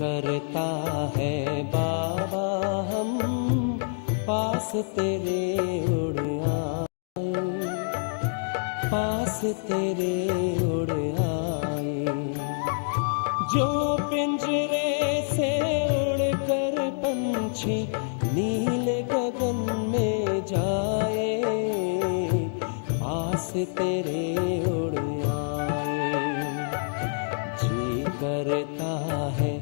करता है बाबा हम पास तेरे उड़ आए, पास तेरे उड़ आए। जो पिंजरे से उड़कर पंछी नीले गगन में जाए, पास तेरे उड़ आए। जी करता है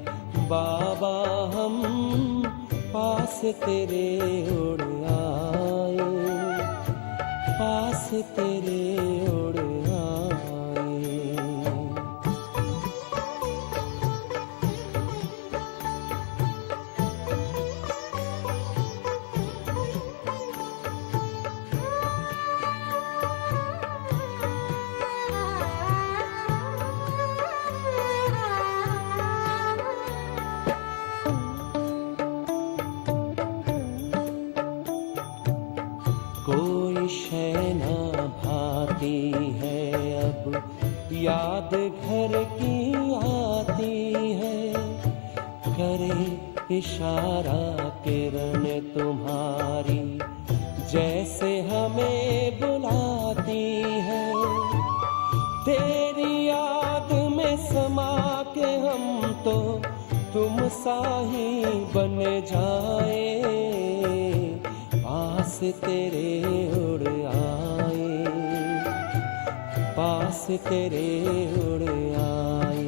बाबा हम पास तेरे उड़ आए, पास तेरे उड़ आए। कोई शय ना भाती है अब याद घर की आती है, करे इशारा किरण तुम्हारी जैसे हमें बुलाती है। तेरी याद में समा के हम तो तुम सा ही बन जाए, पास तेरे उड़ आए, पास तेरे उड़ आए।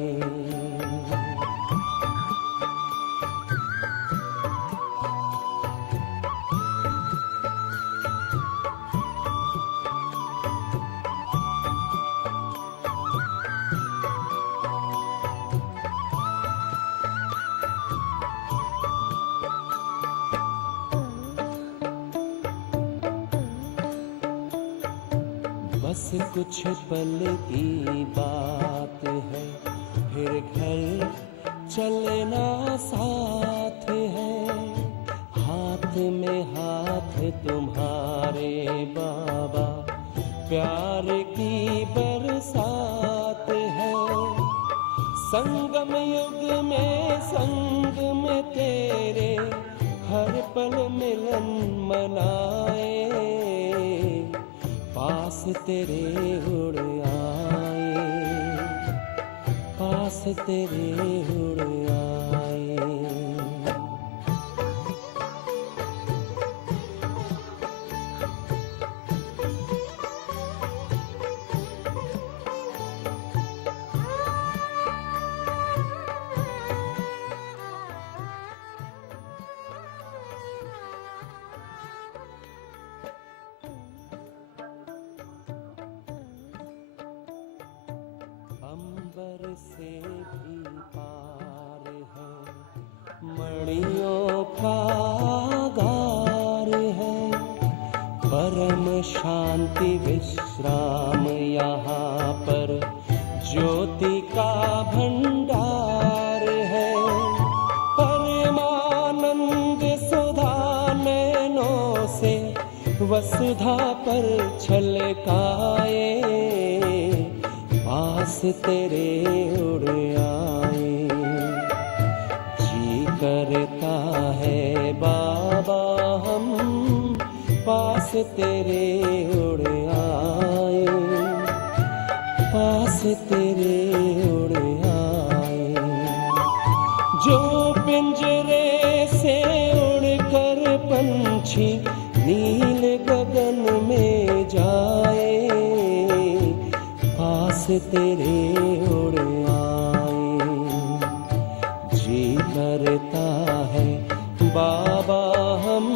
बस कुछ पल की बात है, फिर घर चलना साथ है। हाथ में हाथ तुम्हारे बाबा प्यार की बरसात है। संगम युग में संग में तेरे हर पल मिलन मनाए, पास तेरे उड़ आए, पास तेरे उड़ आए। अंबर से भी पार है मणियों का गार है, परम शांति विश्राम यहाँ पर ज्योति का भंडार है। परमानंद सुधा नैनों से वसुधा पर छलकाए, पास तेरे उड़ आए। जी करता है बाबा हम पास तेरे उड़ आए, पास तेरे उड़ आए। जो पिंजरे से उड़कर पंछी नील गगन में जाए, पास तेरे उड़ आए। जी करता है बाबा हम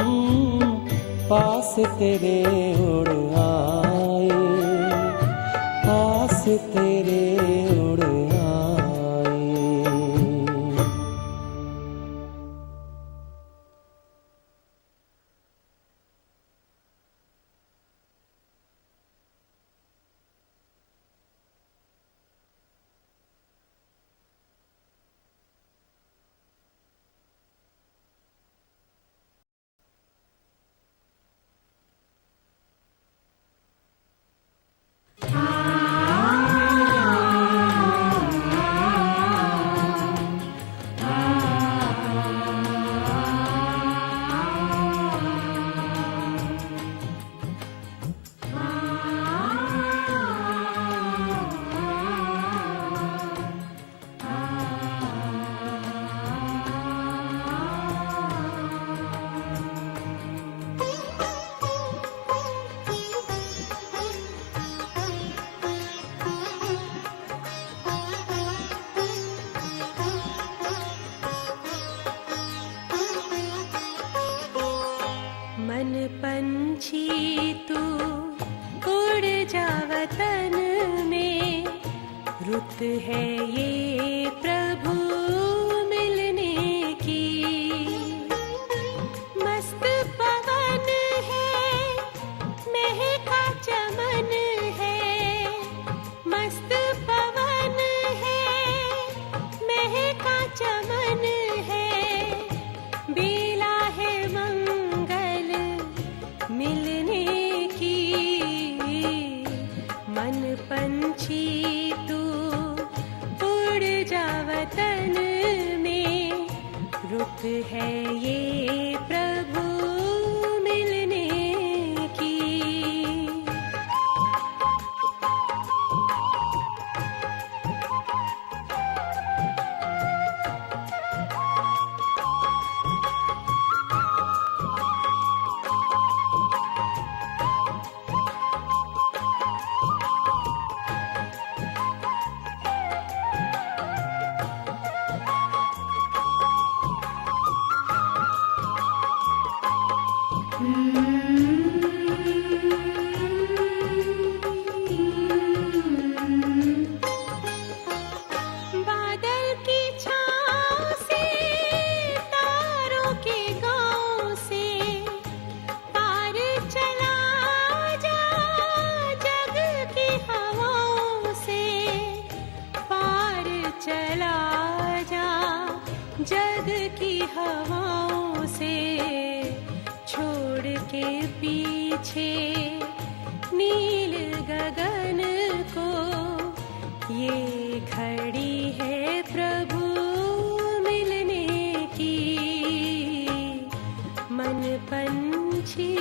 पास तेरे उड़ आए, पास तेरे उड़ आए। रुत है ये प्रभु मिलने की। मस्त पवन है, महका चमन है, मस्त पवन है, महका चमन है, बेला है मंगल मिलने की। मन पंछी तू उड़ जा वतन में, रुत है ये प्रभु मिलने की। बादल की छाँव से, तारों के गाँव से, पार चला जा जग की हवाओं से, पार चला जा जग की हवाओं से, छोड़ के पीछे नील गगन को। ये घड़ी है प्रभु मिलने की। मन पंछी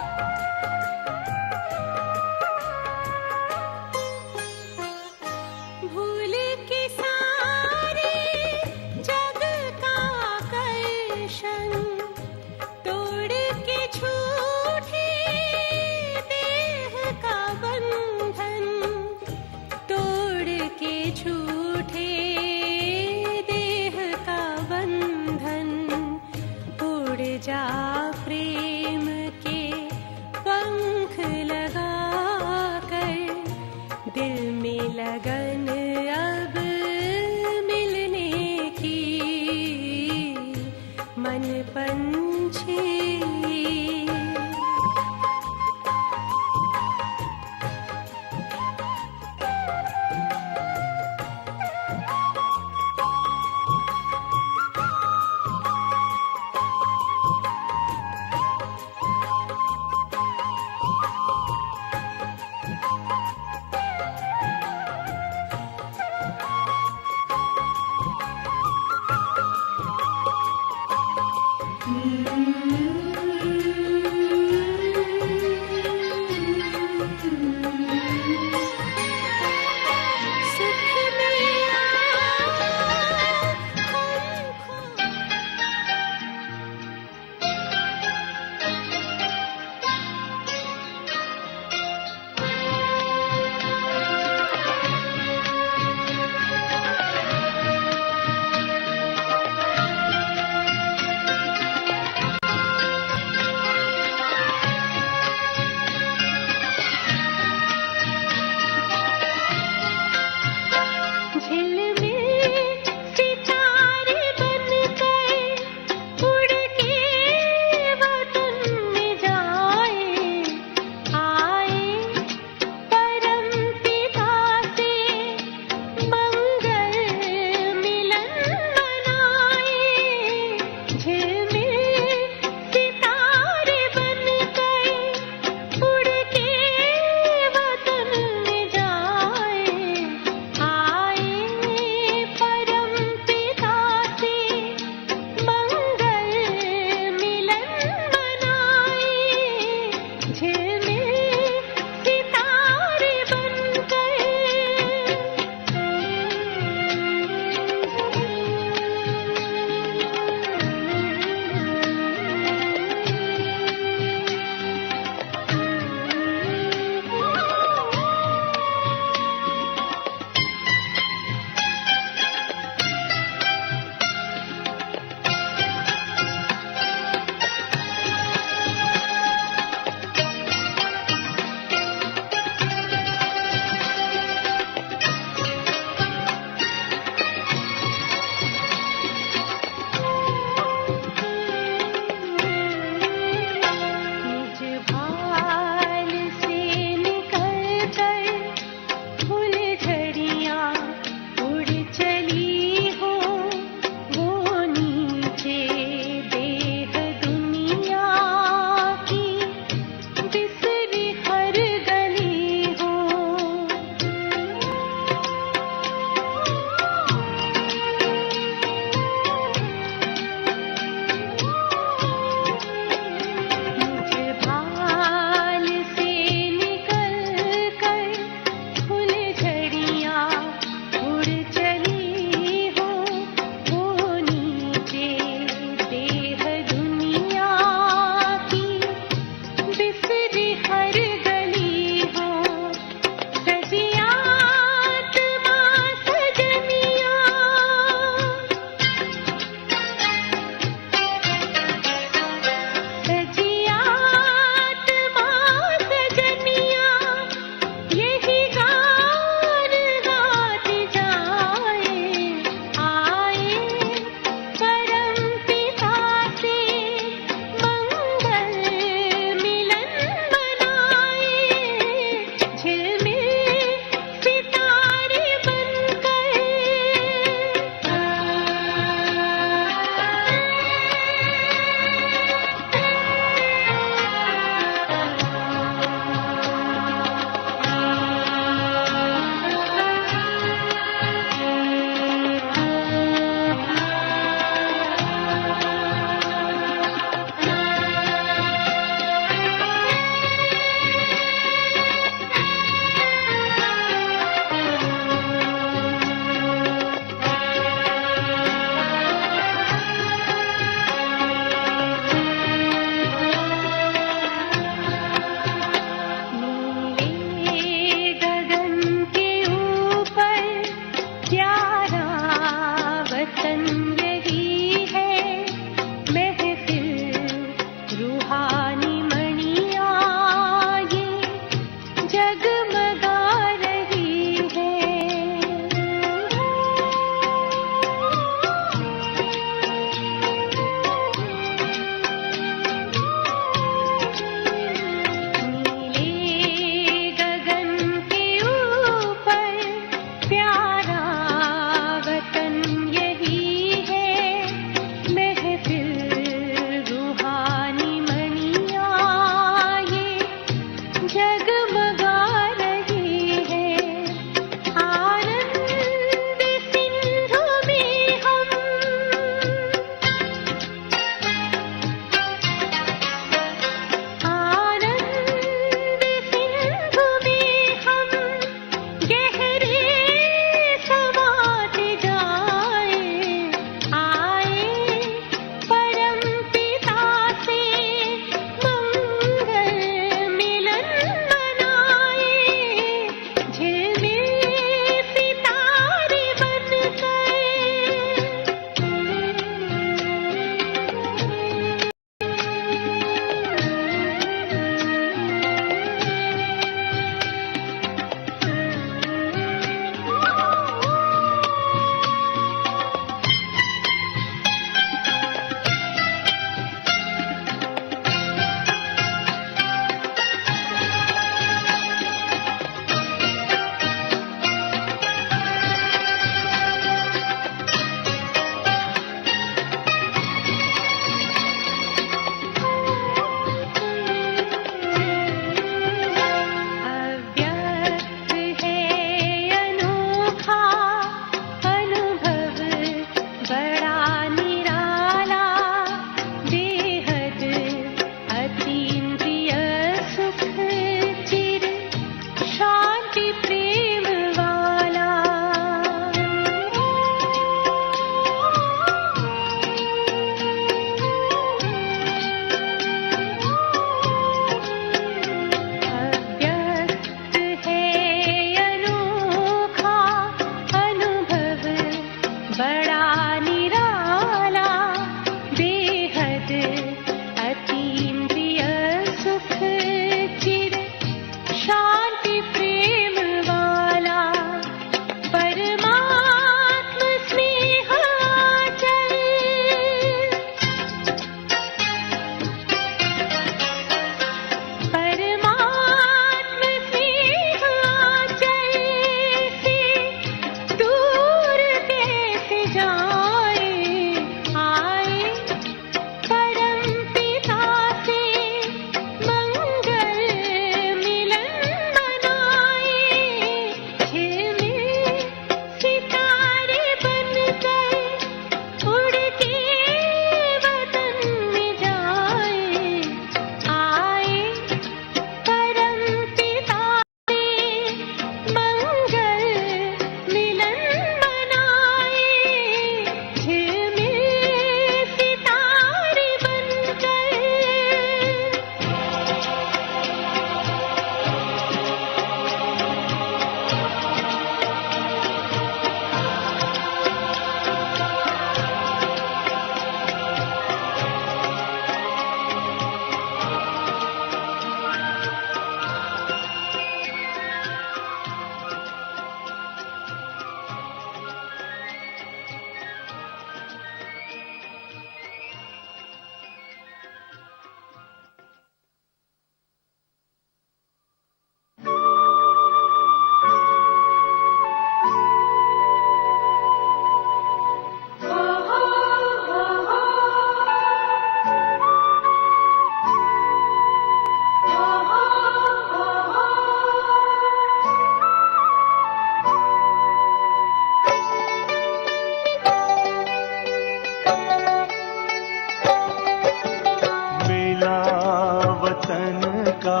वतन का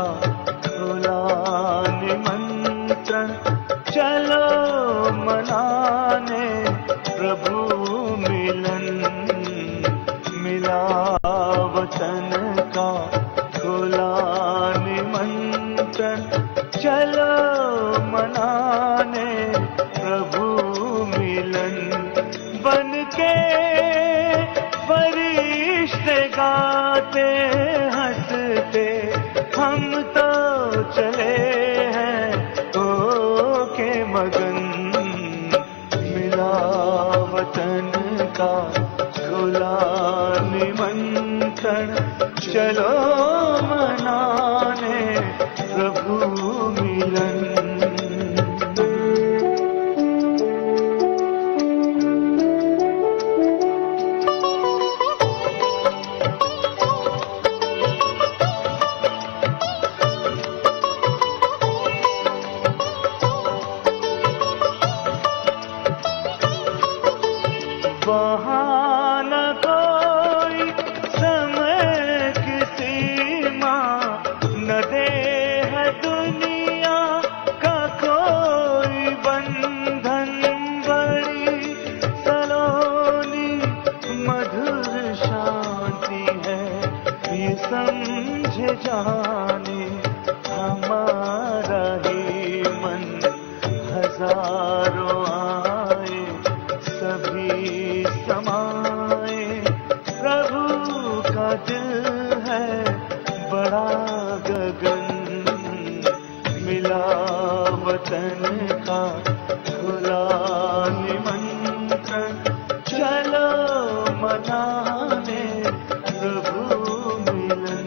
खुला निमंत्रण, चलो मनाने प्रभु मिलन। मिला वतन का खुला निमंत्रण, चलो मनाने प्रभु मिलन। बन के फरिश्ते गाते हंसते हम तो चले हैं हो के मगन। मिला वतन का खुला निमंत्रण, चलो मनाने प्रभु मिलन। वहाँ न कोई समय की सीमा, न देह दुनिया का कोई बंधन। बड़ी सलोनी मधुर शांति है, ये समझे जाने हमारा ही मन। हजारों आए सभी समाए, प्रभु का दिल है बड़ा गगन। मिला वतन का खुला निमंत्रण, चलो मनाने प्रभु मिलन।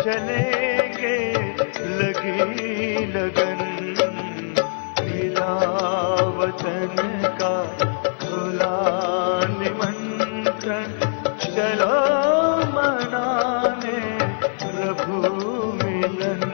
चलेंगे लगी लगन। मिला वतन का खुला निमंत्रण, चलो मनाने प्रभु मिलन।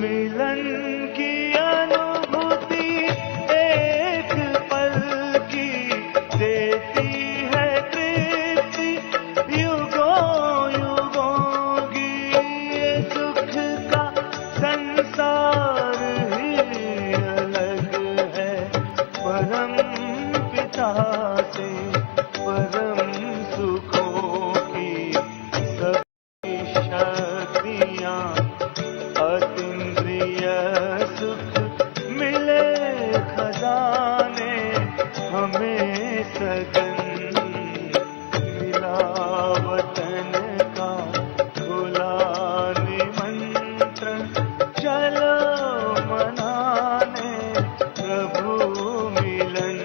मिलन की अनुभूति एक पल की देती है तृप्ति युगों युगों की। ये सुख का संसार ही अलग है परम पिता से। परम सुखों की सभी शक्तियाँ अतीन्द्रिय सुख मिले खजाने हमें सगन। मिला वतन का खुला निमंत्रण, चलो मनाने प्रभु मिलन।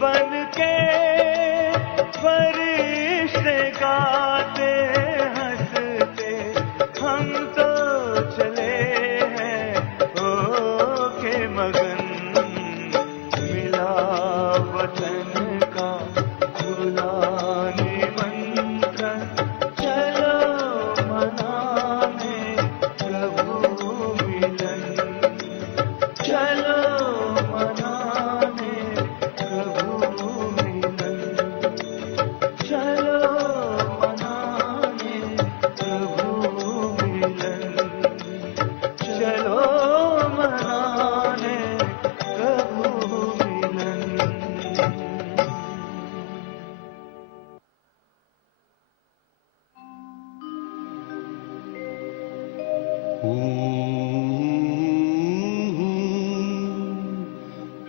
बन के फरिश्ते गाते हंसते हम तो चले हैं हो के मगन। मिला वतन का खुला निमंत्रण, चलो मनाने प्रभु मिलन। चलो मनाने प्रभु मिलन। चलो मनाने प्रभु मिलन। चलो मनाने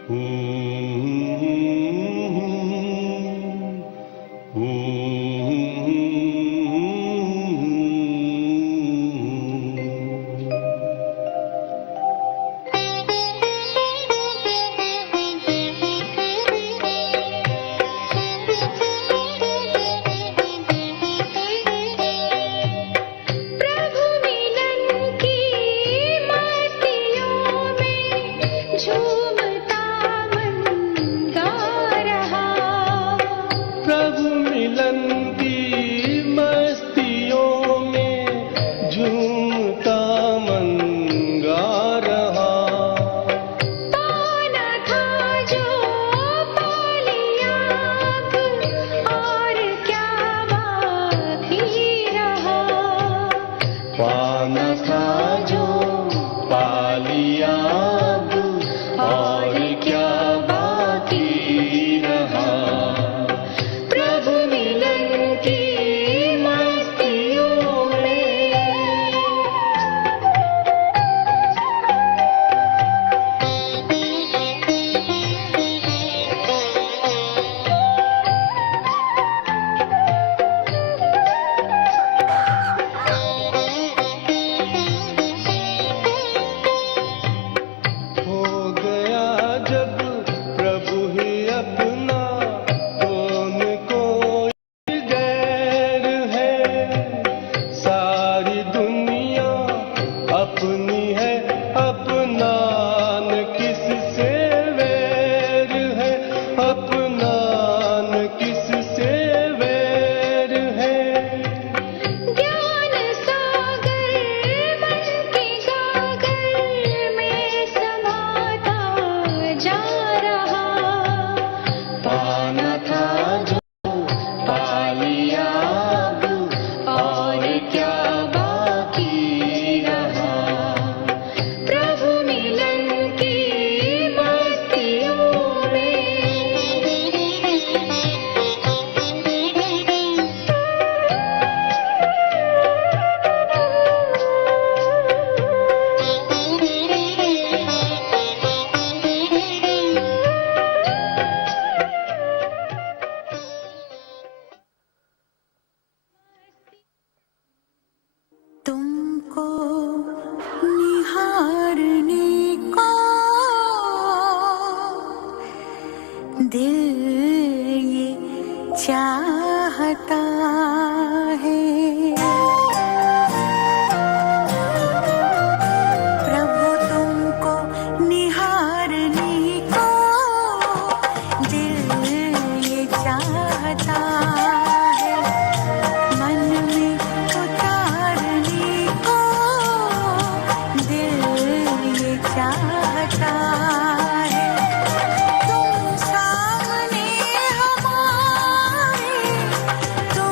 प्रभु मिलन की मस्तियों में झूमता मन गा रहा। प्रभु मिलन की मस्तियों में झूमता मन गा रहा। पाना था जो पा लिया अब, और क्या बाकी रहा। पाना था जो पा लिया अब, और क्या बाकी रहा। प्रभु मिलन की मस्तियों में। हो गया जब प्रभु ही अपना, कौन कोई गैर है। सारी दुनिया अपनी है, अपना न किससे वैर है। अपना न किससे वैर है। ज्ञान सागर मन के गागर में समाता जा रहा। पाना था जो पा लिया अब, और क्या बाकी रहा। प्रभु मिलन की मस्तियों तुमको निहारने को दिल ये चाहता है। प्रभु तुमको निहारने को दिल ये चाहता है। मन में उतारने को दिल ये चाहता है। तुम सामने हमारे, तुम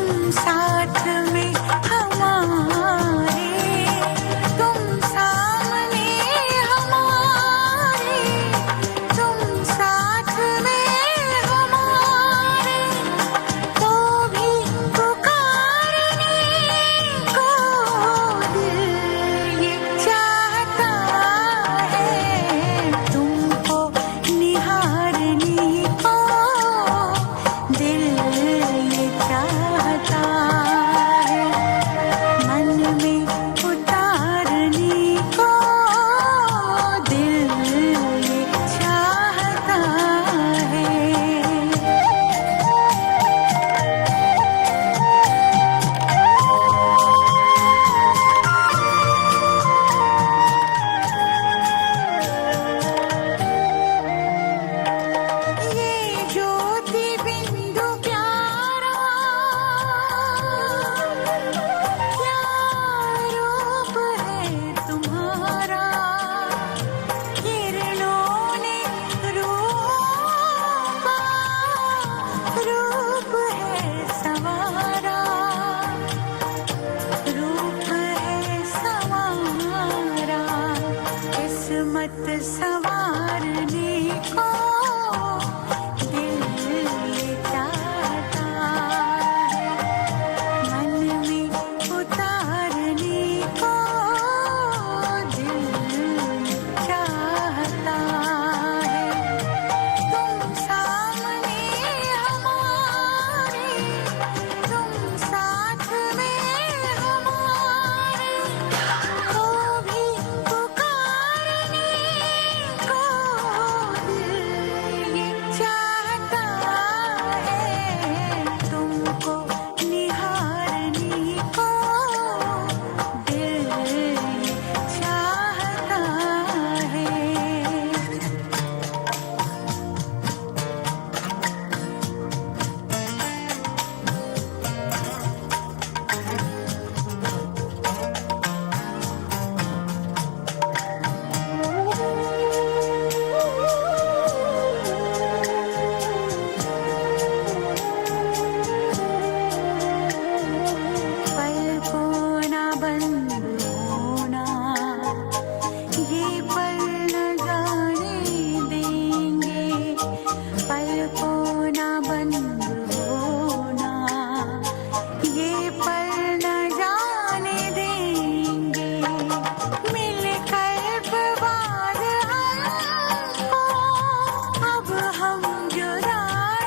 हम जुदा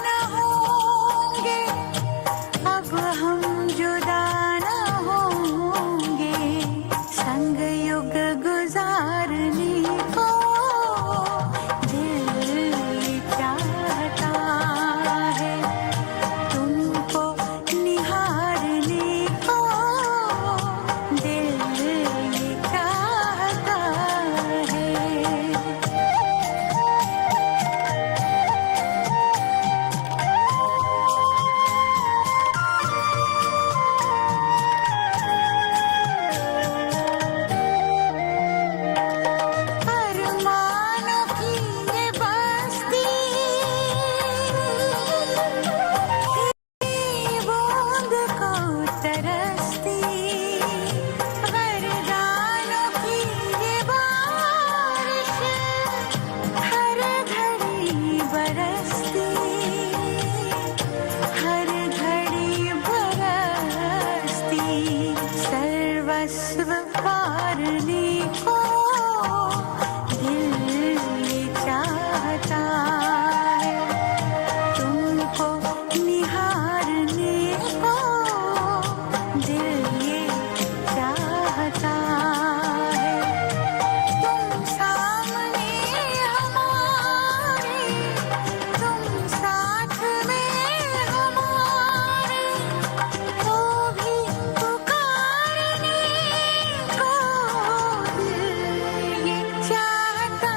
न होंगे, अब हम जुदा न होंगे, संग युग गुजारने को दिल चाहता है, तुमको निहारने को दिल चाहता है। अरमानों की ये बस्ती, बूंद को तरसती, वरदानों की ये बारिश, हर घड़ी बरसती, हर घड़ी बरसती, सर्वस्व वारने को दिल चाहता है, तुमको निहारने को दिल चाहता है, तुम सामने हमारे, तुम साथ में हमारे, तो भी पुकारने को दिल चाहता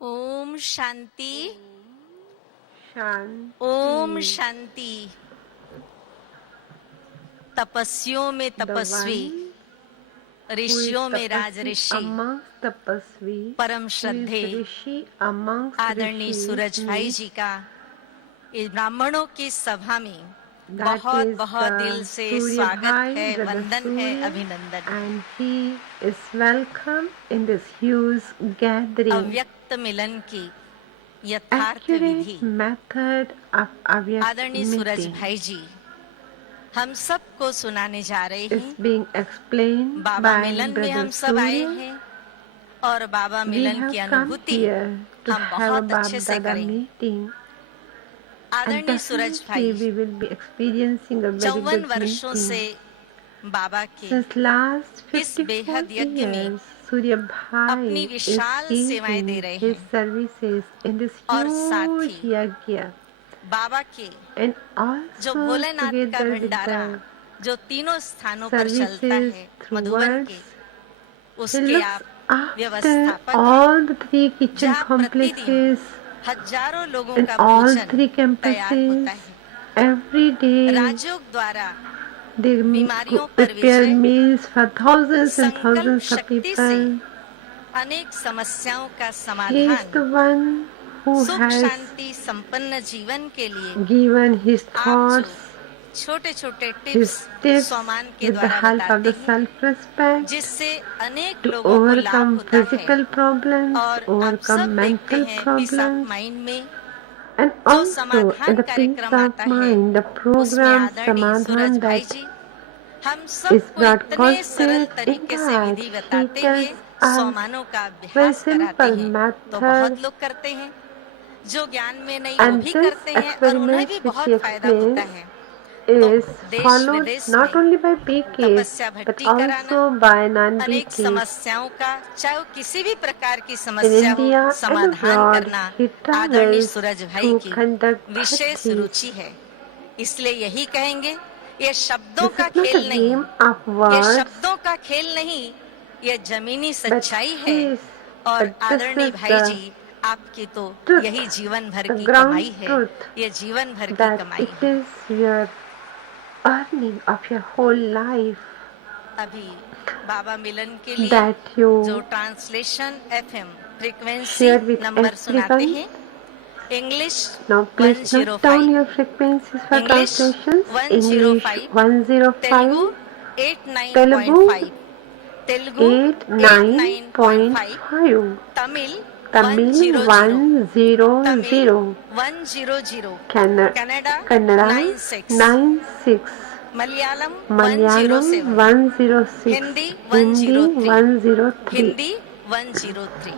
ओम शांति, शांति। ओम शांति। तपस्वियों में तपस्वी, ऋषियों में राज ऋषि, तपस्वी, परम श्रद्धे ऋषि amongst आदरणीय ऋषि सूरज भाई जी का इस ब्राह्मणों की सभा में that बहुत is बहुत दिल से Surya स्वागत Bhai, है, Brother वंदन है, Surya, अभिनंदन। and he is welcome in this huge gathering. अव्यक्त मिलन की यथार्थ विधि, Accurate method of Avyakt आदरणीय सूरज meeting भाई जी हम सबको सुनाने जा रहे is हैं। being explained बाबा by मिलन में Brother हम सब आए Surya. हैं और बाबा We मिलन have की come अनुभूति here to हम have a बहुत अच्छे से Bab Dada करेंगे। meeting. And आदरणीय सूरज definitely भाई we will be experiencing a very 54 good वर्षों से meeting. बाबा के Since last इस बेहद 54 यज्ञ में years, Surya अपनी Bhai is विशाल सेवाएं दे giving रहे his हैं services in this और साथ huge ही yajna. बाबा के And जो also भोलेनाथ का together with भंडारा the जो तीनों स्थानों पर चलता services है through मधुबन words, के, he उसके looks आप after व्यवस्थापक हैं, all the 3 kitchen जहाँ प्रतिदिन complexes हजारों लोगों in का all भोजन 3 तैयार होता campuses. है। Every day राजयोग द्वारा they बीमारियों पर prepare Vijay, meals for thousands and संकल्प thousands of शक्ति से people. अनेक समस्याओं का He is समाधान, the one who सुख has शांति संपन्न जीवन के लिए given his आप thoughts, जो छोटे छोटे his टिप्स tips सोमान के with the द्वारा help of बताते the हैं, self-respect जिससे अनेक to लोगों को लाभ overcome होता है। physical problems, और आप overcome सब देखते mental हैं पीस ऑफ problems, माइंड में and जो also in समाधान the peace कार्यक्रम of आता है mind, the उसमें program आदरणीय सूरज Samadhan भाई that जी हम is सबको इतने सरल broadcasted in तरीके से that विधि he बताते tells हुए us सोमानों का very अभ्यास कराते simple हैं। तो method, बहुत लोग करते हैं, जो ज्ञान में नहीं वो and भी this करते हैं और उन्हें experiment भी which बहुत he फायदा होता explains है। is देश followed विदेश not में only by BKs तपस्या but भट्टी also कराना, by अनेक non-BKs. समस्याओं का, चाहे वो किसी भी प्रकार की In समस्या हो, India and समाधान abroad, करना he आदरणीय travels सूरज भाई to की conduct विशेष bhakti. रुचि है। इसलिए यही कहेंगे, ये शब्दों This का is not a खेल नहीं, game of ये words, शब्दों का खेल नहीं, ये जमीनी but सच्चाई है। this, और but this आदरणीय is भाई the जी, आपकी तो truth, यही जीवन भर the की ground कमाई है, truth, ये जीवन भर की that कमाई it है। is your earning of your whole life, अभी बाबा मिलन के लिए that you जो translation FM frequency share with number सुनाते everyone. हैं, English Now please note down 105, your frequencies for English translations. English 105, 105, Telugu Telugu 89.5, Telugu 89.5, 89.5, Tamil Tamil 100, Tamil 100, 100, Kannada Kannada 96, 96, Malayalam Malayalam 107, 106, Hindi Hindi 103, 103. Hindi 103।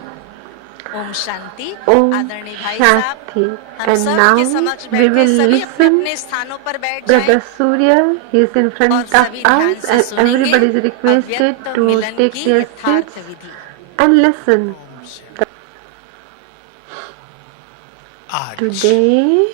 ओम शांति। Om आदरणीय भाई साहब, Shanti. हम And सब now के समक्ष we बैठे will सभी अपने listen. अपने स्थानों पर बैठ Brother जाएं Surya, he is in और front of सभी ध्यान us से and सुनेंगे everybody is requested अव्यक्त to मिलन take की their यथार्थ seats विधि। and listen. आज Today,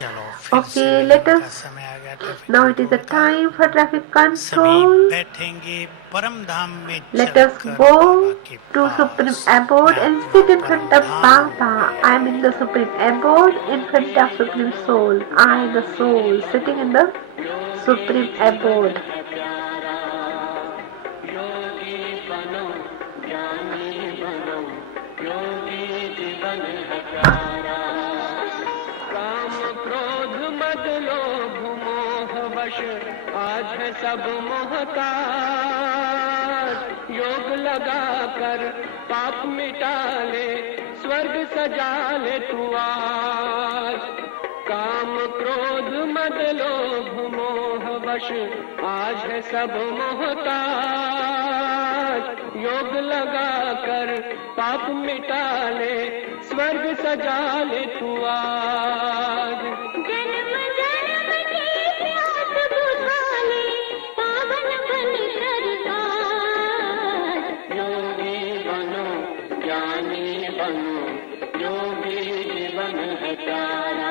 चलो फिर से okay, let मिलन का us, समय आ गया traffic now it is the control का। time for traffic सभी control. बैठेंगे परम धाम में Let us चलकर go बाबा के to पास। Supreme Abode मैं and आत्मा sit in परम front of धाम Baba. में। I am in the Supreme Abode in front of Supreme Soul. I, the Soul, sitting in the Supreme Abode. काम क्रोध मद लोभ मोह वश आज है सब मोहताज। योग लगा कर पाप मिटा ले, स्वर्ग सजा ले तू आज। काम क्रोध मद लोभ मोह वश आज है सब मोहताज। योग लगा कर पाप मिटा ले, स्वर्ग सजा ले तू आज। जन्म जन्म की प्यास बुझा ले, पावन बन कर आज। योगी बनो, ज्ञानी बनो, योगी जीवन है प्यारा।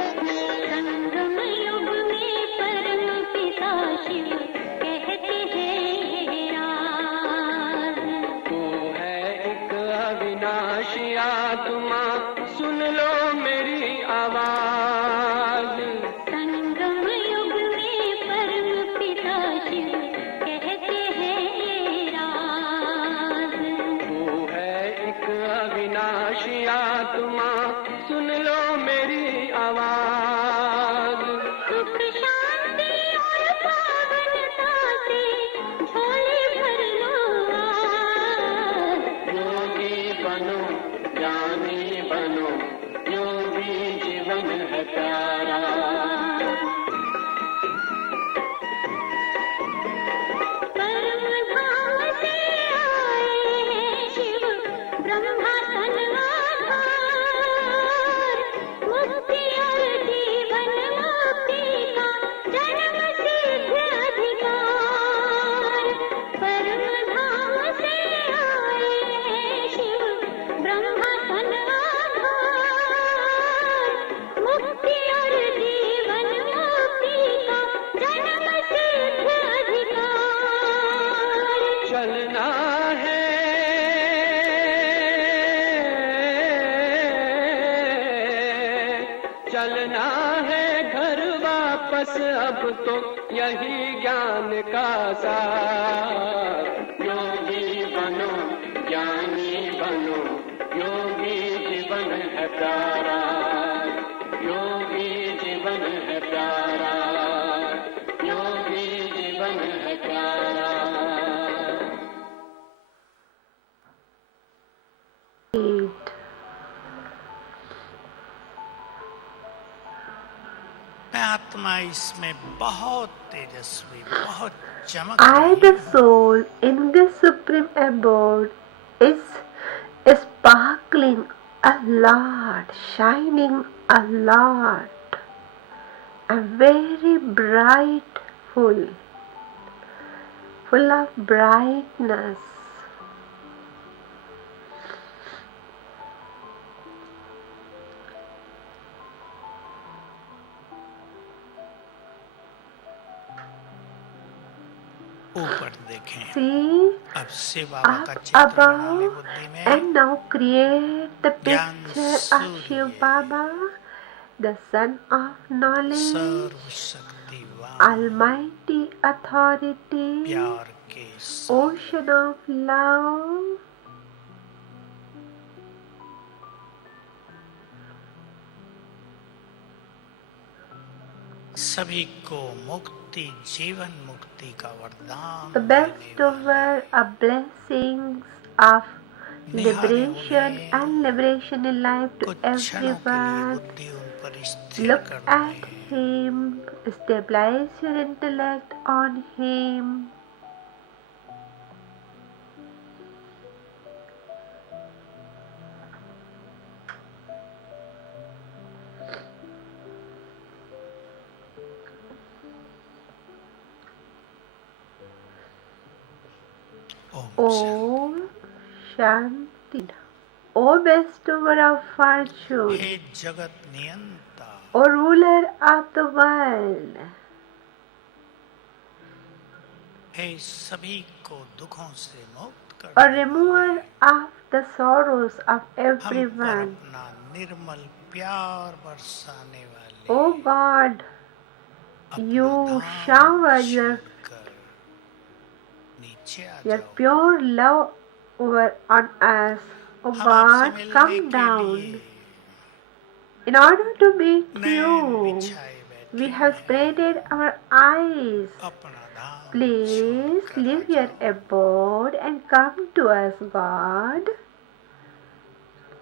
संगम युग में परम पिता शिव कहते हैं राज। तू है एक अविनाशी आत्मा, सुन लो मेरी आवाज। संगम युग में परम पिता शिव कहते हैं राज। तू है एक अविनाशी आत्मा, सुन लो मेरी आवाज। सुख शांति और पावनता से झोली भर लो आज। योगी बनो, ज्ञानी बनो, योगी जीवन है प्यारा। परम धाम से आए हैं शिव, ब्रह्मा तन आधार। मुक्ति और जीवन मुक्ति का जन्म सिद्ध अधिकार। परम धाम से आए हैं शिव, ब्रह्मा तन आधार। मुक्ति और जीवन मुक्ति का जन्म सिद्ध अधिकार। चलना है, चलना है घर वापस अब तो, यही ज्ञान का सार। योगी बनो, ज्ञानी बनो, योगी जीवन है प्यारा। योगी जीवन है प्यारा, योगी जीवन है प्यारा। मैं आत्मा इसमें बहुत तेजस्वी, बहुत चमक I, रही the हूँ। Soul, in the Supreme Abode, is sparkling a lot, shining a lot, and very bright, full of brightness. ऊपर देखें। See अब से बाबा का up चित्र बना ले above बुद्धि में। and now create the ज्ञान picture of Surya, Shiv Baba, the son of knowledge, सर्वशक्तिवान, almighty authority, प्यार के सागर, ocean of love. सभी को मुक्ति, जीवन मुक्ति का वरदान The best over a blessings of liberation and liberation in life to कुछ क्षणों के लिए everyone. बुद्धि उन पर स्थिर Look कर at they. him, stabilize your intellect on him. Om Shanti. O bestower of fortune, हे जगत नियंता, O ruler of the world, हे सभी को दुखों से मुक्त कर O they. remover of the sorrows of हम पर everyone, अपना निर्मल प्यार बरसाने वाले O God, अपना you धाम shower your छोड़कर नीचे आ Your जाओ। pure love over on us, O हम आपसे God, मिलने come के down. लिए In order to meet Nain you, बिछाए बैठे we have हैं। spreaded our eyes. अपना धाम Please छोड़कर leave आ your जाओ। abode and come to us, God.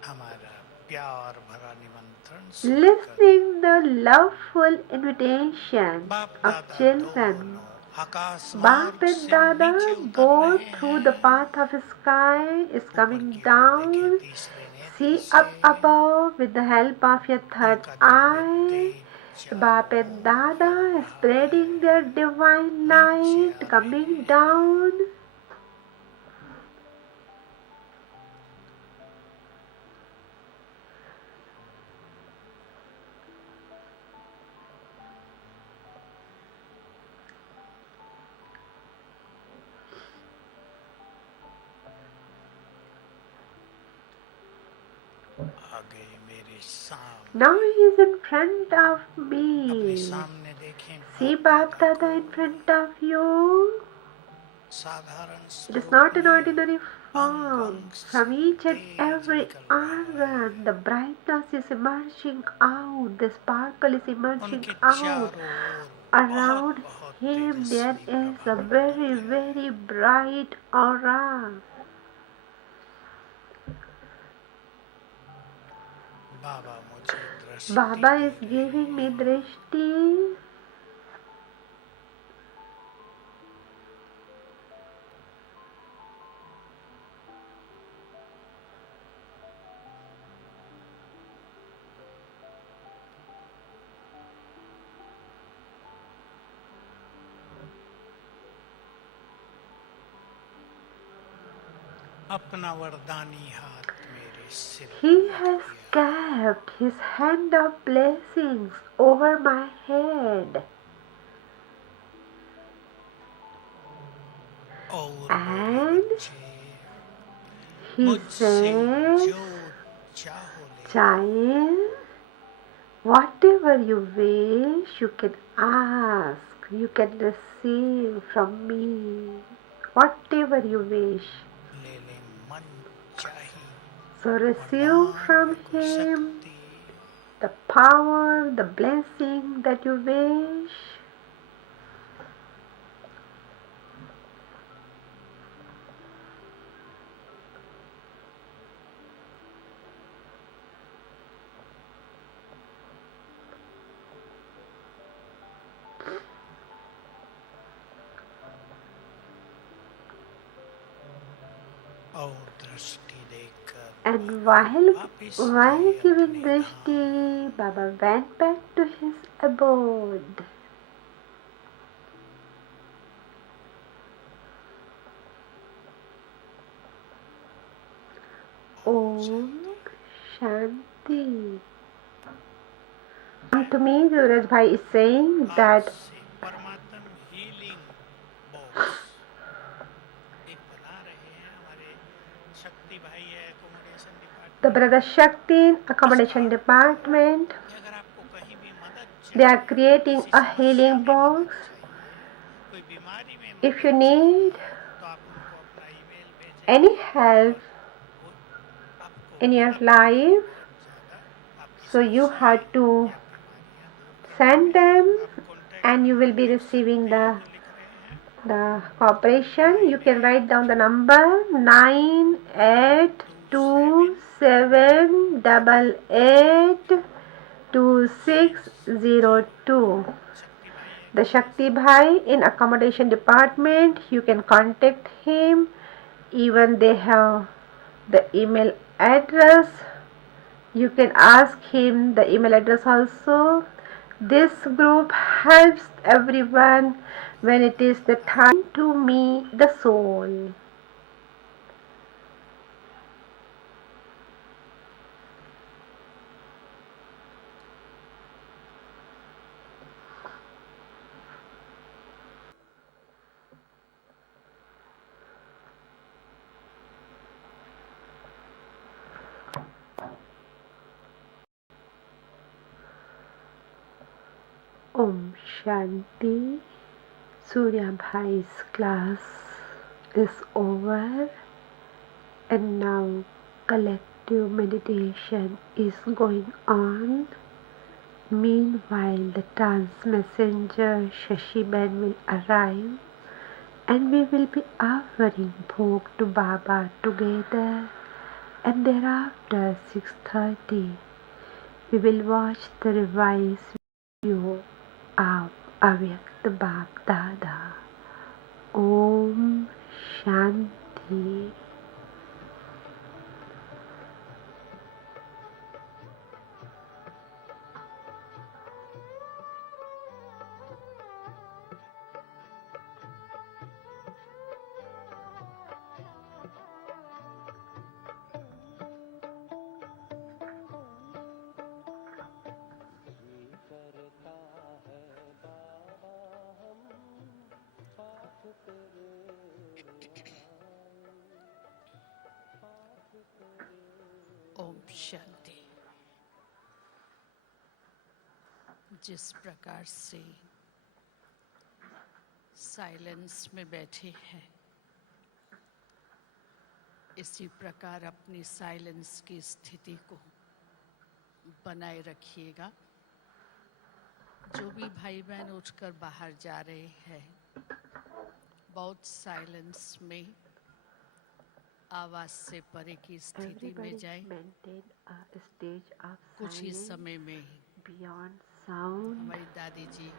हमारा प्यार भरा निमंत्रण स्वीकार। Listening the loveful invitation बाप of दादा children. दोनों आकाश Bap मार्ग and से Dada, नीचे उतर both रहे through the हैं। path of sky, is ऊपर coming की ओर देखें down. तीसरे नेत्र See से। up above with the help of your third उनका दिव्य eye. तेज Bap चारों and Dada ore is spreading their divine light, coming down. आ गए मेरे सामने। Now he is in front of अपने me. सामने देखें See बाप Bap दादा Dada in front of you. साधारण It is स्वरूप not an में ordinary form. From each and Tej every निकल रहा है। organ, the brightness is emerging out, the sparkle is emerging उनके out. चारों ओर Around बहुत him there Tejashwi is a प्रभाव very, है। very bright aura. बाबा मुझे दृष्टि Baba दे is रहे giving me हैं। drishti. अपना वरदानी हाथ मेरे सिर He पर has रख दिया। kept his hand of blessings over my head. और And बच्चे he मुझसे says, जो चाहो ले लो। Child, whatever you wish, you can ask, you can receive from me. Whatever you wish. ले ले मन चाही So receive वरदान from को him शक्ति। the power, the blessing that you wish. और दृष्टि देकर And बाबा while वापिस while गए giving अपने drishti, Baba went back to his abode. Om Shanti. To me, Suraj Bhai is saying आज that से परमात्म हीलिंग बॉक्स एक बना रहे हैं हमारे शक्ति भाई है एकोमोडेशन the डिपार्टमेंट Brother में Shakti accommodation department, कि अगर आपको कहीं भी मदद they are चाहिए creating किसी a समस्या healing में मदद box. चाहिए कोई बीमारी में If you मदद need चाहिए तो आप उनको अपना ईमेल any भेजेंगे help और वो आपको in your मदद करेंगे life, बहुत ज़्यादा आपकी so you समस्याएं have to या बीमारियां दूर करने send में them आप contact and you will number be लिख receiving सकते हैं the तो लिख रहे हैं cooperation. अपना You can email write down the number 9827882602. शक्ति भाई The Shakti Bhai in accommodation department, you can contact him. Even they have the email address. You can ask him the email address also. This group helps everyone when it is the time to me, the soul. Om Shanti. Surya Bhai's class is over and now collective meditation is going on. Meanwhile, the trance messenger Shashiban will arrive and we will be offering bhog to Baba together, and thereafter 6:30 we will watch the revised video of Avyakt Bap Dada. Om Shanti. Om Shanti. जिस प्रकार से silence में बैठे हैं, इसी प्रकार अपनी silence की स्थिति को बनाए रखिएगा। जो भी भाई बहन उठकर बाहर जा रहे हैं, बहुत साइलेंस में आवाज से परे की स्थिति में जाएं। कुछ ही समय में Beyond sound, हमारी दादी जी in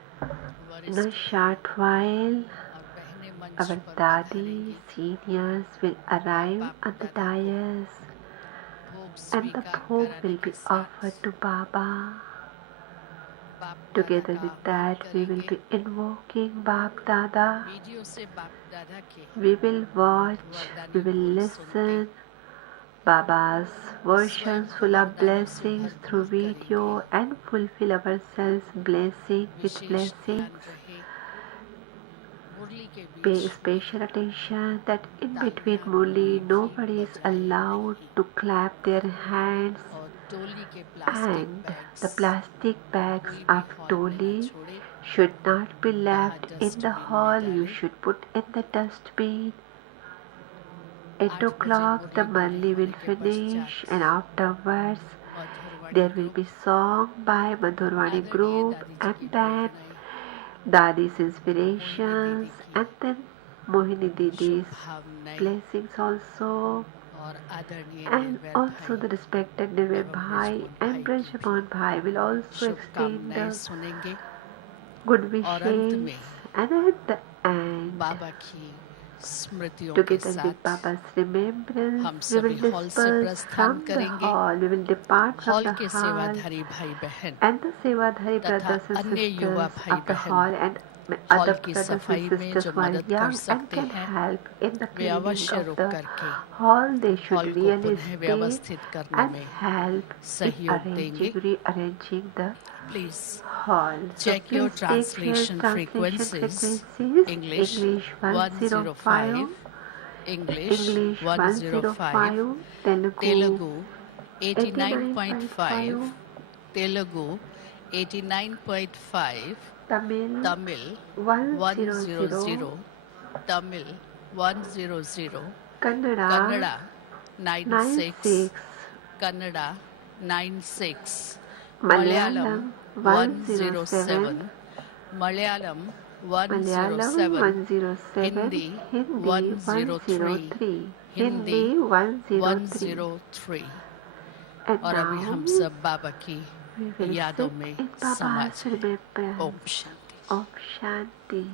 a वरिष्ठ short while, और बहनें मंच our पर Dadi पधारेंगी। seniors will arrive बाप on the दादा को dais भोग and the स्वीकार bhog कराने will के be साथ offered to Baba. बाप दादा Together का with आह्वान that, we will करेंगे। be invoking Bap Dada. Video से बाप दादा के We will watch, we वरदानी will बोल सुन के listen Baba's स्वयं versions को full of वरदानों से blessings through भरपूर video करेंगे। and fulfill ourselves blessing with विशेष ध्यान blessings. रहे मुरली के Pay बीच में special attention that in between तालियां Murli, कोई भी nobody is बजाए allowed नहीं to clap their hands, और टोली के plastic and bags the plastic bags कोई भी of हॉल में ना Toli छोड़े, should not be वहाँ left in the डस्टबिन में hall. You डालें। should put in the dustbin. 8 8 बजे o'clock the मुरली पूरी Murli will होने के finish, पश्चात and afterwards मधुरवाणी there will group be song by Madhurwani आदरणीय group दादी जी and की then प्रेरणाएं Dadi's मोहिनी दीदी inspirations की and then Mohini Didi's शुभकामनाएं blessings also, और आदरणीय and निर्वैर also भाई the respected Nirvay एवं Bhai ब्रजमोहन and भाई की भी Brajmon Bhai will also extend शुभकामनाएं the सुनेंगे good और अंत wishes, में and at the end बाबा की स्मृतियों के Together with साथ Baba's remembrance, हम we सभी will हॉल से disperse प्रस्थान from the करेंगे। hall. We will depart from hall the के hall, सेवाधारी भाई बहन and the Sevadhari तथा brothers and अन्य युवा sisters भाई of the बहन hall and हॉल other की brothers and सफाई में sisters जो who are मदद कर young and सकते can हैं help in the way cleaning अवश्य of रुक the करके hall. They should हॉल को really पुनः stay व्यवस्थित करने and में help in सहयोग देंगे। rearranging the please hall. So check your please take your translation translation frequencies. frequencies. English English 105, 105, English English 105, 105, Telugu Telugu 89.5, 89.5, Telugu 89.5, Tamil Tamil 100, 100, Tamil 100, Kannada Kannada 96, 96, Kannada 96, Malayalam 107, 107, Malayalam Malayalam 107, 107, Hindi Hindi 103, 103, Hindi Hindi 103. 103। And और अभी हम now सब बाबा की we will यादों sit में in समा Baba's जाएं। remembrance. ओम शांति। Om Shanti.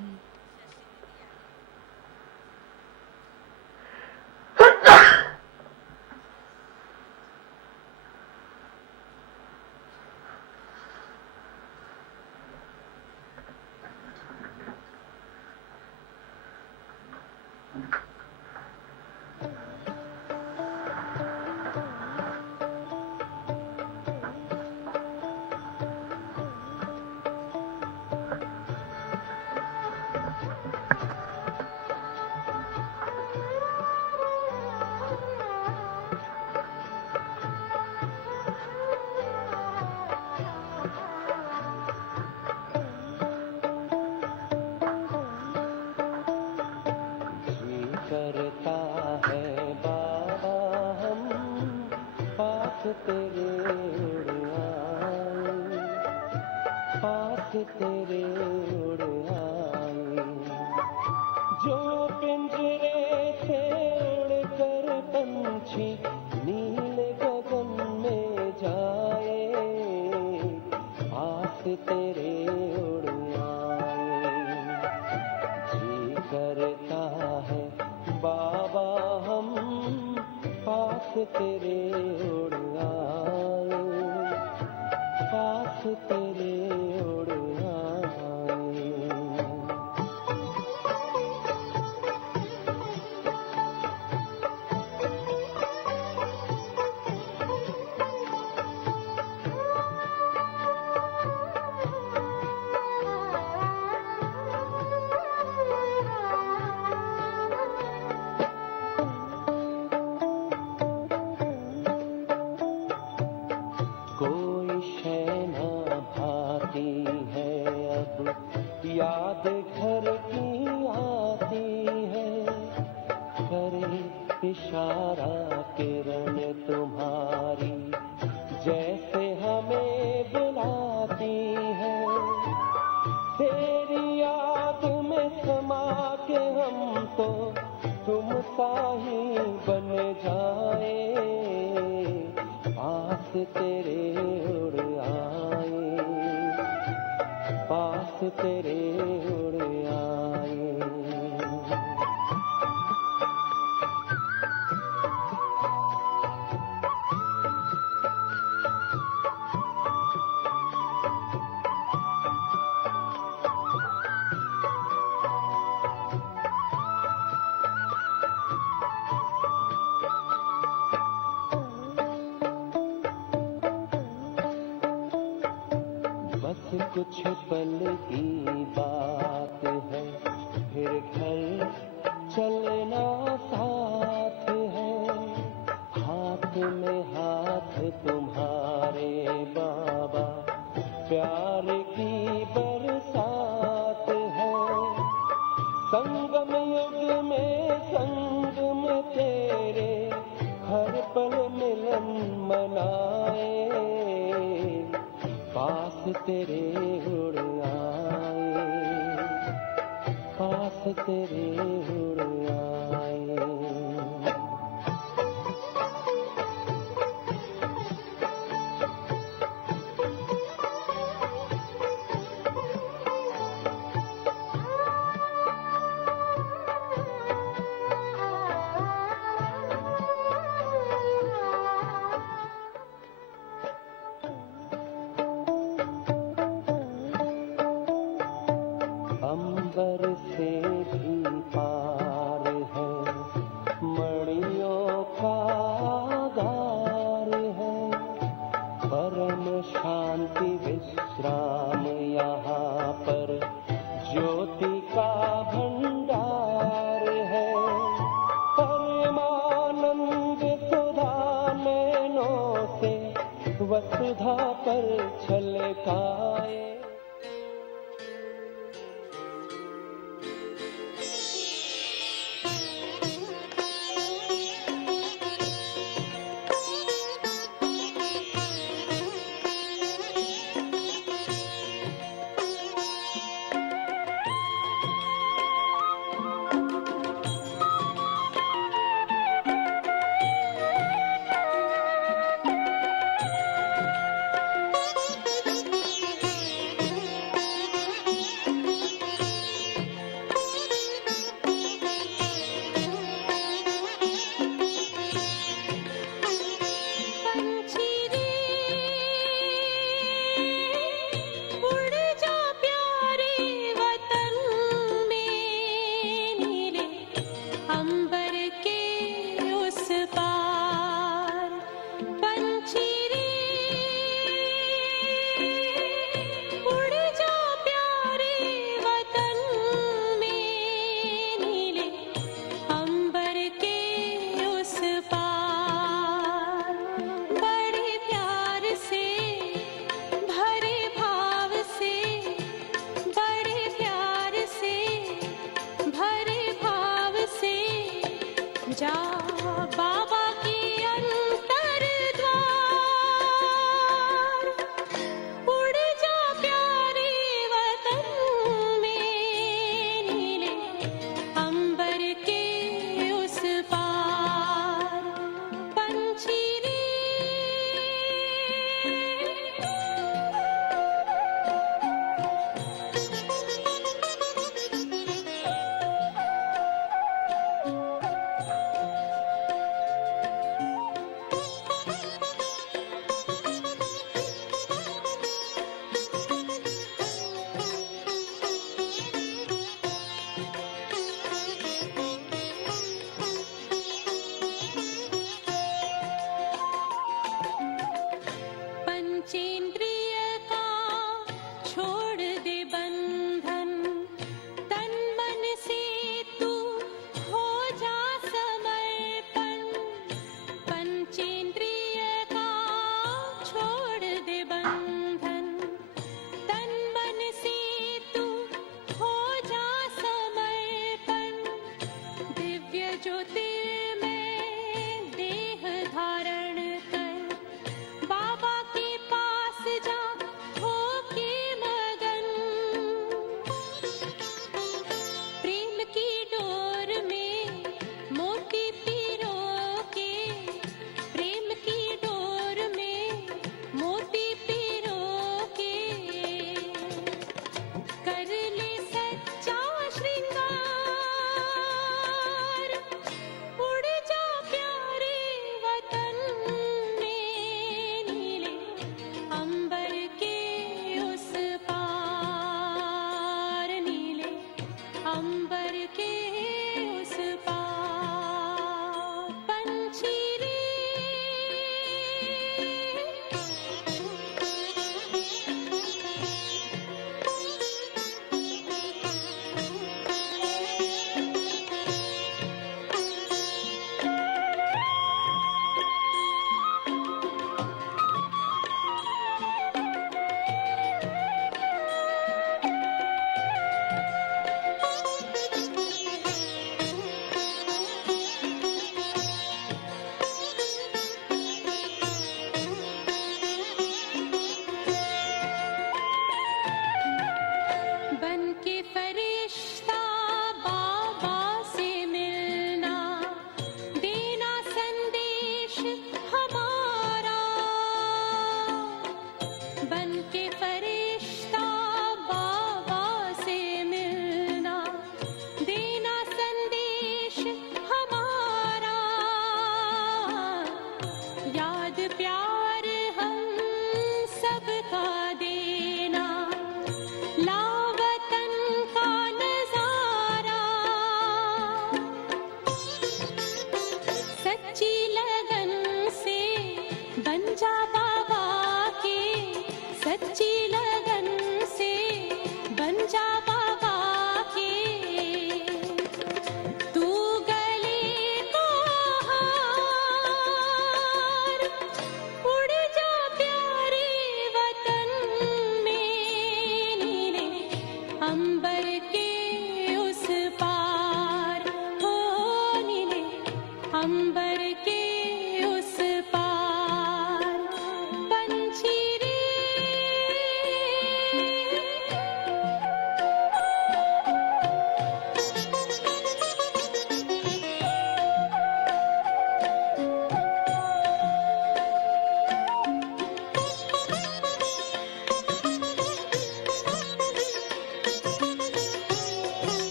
जी करता है बाबा हम पास तेरे उड़ आए, पास तेरे उड़ आए। जो पिंजरे से उड़कर पंछी नीले गगन में जाए, पास तेरे उड़ आए। जी करता है बाबा हम पास तेरे उड़ आए, पास तेरे उड़ आए। कोई शय ना भाती है अब, याद घर की आती है। करे इशारा किरण तुम्हारी, जैसे हमें बुलाती है। तेरी याद में समा के हम तो तुम सा ही बन जाए, पास तेरे उड़ आए, पास तेरे उड़ आए। बस कुछ पल की बात है, फिर घर चलना साथ है। हाथ में हाथ तुम्हारे बाबा, प्यार की बरसात है। संगम युग में संग में तेरे, हर पल मिलन मनाए, पास तेरे उड़ आए, पास तेरे उड़ आए। जा बाबा के अंतर द्वार, उड़ जा प्यारे वतन में, नीले अंबर के उस पार। पंछी रे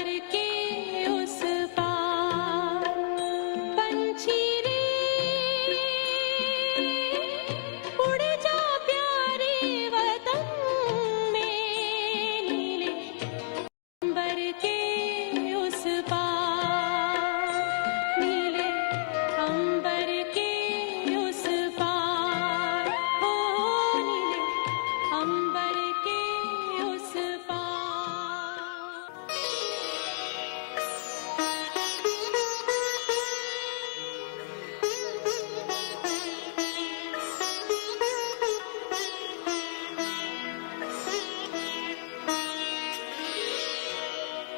अंबर के उस पार पंछी रे उड़ जा प्यारे वतन में नीले अंबर के उस पार नीले अंबर के उस पार हो नीले अंबर के उस पार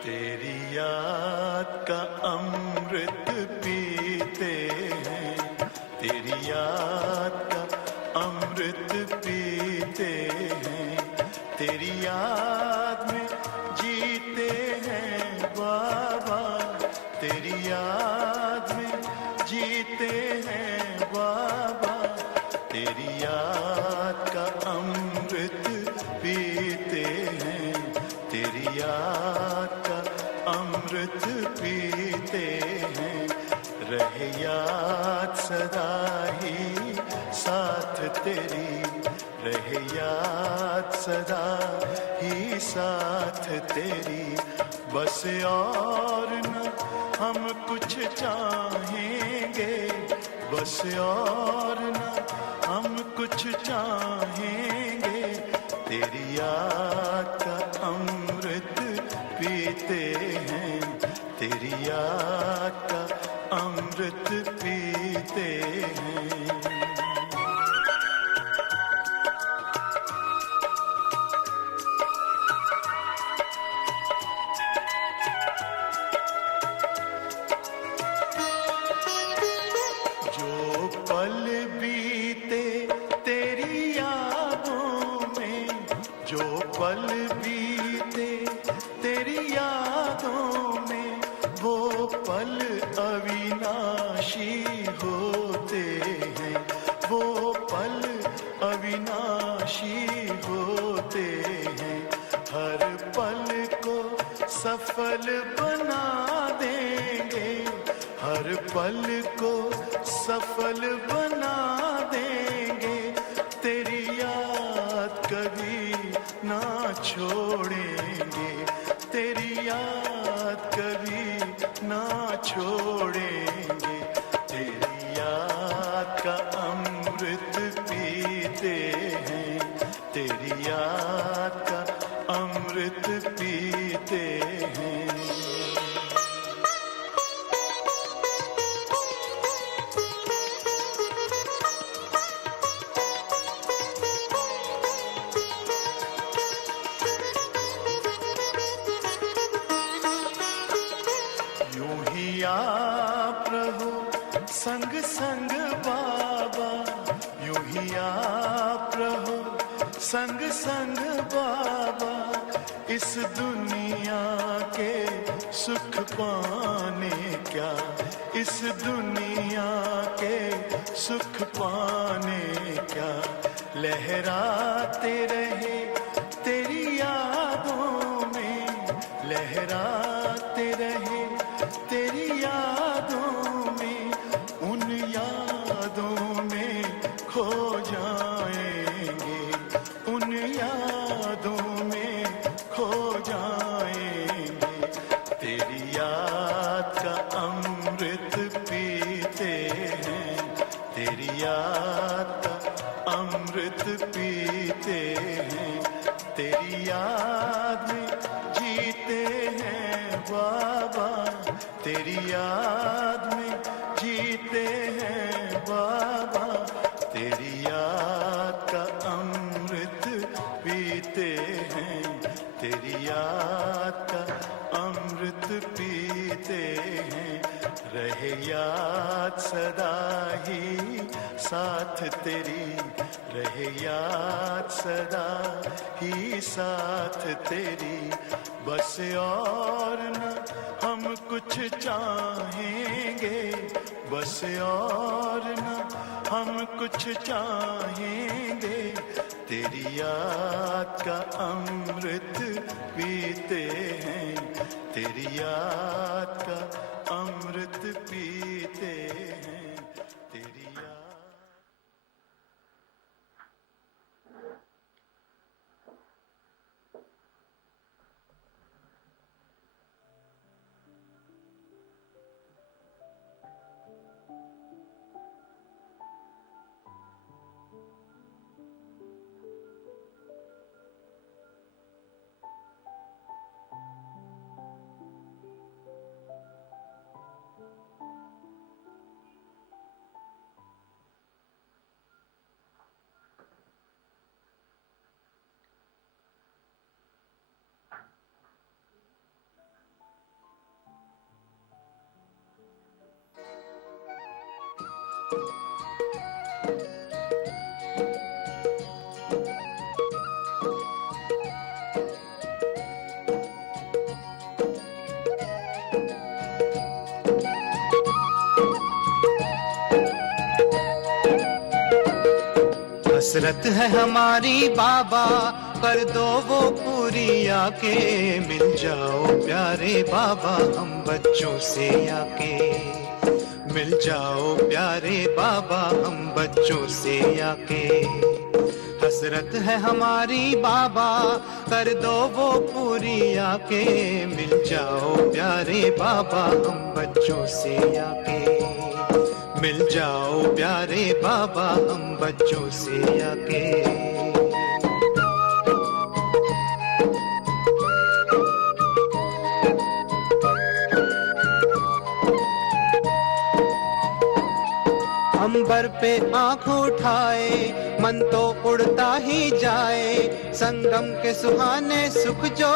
तेरी याद का अमृत पीते हैं, तेरी याद का अमृत पीते हैं, तेरी याद में जीते हैं बाबा, तेरी याद में जीते हैं बाबा, तेरी याद का अमृत पीते हैं, तेरी याद का अमृत पीते हैं, रहे याद सदा ही साथ तेरी, रहे याद सदा ही साथ तेरी, बस और न हम कुछ चाहेंगे, बस और न हम कुछ चाहेंगे, तेरी याद का अमृत पीते हैं, तेरी याद का अमृत पीते हैं। जो पल बीते तेरी यादों में, जो पल बीते तेरी यादों में, वो पल अविनाशी होते हैं, वो पल अविनाशी होते हैं, हर पल को सफल बना देंगे, हर पल को सफल बना देंगे, तेरी याद कभी ना छोड़ेंगे, तेरी याद कभी ना छोड़ेंगे, तेरी याद का अमृत पीते हैं, तेरी याद का अमृत पीते हैं। यूं ही आप रहो संग संग बाबा, यूं ही आप रहो संग संग बाबा, इस दुनिया के सुख पाने क्या, इस दुनिया के सुख पाने क्या, लहराते रहे तेरी यादों में, लहराते रहे तेरी यादों में, उन यादों में खो जाएंगे, उन यादों में खो जाएंगे, तेरी याद का अमृत पीते हैं, तेरी याद का अमृत पीते हैं, तेरी याद में जीते हैं बाबा, तेरी याद में जीते हैं बाबा, तेरी याद का अमृत पीते हैं, तेरी याद का अमृत पीते हैं, रहे याद सदा ही साथ तेरी, रहे याद सदा ही साथ तेरी, बस और न हम कुछ चाहेंगे, बस और न हम कुछ चाहेंगे, तेरी याद का अमृत पीते हैं, तेरी याद का अमृत पीते हैं, तेरी याद। हसरत है हमारी बाबा, कर दो वो पूरी आके, मिल जाओ प्यारे बाबा हम बच्चों से आके, मिल जाओ प्यारे बाबा हम बच्चों से आके। हसरत है हमारी बाबा, कर दो वो पूरी आके, मिल जाओ प्यारे बाबा हम बच्चों से आके, मिल जाओ प्यारे बाबा हम बच्चों से आके। अंबर पे आँख उठाए, मन तो उड़ता ही जाए, संगम के सुहाने सुख जो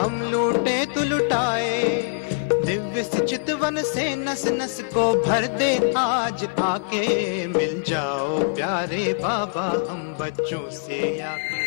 हम लूटे तो लुटाए, दिव्य चितवन से नस नस को भर दे आज आके, मिल जाओ प्यारे बाबा हम बच्चों से आके।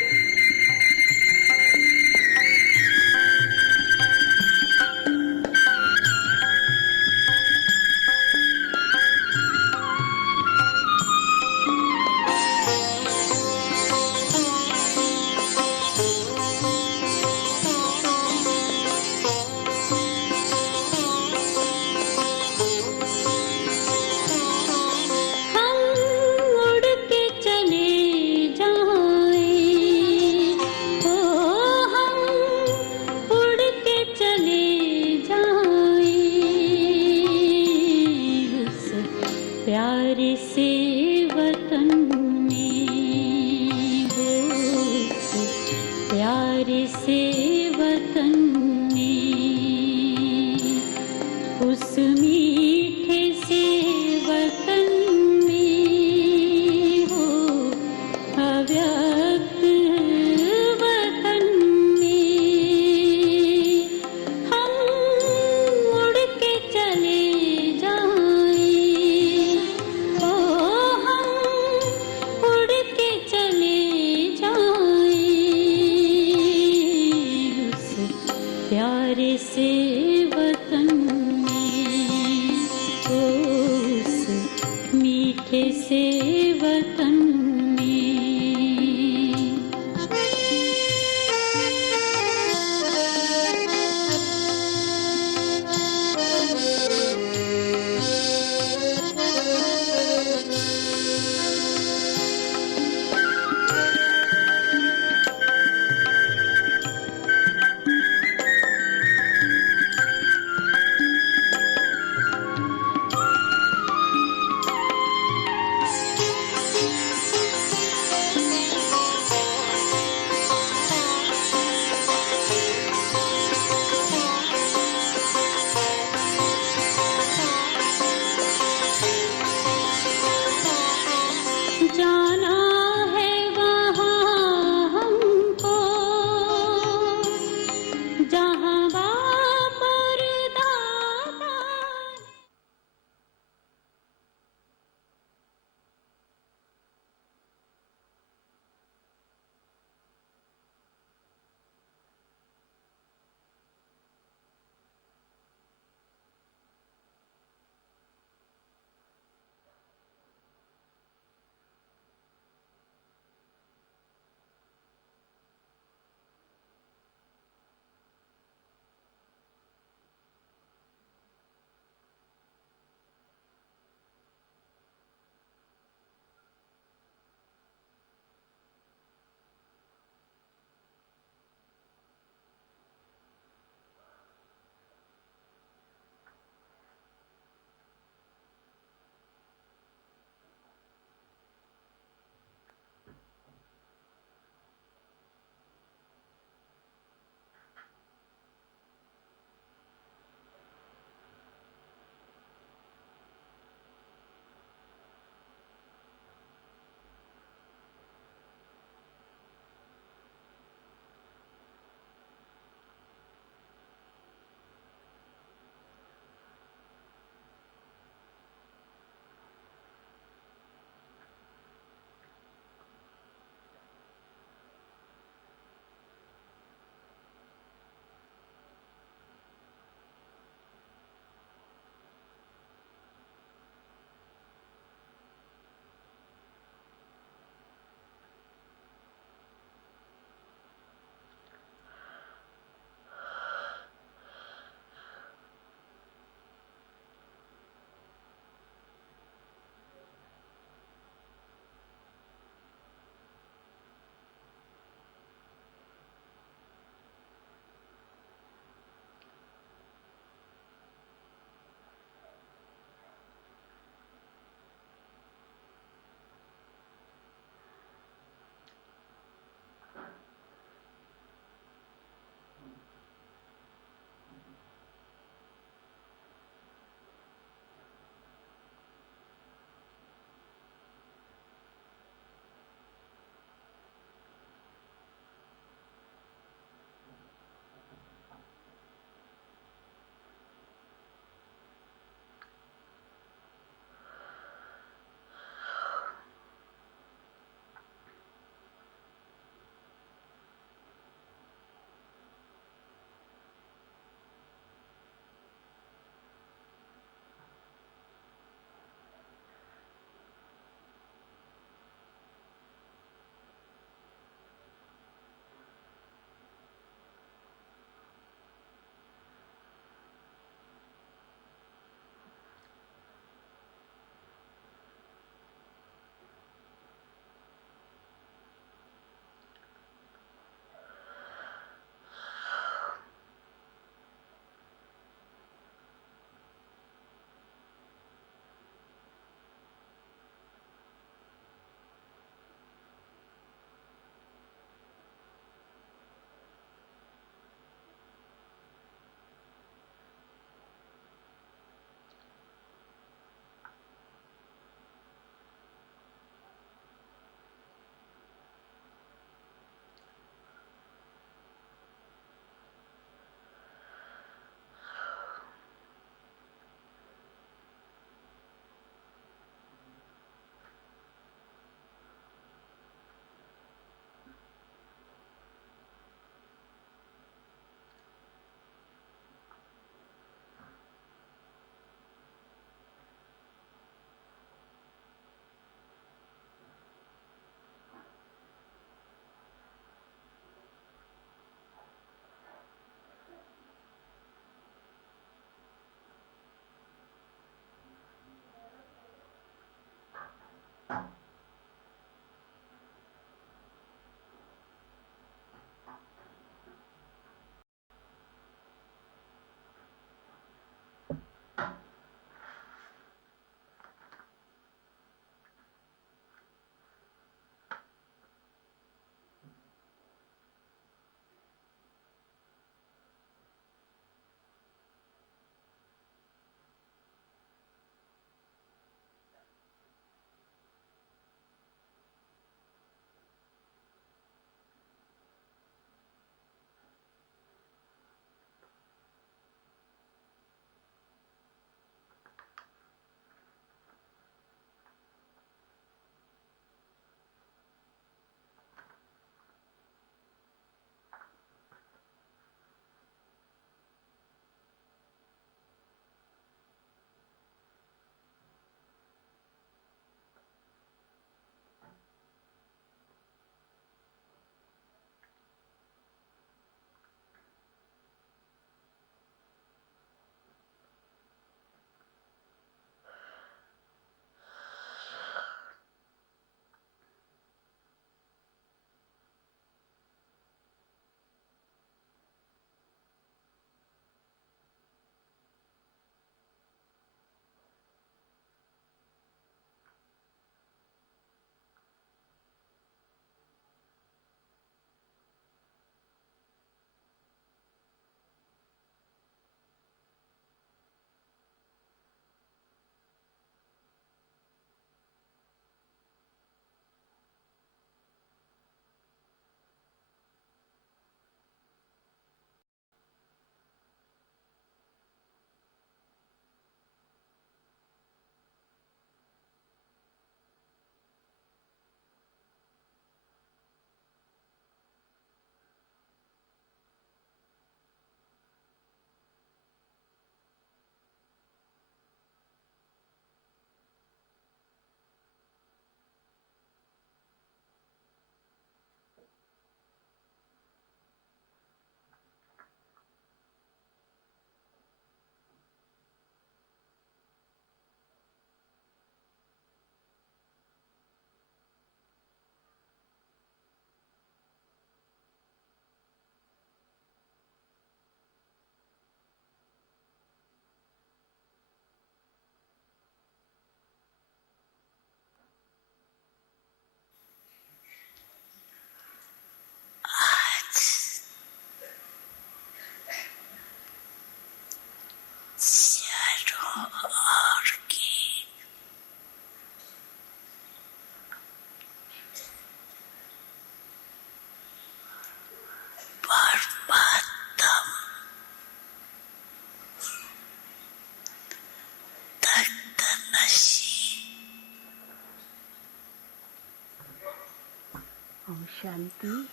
Shanti.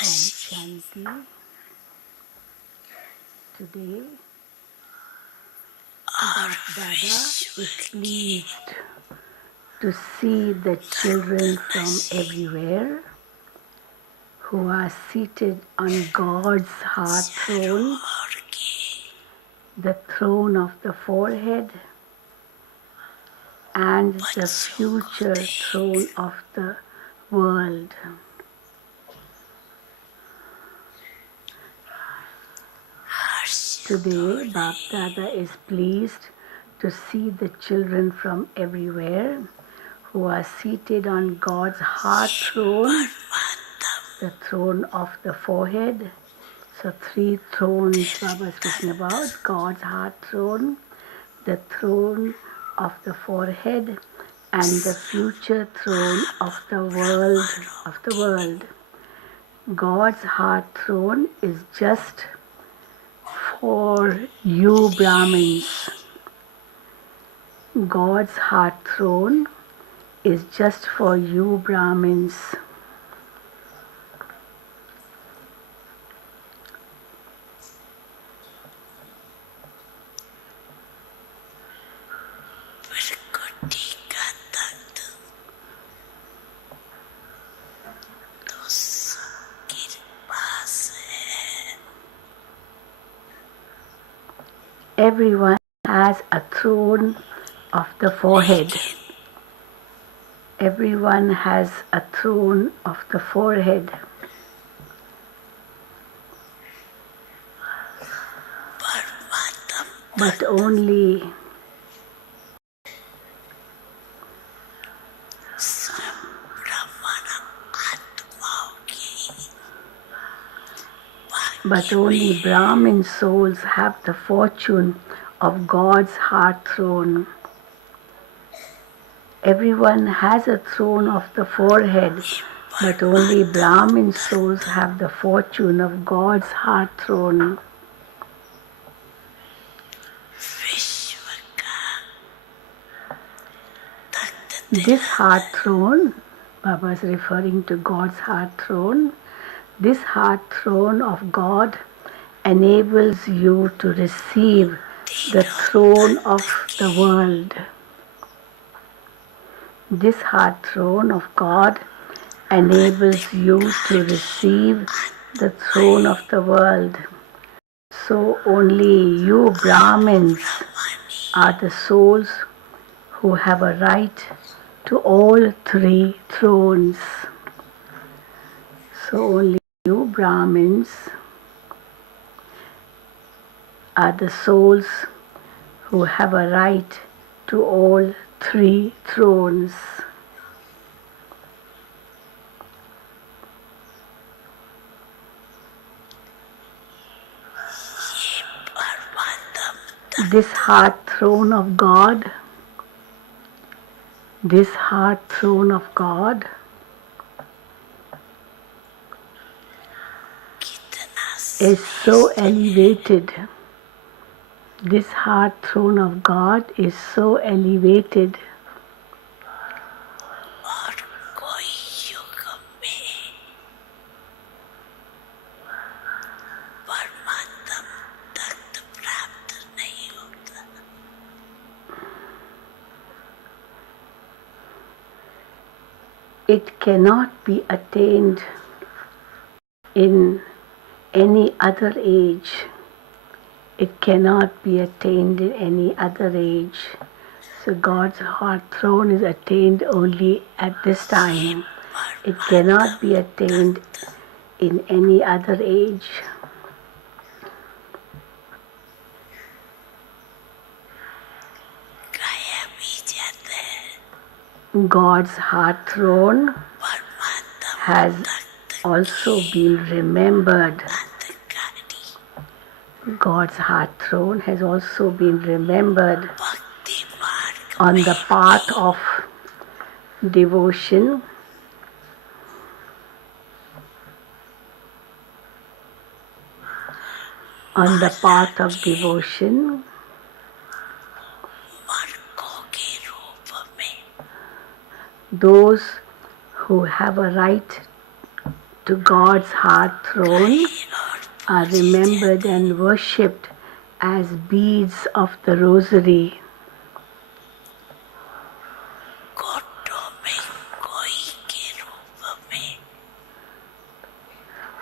Om Shanti. Today, Bap Dada is pleased to see the children from everywhere who are seated on God's heart throne, the throne of the forehead, and the future throne of the world. Today, Bap Dada is pleased to see the children from everywhere who are seated on God's heart throne, the throne of the forehead. So 3 thrones Baba is speaking about: God's heart throne, the throne of the forehead, and the future throne of the world. God's heart throne is just for you Brahmins. God's heart throne is just for you Brahmins. Everyone has a throne of the forehead. Everyone has a throne of the forehead. But only Brahmin souls have the fortune of God's heart throne. Everyone has a throne of the forehead, but only Brahmin souls have the fortune of God's heart throne. This heart throne, Baba is referring to God's heart throne. This heart throne of God enables you to receive the throne of the world. This heart throne of God enables you to receive the throne of the world. So only you Brahmins are the souls who have a right to all 3 thrones. So only you Brahmins are the souls who have a right to all 3 thrones. This heart throne of God, this heart throne of God is so elevated. This heart throne of God is so elevated. It cannot be attained in any other age. It cannot be attained in any other age. So God's heart throne is attained only at this time. It cannot be attained in any other age. God's heart throne has also been remembered. God's heart throne has also been remembered on the path of devotion. On the path of devotion, those who have a right to God's heart throne are remembered and worshipped as beads of the rosary.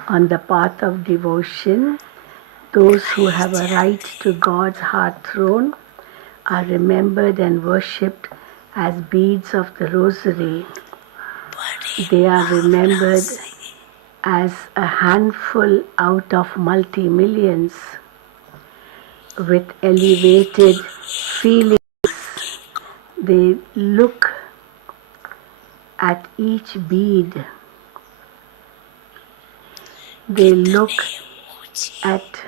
On the path of devotion, those who have a right to God's heart throne are remembered and worshipped as beads of the rosary. They are remembered as a handful out of multi-millions with elevated feelings. They look at each bead. They look at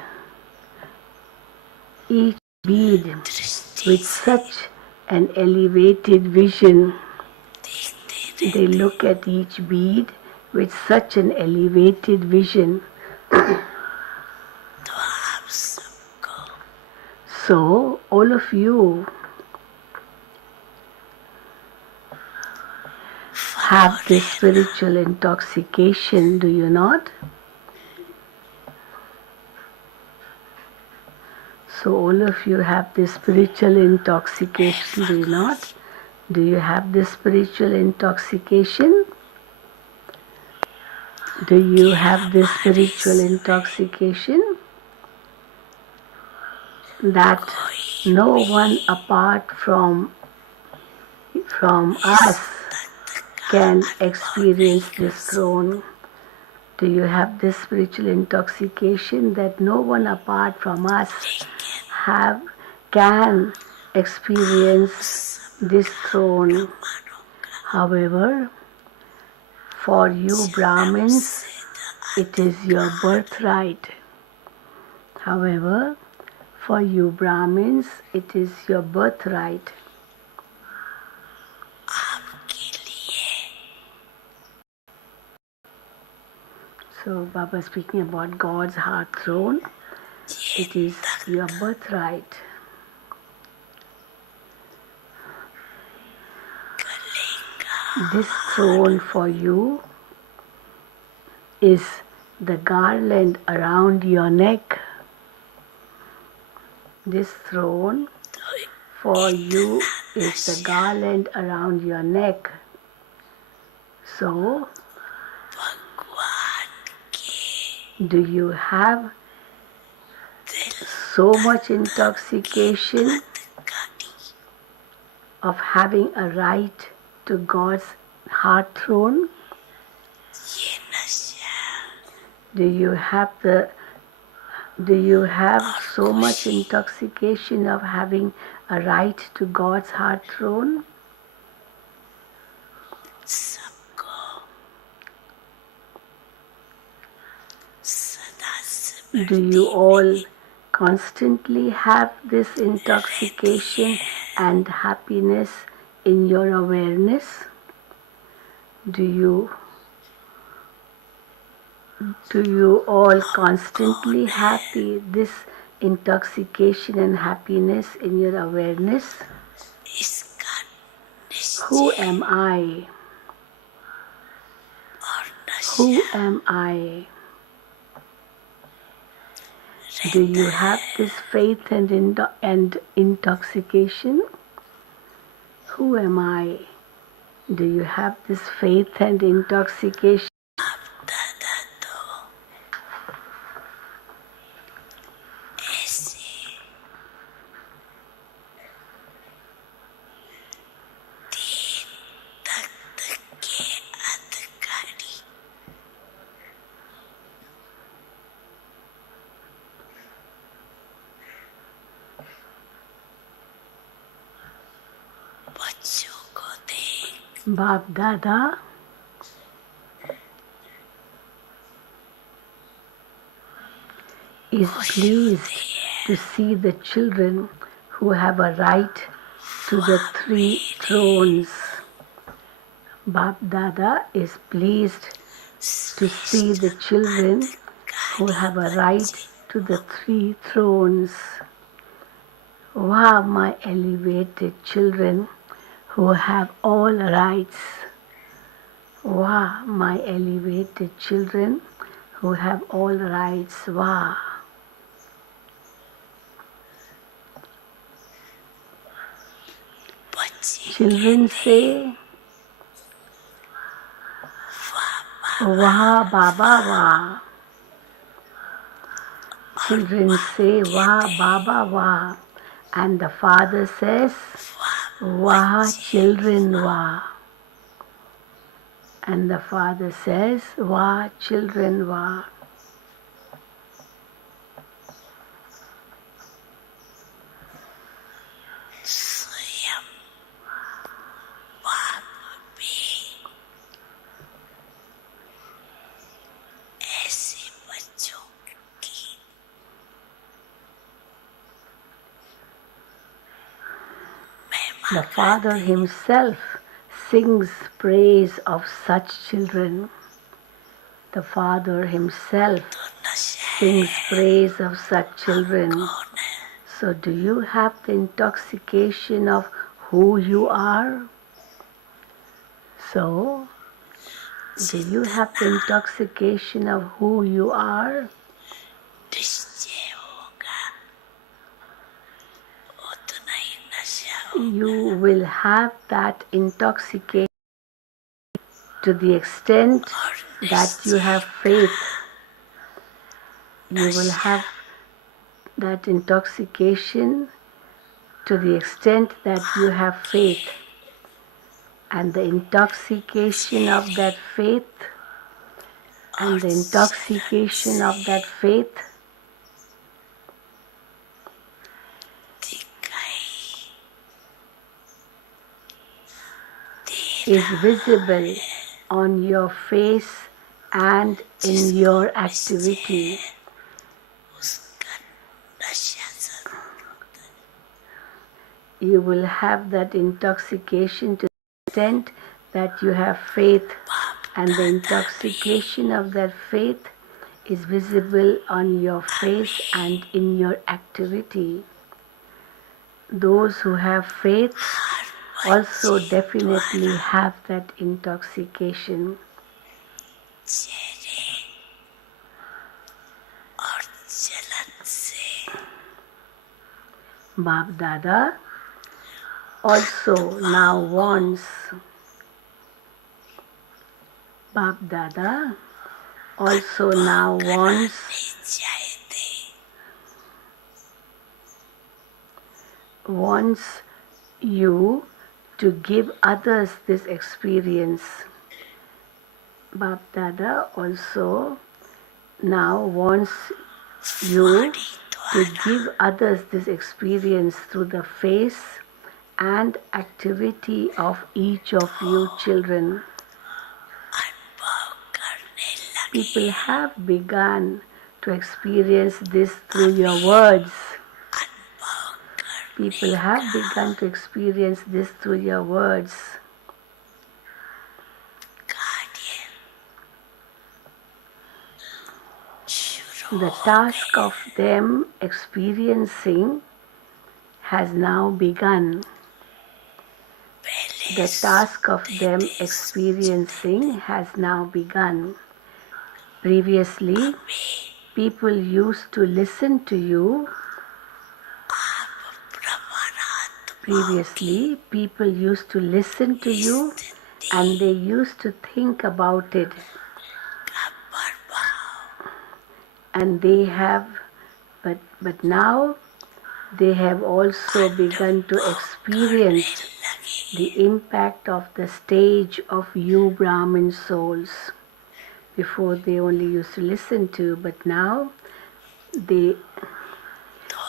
each bead with such an elevated vision. They look at each bead with such an elevated vision. So, all of you have this spiritual intoxication, do you not? So all of you have this spiritual intoxication, do you not? Do you have this spiritual intoxication? Do you have this spiritual intoxication? That no one apart from us can experience this throne. Do you have this spiritual intoxication that no one apart from us can experience this throne? However, for you Brahmins, it is your birthright. However, for you Brahmins, it is your birthright. So Baba is speaking about God's heart throne. It is your birthright. This throne for you is the garland around your neck. This throne for you is the garland around your neck. So, do you have so much intoxication of having a right to God's heart throne? Do you have so much intoxication of having a right to God's heart throne? Do you all constantly have this intoxication and happiness in your awareness? Do you all constantly have this intoxication and happiness in your awareness? Who am I? Who am I? Do you have this faith and intoxication? Who am I? Do you have this faith and intoxication? Baap Dada is pleased to see the children who have a right to the three thrones. Baap Dada is pleased to see the children who have a right to the three thrones. Wow, my elevated children who have all rights. Wah, my elevated children who have all rights. Wah. Children say, Wah, Baba, Wah. Children say, Wah, Baba, Wah. And the father says, Wah, children, Wah. And the father says, Wah, children, Wah. The Father Himself sings praise of such children. The Father Himself sings praise of such children. So do you have the intoxication of who you are? So, do you have the intoxication of who you are? You will have that intoxication to the extent that you have faith. You will have that intoxication to the extent that you have faith. And the intoxication of that faith, and the intoxication of that faith is visible on your face and in your activity. You will have that intoxication to the extent that you have faith, and the intoxication of that faith is visible on your face and in your activity. Those who have faith also definitely have that intoxication. Bap Dada also now wants wants you to give others this experience. Bap Dada also now wants you to give others this experience through the face and activity of each of you children. People have begun to experience this through your words. People have begun to experience this through your words. The task of them experiencing has now begun. The task of them experiencing has now begun. Previously, people used to listen to you. Previously, people used to listen to you and they used to think about it. And they have, but now they have also begun to experience the impact of the stage of you Brahmin souls. Before they only used to listen to, but now they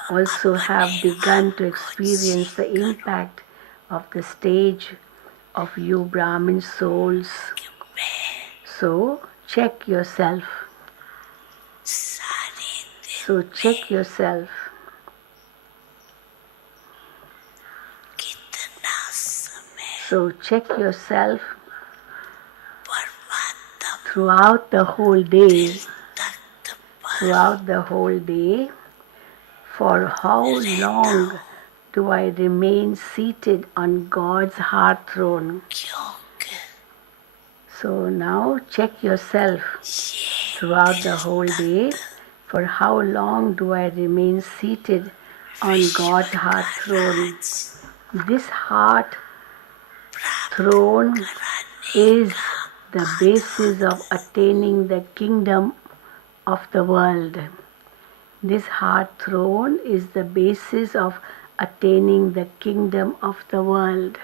also have begun to experience the impact of the stage of you Brahmin souls. So check yourself. So check yourself. So check yourself throughout the whole day. Throughout the whole day. For how long do I remain seated on God's heart throne? So now check yourself throughout the whole day. For how long do I remain seated on God's heart throne? This heart throne is the basis of attaining the kingdom of the world. This heart throne is the basis of attaining the kingdom of the world.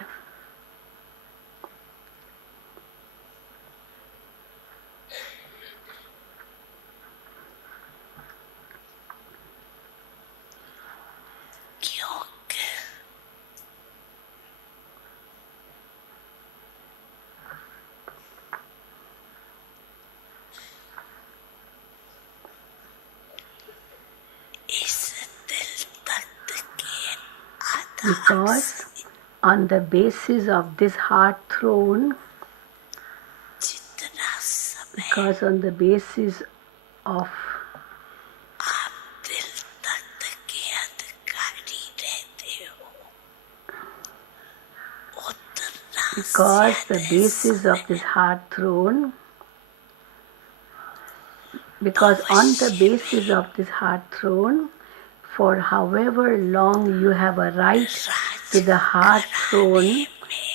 Because on the basis of this heart throne, because on the basis of because the basis of this heart throne, because on the basis of this heart throne, for however long you have a right to the heart throne,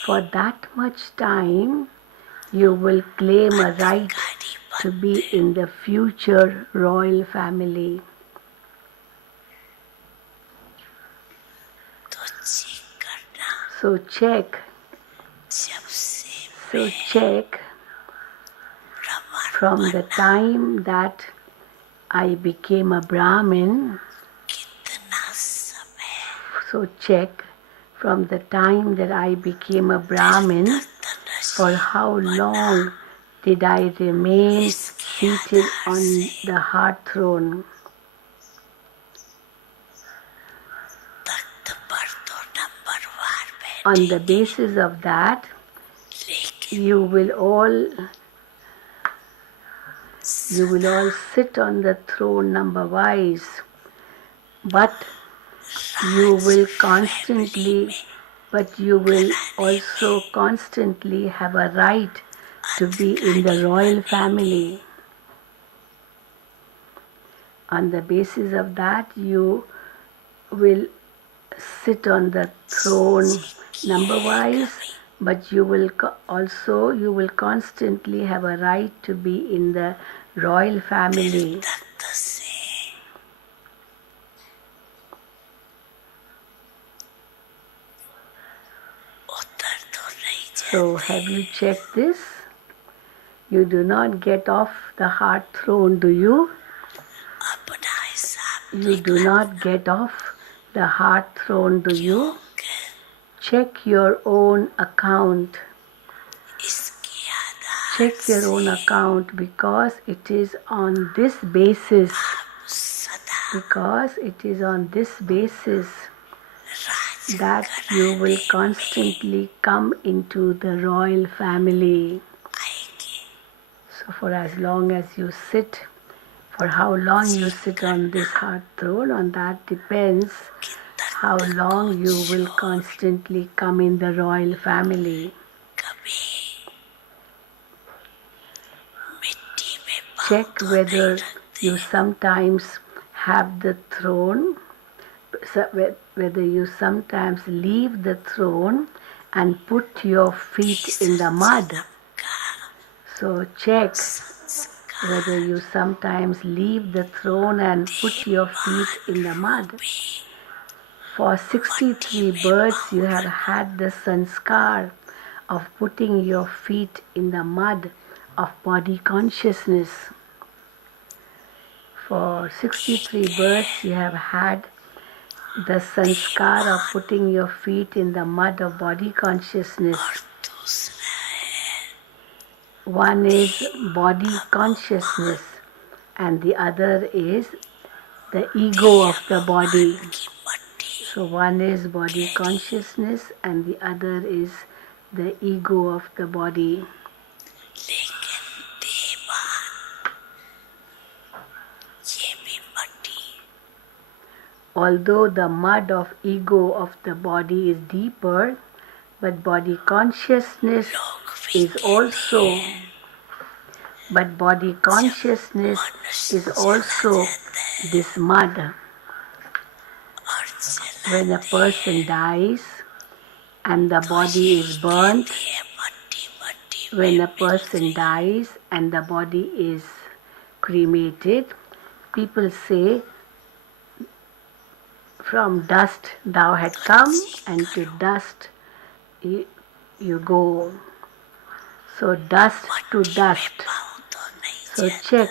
for that much time you will claim a right to be in the future royal family. So check from the time that I became a Brahmin. So check from the time that I became a Brahmin, for how long did I remain seated on the heart throne? On the basis of that, you will all sit on the throne number-wise, but you will also constantly have a right to be in the royal family. On the basis of that, you will sit on the throne number-wise, but you will constantly have a right to be in the royal family. So have you checked this? You do not get off the heart throne, do you? You do not get off the heart throne, do you? Check your own account. Check your own account, because it is on this basis. That you will constantly come into the royal family. So for as long as you sit, for how long you sit on this heart throne, on that depends how long you will constantly come in the royal family. Check whether you sometimes have the throne, whether you sometimes leave the throne and put your feet in the mud. So check whether you sometimes leave the throne and put your feet in the mud. For 63 births you have had the sanskar of putting your feet in the mud of body consciousness. For 63 births you have had the sanskar of putting your feet in the mud of body consciousness. One is body consciousness and the other is the ego of the body. So one is body consciousness and the other is the ego of the body. Although the mud of ego of the body is deeper, but body consciousness is also But body consciousness is also this mud. When a person dies and the body is burnt, when a person dies and the body is cremated, people say, from dust thou had come and to dust you go. So dust to dust. So check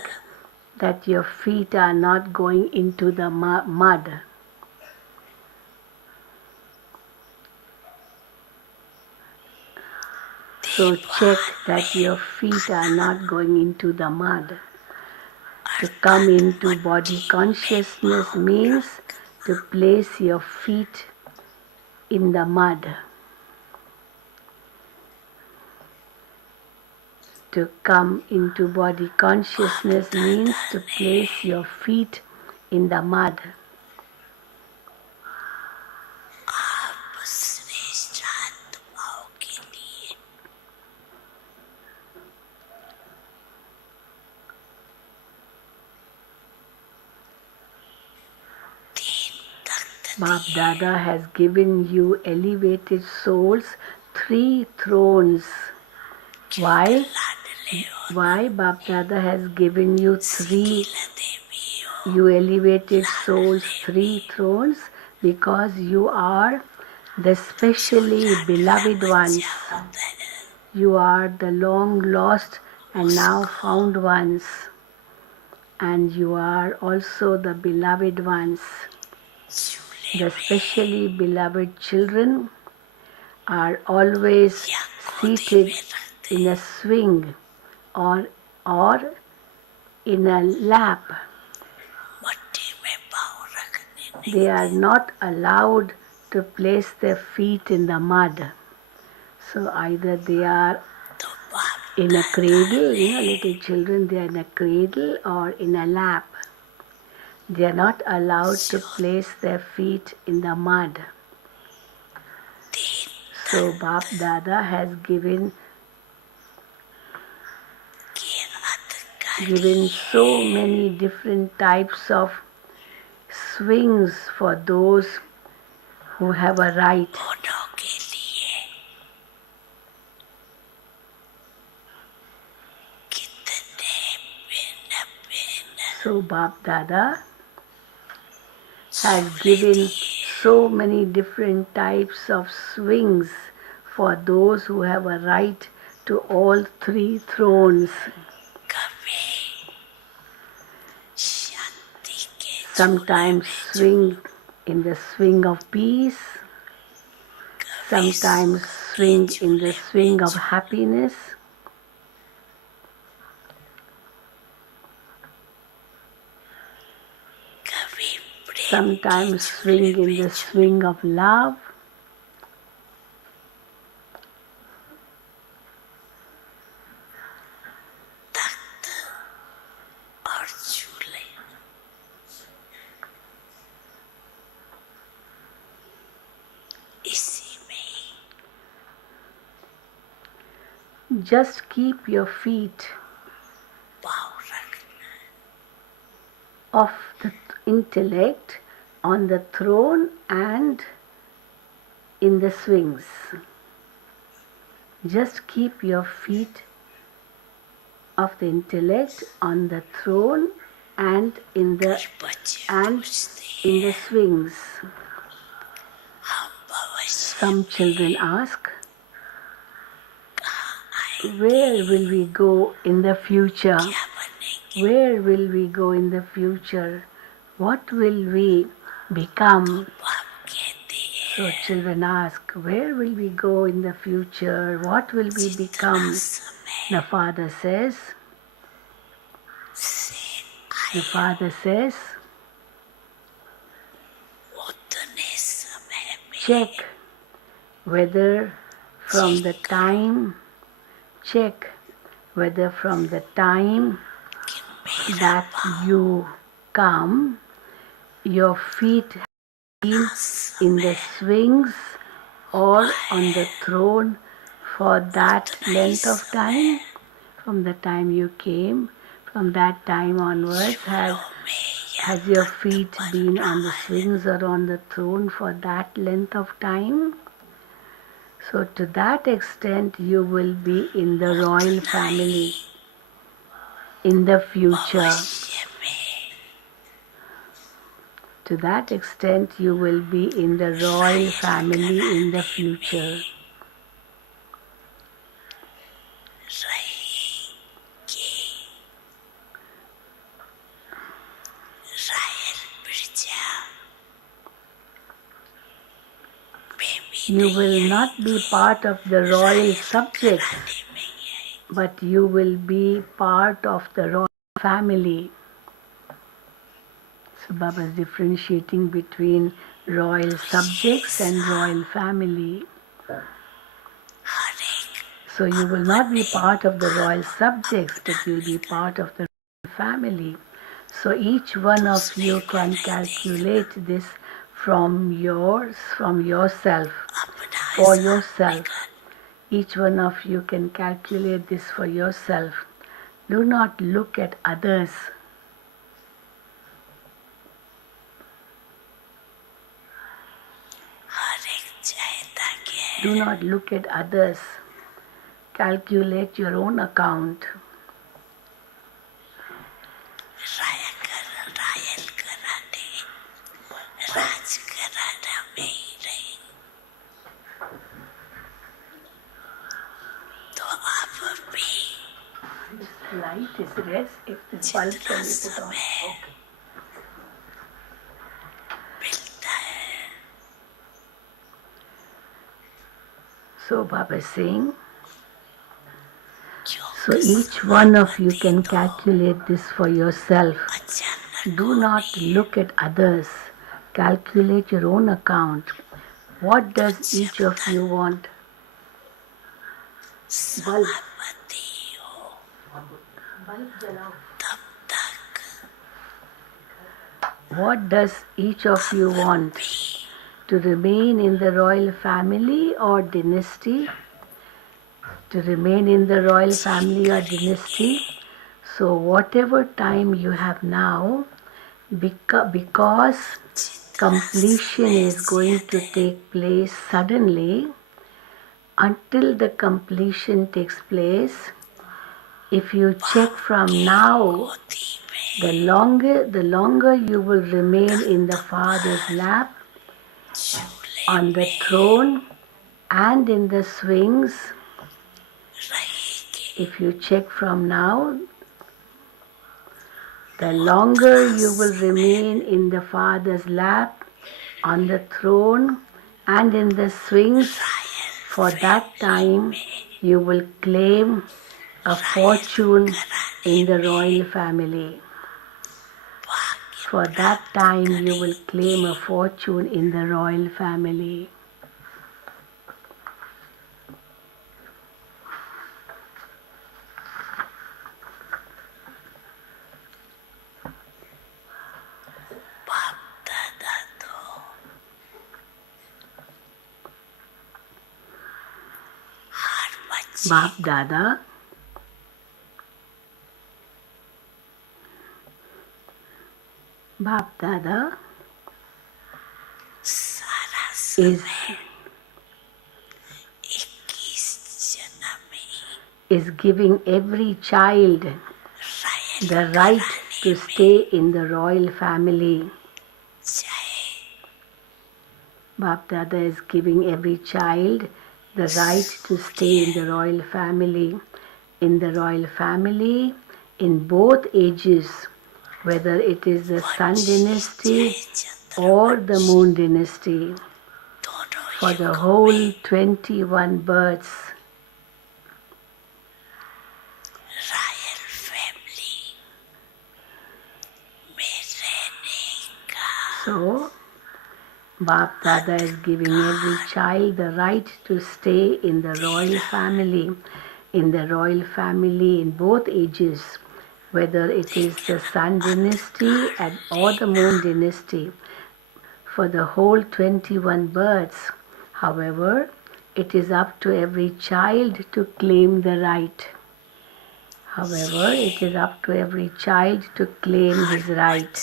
that your feet are not going into the mud. So check that your feet are not going into the mud. To come into body consciousness means to place your feet in the mud. To come into body consciousness means to place your feet in the mud. Bap Dada has given you elevated souls 3 thrones. Why? Why Bap Dada has given you you elevated souls 3 thrones? Because you are the specially beloved ones. You are the long lost and now found ones. And you are also the beloved ones. The specially beloved children are always seated in a swing or in a lap. They are not allowed to place their feet in the mud. So either they are in a cradle, little children, they are in a cradle or in a lap. They are not allowed to place their feet in the mud. So Bap Dada has given so many different types of swings for those who have a right. So Bap Dada has given so many different types of swings for those who have a right to all 3 thrones. Sometimes swing in the swing of peace, sometimes swing in the swing of happiness, sometimes swing in the swing of love, just keep your feet of the intellect on the throne and in the swings. Just keep your feet of the intellect on the throne and in the swings. Some children ask, where will we go in the future? Where will we go in the future? What will we become? So children ask, where will we go in the future? What will we become? The father says, check whether from the time that you come, your feet have been in the swings or on the throne for that length of time. from the time you came, from that time onwards, has your feet been on the swings or on the throne for that length of time? So to that extent you will be in the royal family in the future. To that extent you will be in the royal family in the future. You will not be part of the royal subjects, but you will be part of the royal family. So Baba is differentiating between royal subjects and royal family. So you will not be part of the royal subjects, but you will be part of the royal family. So each one of you can calculate this from yourself, for yourself. Each one of you can calculate this for yourself. Do not look at others. Do not look at others. Calculate your own account. This light is red. If this bulb can be put on. Okay. So Baba is saying, so each one of you can calculate this for yourself. Do not look at others. Calculate your own account. What does each of you want? Bulb. What does each of you want? To remain in the royal family or dynasty? To remain in the royal family or dynasty? So whatever time you have now, because completion is going to take place suddenly, until the completion takes place, if you check from now, the longer you will remain in the Father's lap, on the throne and in the swings, if you check from now, the longer you will remain in the Father's lap, on the throne and in the swings, for that time you will claim a fortune in the royal family. For that time you will claim a fortune in the royal family. बाप दादा is giving every child the right to stay in the royal family. Bap Dada is giving every child the right to stay in the royal family. In the royal family, in both ages, whether it is the Sun dynasty or the Moon dynasty, for the whole 21 births. So, Bap Dada is giving every child the right to stay in the royal family, in both ages, whether it is the Sun dynasty or the Moon dynasty, for the whole 21 births. However, it is up to every child to claim the right. However, it is up to every child to claim his right.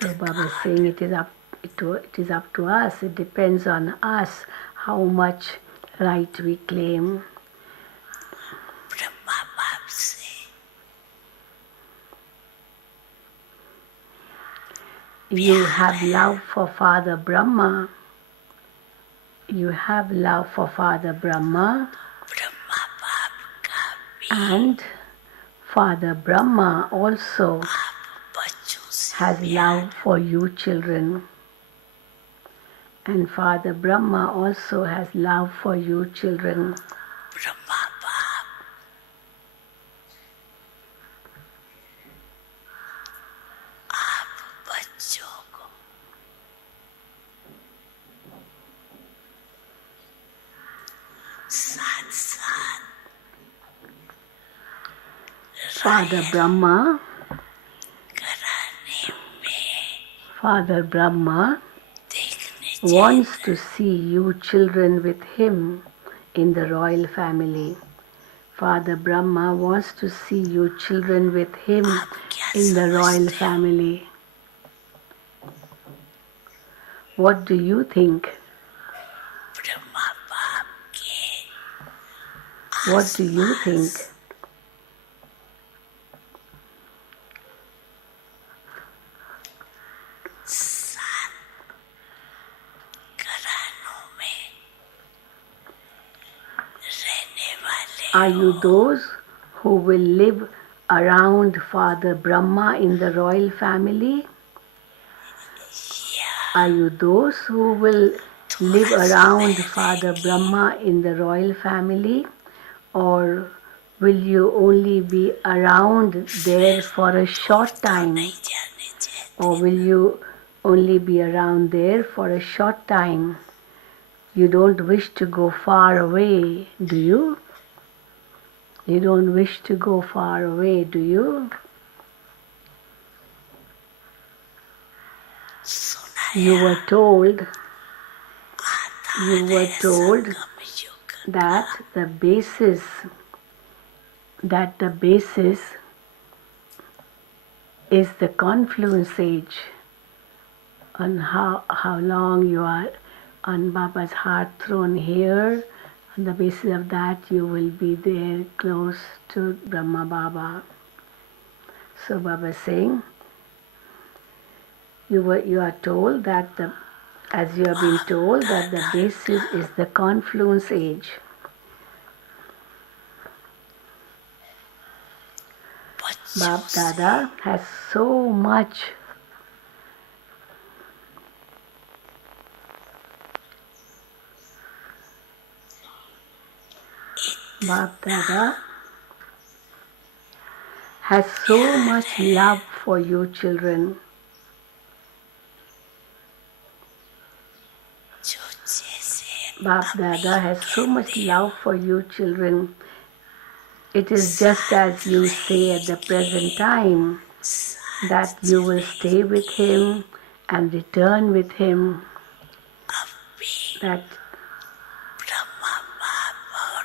So Baba is saying it is up to us. It depends on us how much right we claim. You have love for Father Brahma. You have love for Father Brahma. And Father Brahma also has love for you children. And Father Brahma also has love for you children. Father Brahma wants to see you children with him in the royal family. Father Brahma wants to see you children with him in the royal family. What do you think? What do you think? Are you those who will live around Father Brahma in the royal family? Are you those who will live around Father Brahma in the royal family? Or will you only be around there for a short time? Or will you only be around there for a short time? You don't wish to go far away, do you? You don't wish to go far away, do you? You were told that the basis is the confluence age, on how long you are on Baba's heart throne here. On the basis of that, you will be there close to Brahma Baba. So Baba is saying, you are told that as you have been told that the basis is the confluence age. Bab Dada has so much love for you children. Bab Dada has so much love for you children. It is just as you say at the present time that you will stay with him and return with him. That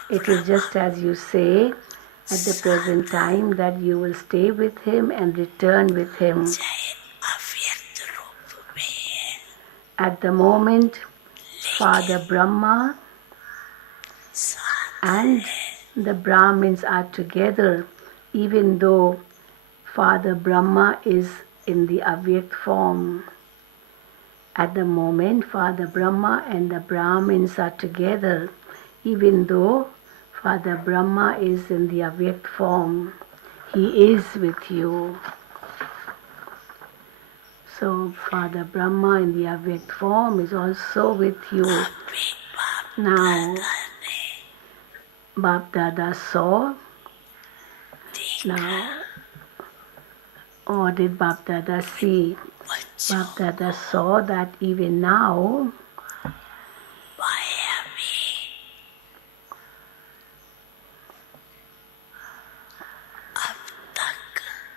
it is just as you say at the present time that you will stay with him and return with him. At the moment, Father Brahma and the Brahmins are together, even though Father Brahma is in the Avyakt form. At the moment, Father Brahma and the Brahmins are together, even though Father Brahma is in the Avyakt form. He is with you. So Father Brahma in the Avyakt form is also with you. Now, Bab Dada saw. Now, or did Bab Dada see? Bab Dada saw that even now,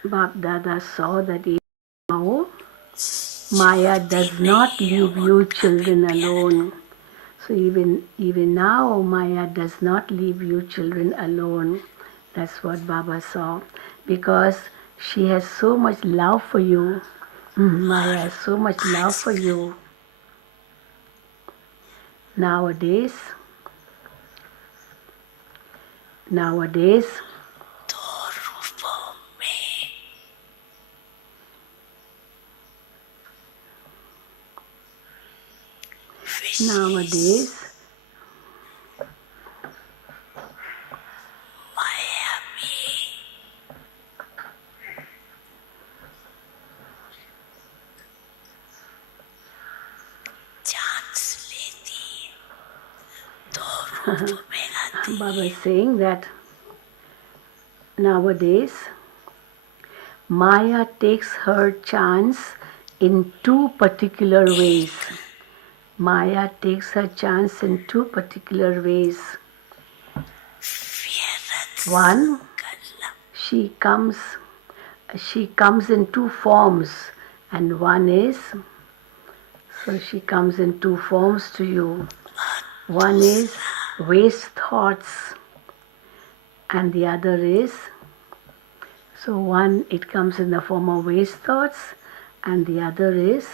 Bab Dada saw that even now, Maya does not leave you children alone. So even now, Maya does not leave you children alone. That's what Baba saw, because she has so much love for you. Maya has so much love for you. Nowadays, nowadays, Baba is saying that nowadays Maya takes her chance in two particular ways. Maya takes her chance in two particular ways. One, she comes in two forms, and one is, so she comes in two forms to you. One is waste thoughts, and the other is, so one, it comes in the form of waste thoughts, and the other is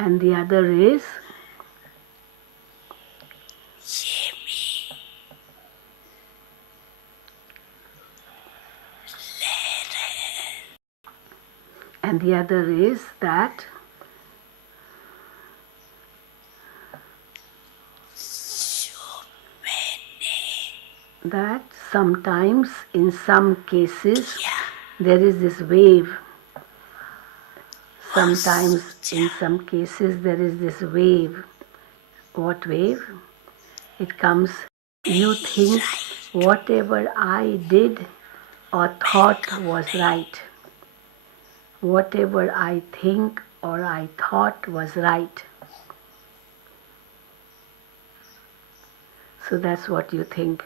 and the other is and the other is that sometimes, in some cases, there is this wave. Sometimes, in some cases, there is this wave. What wave? It comes, you think whatever I did or thought was right. Whatever I think or I thought was right. So that's what you think.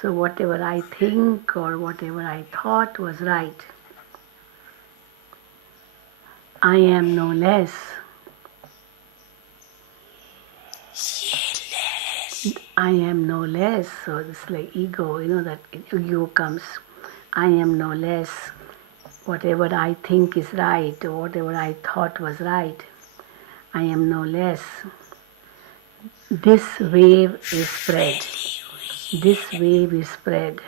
So whatever I think or whatever I thought was right. I am no less. I am no less. So it's like ego, that ego comes. I am no less. Whatever I think is right or whatever I thought was right. I am no less. This wave is spread. This wave is spread.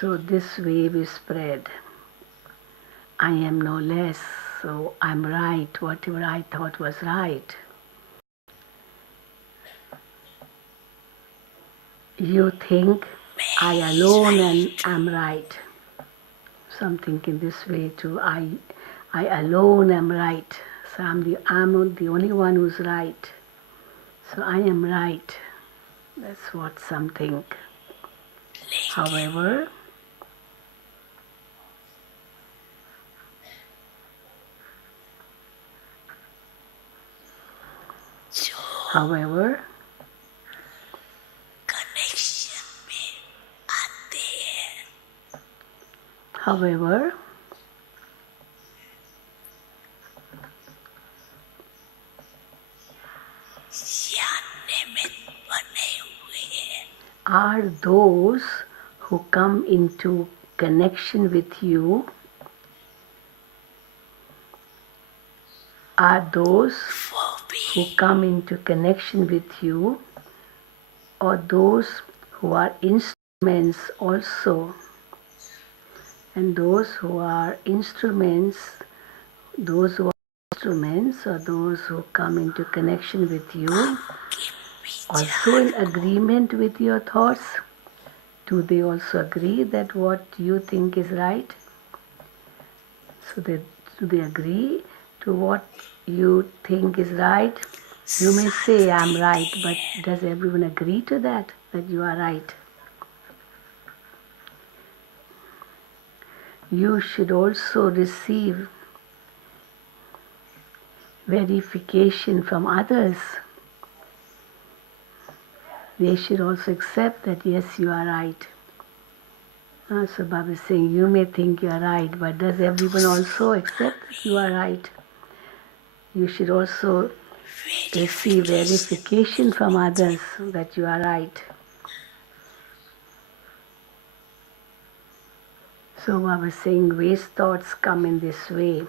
So this wave is spread. I am no less, so I'm right. Whatever I thought was right. You think I alone am right. Some think in this way too. I alone am right. So I'm the only one who's right. So I am right. That's what some think. However, However, are those who come into connection with you, are those who come into connection with you, or those who are instruments also. And those who are instruments, or those who come into connection with you, also in agreement with your thoughts. Do they also agree that what you think is right? So do they agree to what you think is right? You may say, I'm right, but does everyone agree to that you are right? you should also receive verification from others. They should also accept that yes, you are right. So Baba is saying, you may think you are right, but does everyone also accept that you are right? You should also receive verification from others that you are right. So Baba is saying, waste thoughts come in this way.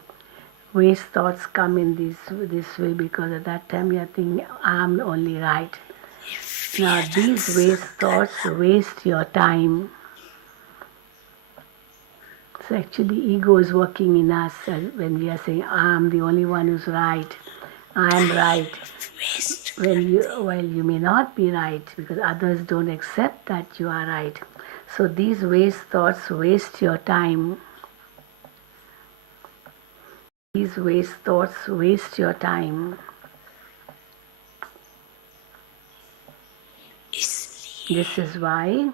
Waste thoughts come in this way because at that time you are thinking, I'm only right. Now these waste thoughts waste your time. So actually ego is working in us when we are saying, I'm the only one who's right. I am right. While you may not be right because others don't accept that you are right. So these waste thoughts waste your time. These waste thoughts waste your time. This is why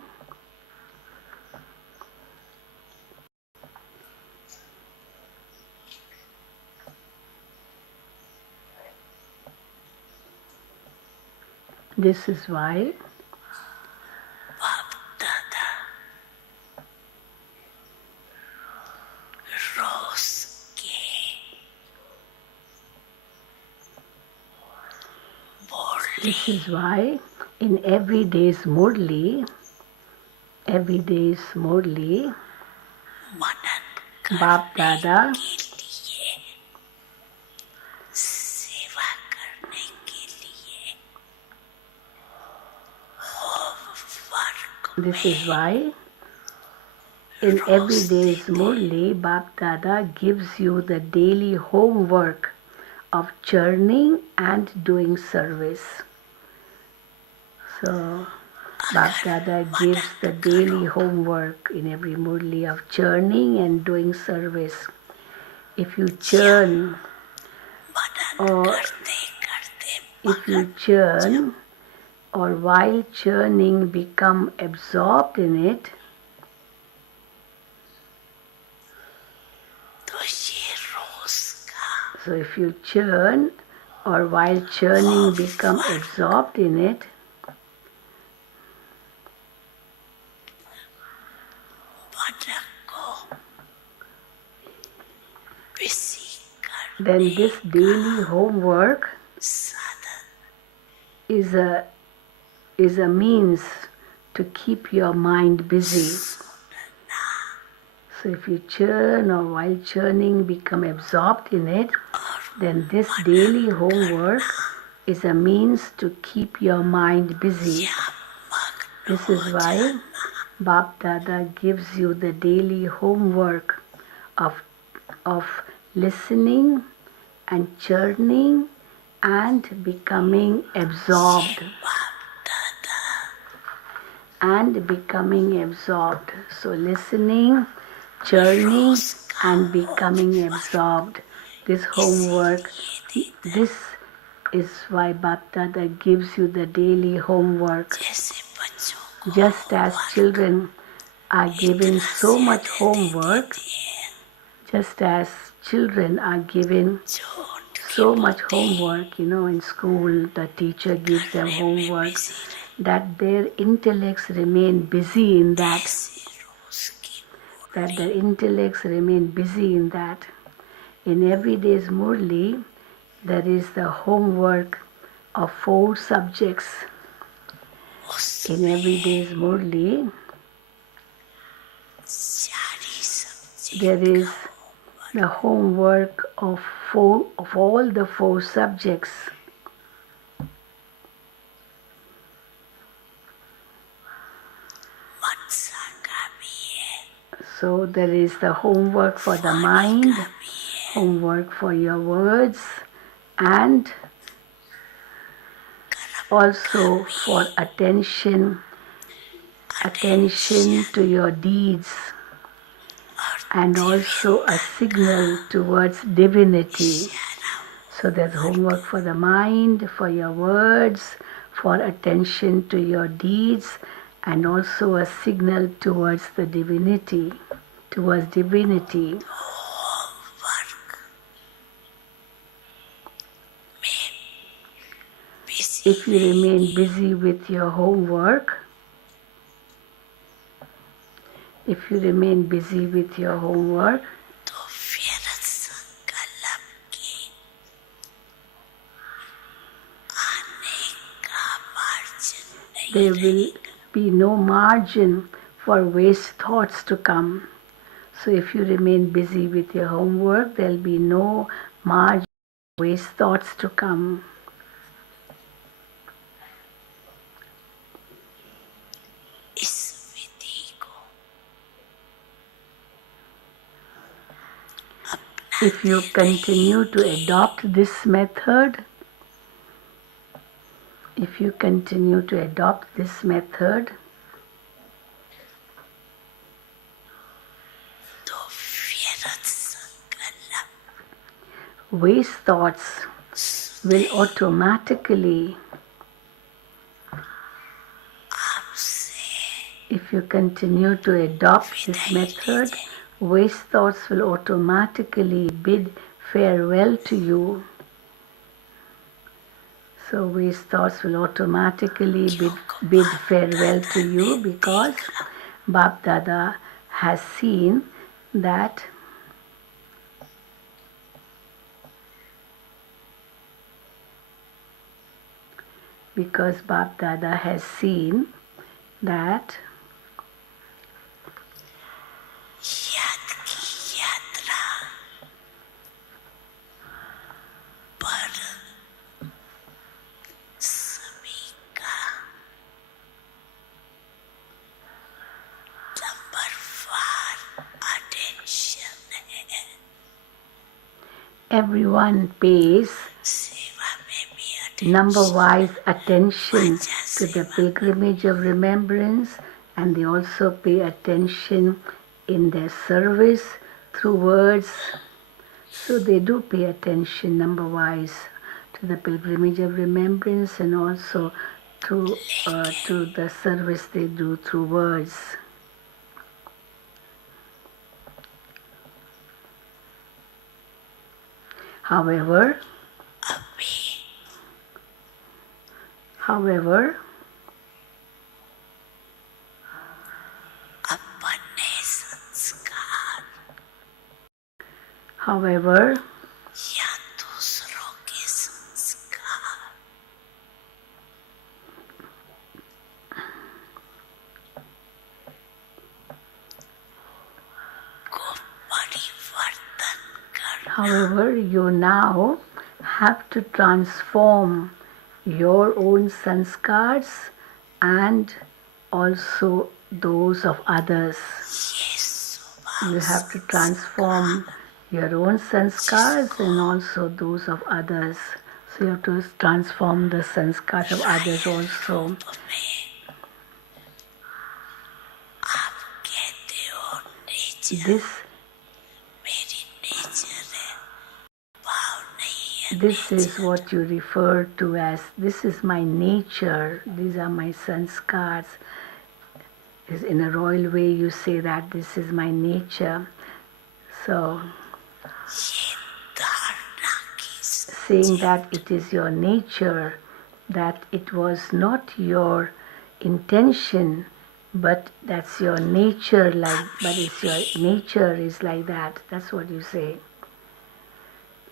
in everyday's Murli, Bap Dada This is why in everyday's Murli, Bap Dada gives you the daily homework of churning and doing service. So Bap Dada gives the daily homework in every Murli of churning and doing service. If you churn or while churning become absorbed in it, so if you churn or while churning become absorbed in it, then this daily homework is a means to keep your mind busy. So if you churn or while churning become absorbed in it, then this daily homework is a means to keep your mind busy. This is why Bap Dada gives you the daily homework of listening and churning and becoming absorbed. So listening, churning and becoming absorbed. This homework, this is why Bap Dada gives you the daily homework. Just as children are given so much homework, in school the teacher gives them homework, that their intellects remain busy in that. In everyday's Murli, there is the homework of 4 subjects. In everyday's Murli, there is the homework of all the 4 subjects. So there is the homework for the mind, homework for your words, and also for attention to your deeds, and also a signal towards divinity. So there's homework for the mind, for your words, for attention to your deeds, and also a signal towards the divinity, towards divinity. If you remain busy with your homework, if you remain busy with your homework, there will be no margin for waste thoughts to come. So if you remain busy with your homework, there will be no margin for waste thoughts to come. If you continue to adopt this method, waste thoughts will automatically, if you continue to adopt this method, waste thoughts will automatically bid farewell to you. So waste thoughts will automatically bid farewell to you because Bap Dada has seen that everyone pays number-wise attention to the pilgrimage of remembrance, and they also pay attention in their service through words. So they do pay attention number-wise to the pilgrimage of remembrance and also to the service they do through words. However, you now have to transform your own sanskars and also those of others. You have to transform your own sanskars and also those of others. So you have to transform the sanskars of others also. This is what you refer to as, this is my nature, these are my sanskars. In a royal way you say that this is my nature. So, saying that it is your nature, that it was not your intention, but that's your nature, but it's your nature is like that. That's what you say.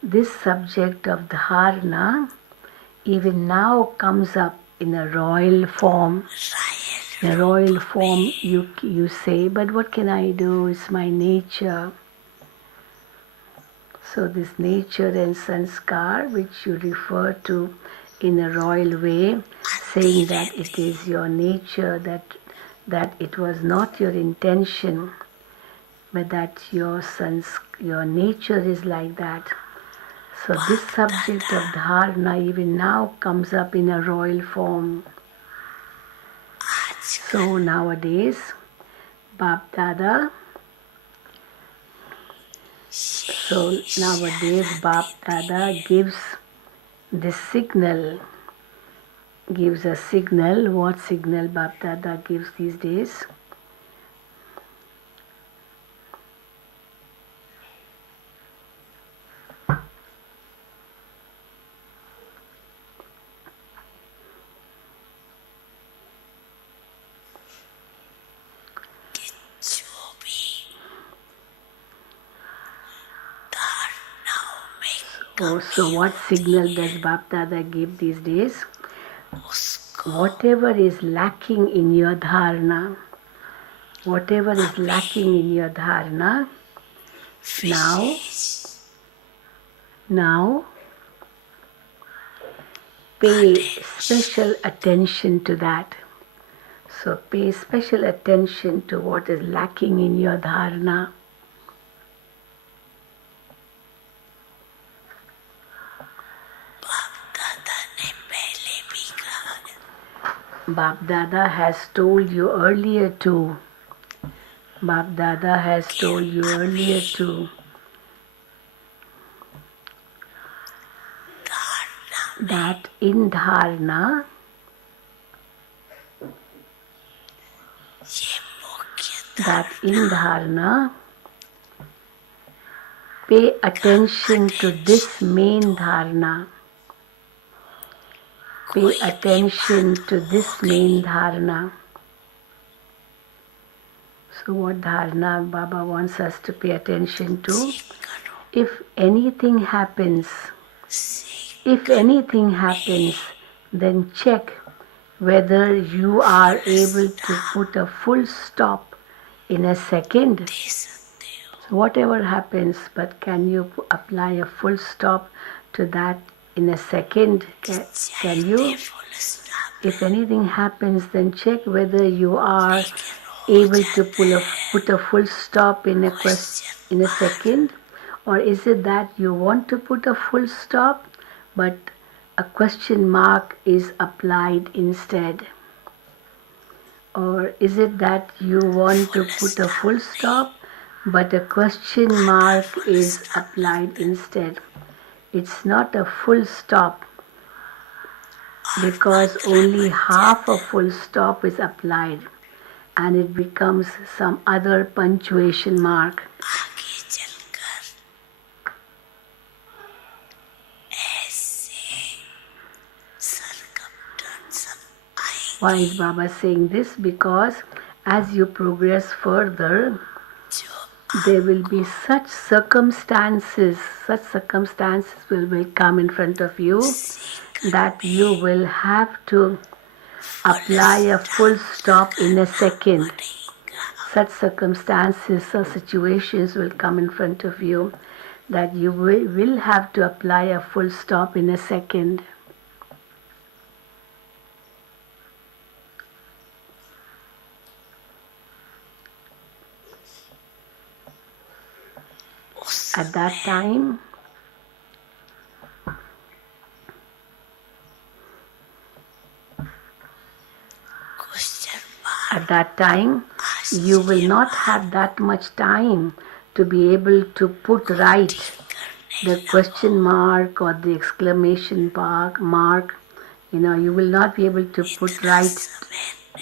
This subject of dharana even now comes up in a royal form. In a royal form you say, but what can I do? It's my nature. So this nature and sanskar which you refer to in a royal way, saying that it is your nature, that it was not your intention, but that your nature is like that. So this subject of dharana even now comes up in a royal form. So nowadays, Bap Dada gives this signal, gives a signal. What signal Bap Dada gives these days? Oh, so what signal does Bap Dada give these days? Whatever is lacking in your dharana, whatever is lacking in your dharana, now pay special attention to that. So pay special attention to what is lacking in your dharana. Bap Dada has told you earlier too. Bap Dada has told you earlier too that in dharana, pay attention to this main dharana. Pay attention to this main dharana. So what dharana Baba wants us to pay attention to? If anything happens, then check whether you are able to put a full stop in a second. So whatever happens, but can you apply a full stop to that in a second? Can you? If anything happens, then check whether you are able to put a full stop in a second, or is it that you want to put a full stop, but a question mark is applied instead? Or is it that you want to put a full stop, but a question mark is applied instead? It's not a full stop, because only half a full stop is applied and it becomes some other punctuation mark. Why is Baba saying this? Because as you progress further, there will be such circumstances will come in front of you that you will have to apply a full stop in a second. Such circumstances or situations will come in front of you that you will have to apply a full stop in a second. At that time, you will not have that much time to be able to put right the question mark or the exclamation mark. You will not be able to put right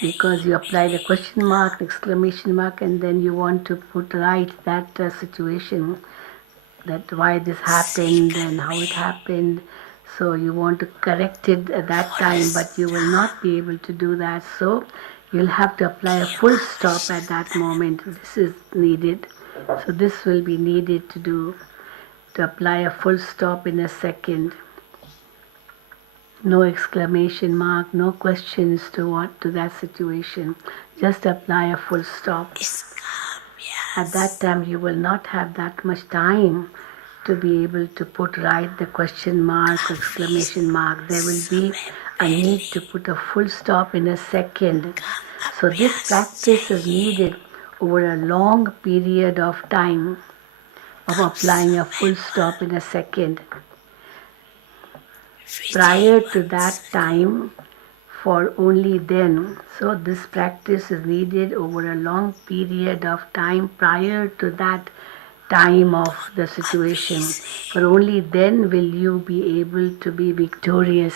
because you apply the question mark, exclamation mark, and then you want to put right that situation, that why this happened and how it happened. So you want to correct it at that time, but you will not be able to do that. So you'll have to apply a full stop at that moment. This is needed. So this will be needed to apply a full stop in a second. No exclamation mark, no questions to that situation. Just apply a full stop. At that time, you will not have that much time to be able to put right the question mark, exclamation mark. There will be a need to put a full stop in a second. So this practice is needed over a long period of time of applying a full stop in a second. Prior to that time, for only then. So this practice is needed over a long period of time prior to that time of the situation. For only then will you be able to be victorious.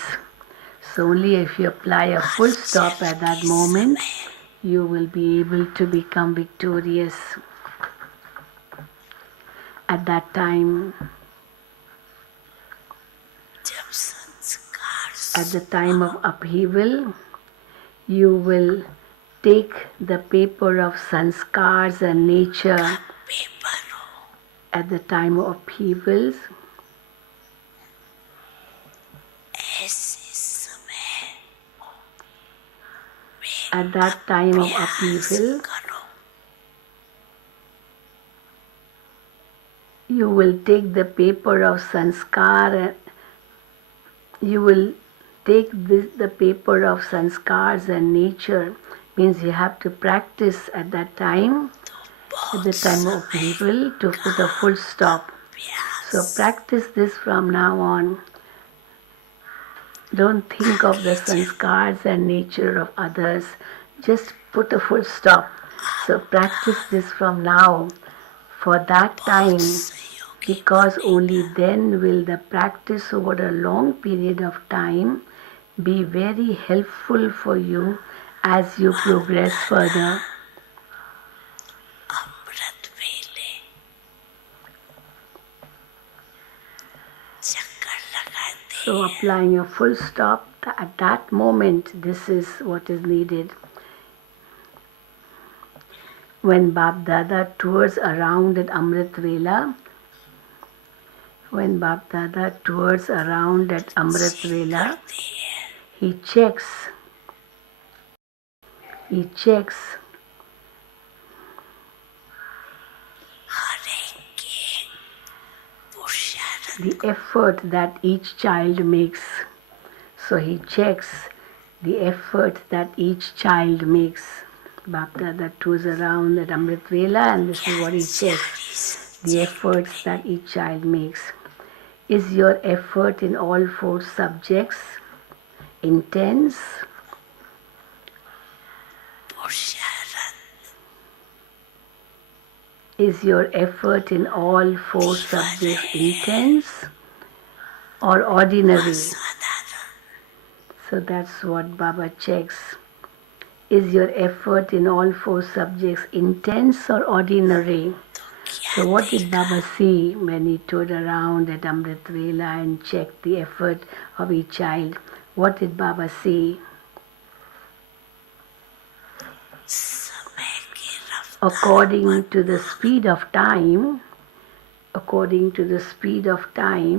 So only if you apply a full stop at that moment, you will be able to become victorious. At that time, at the time of upheaval, you will take the paper of sanskars and nature. At the time of upheavals, At that time of upheaval, you will take the paper of sanskar, you will take the paper of sanskars and nature, means you have to practice at that time, at the time of upheaval, to put a full stop. So practice this from now on. Don't think of the sanskars and nature of others. Just put a full stop. So practice this from now, for that time, because only then will the practice over a long period of time be very helpful for you as you progress further. So applying a full stop at that moment, this is what is needed. When Bap Dada tours around at Amrit Vela, he checks the effort that each child makes. So he checks the effort that each child makes. Bap Dada tours around at Amrit Vela, and this is what he checks, the efforts that each child makes. Is your effort in all 4 subjects intense? Is your effort in all 4 subjects intense or ordinary? So that's what Baba checks. Is your effort in all 4 subjects intense or ordinary? So what did Baba see when he toured around at Amrit Vela and checked the effort of each child? What did Baba see? According to the speed of time, according to the speed of time,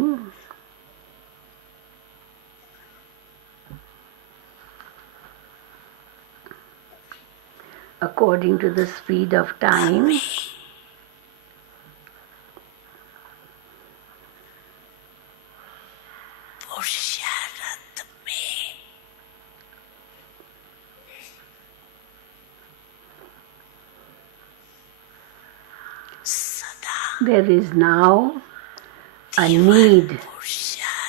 there is now a need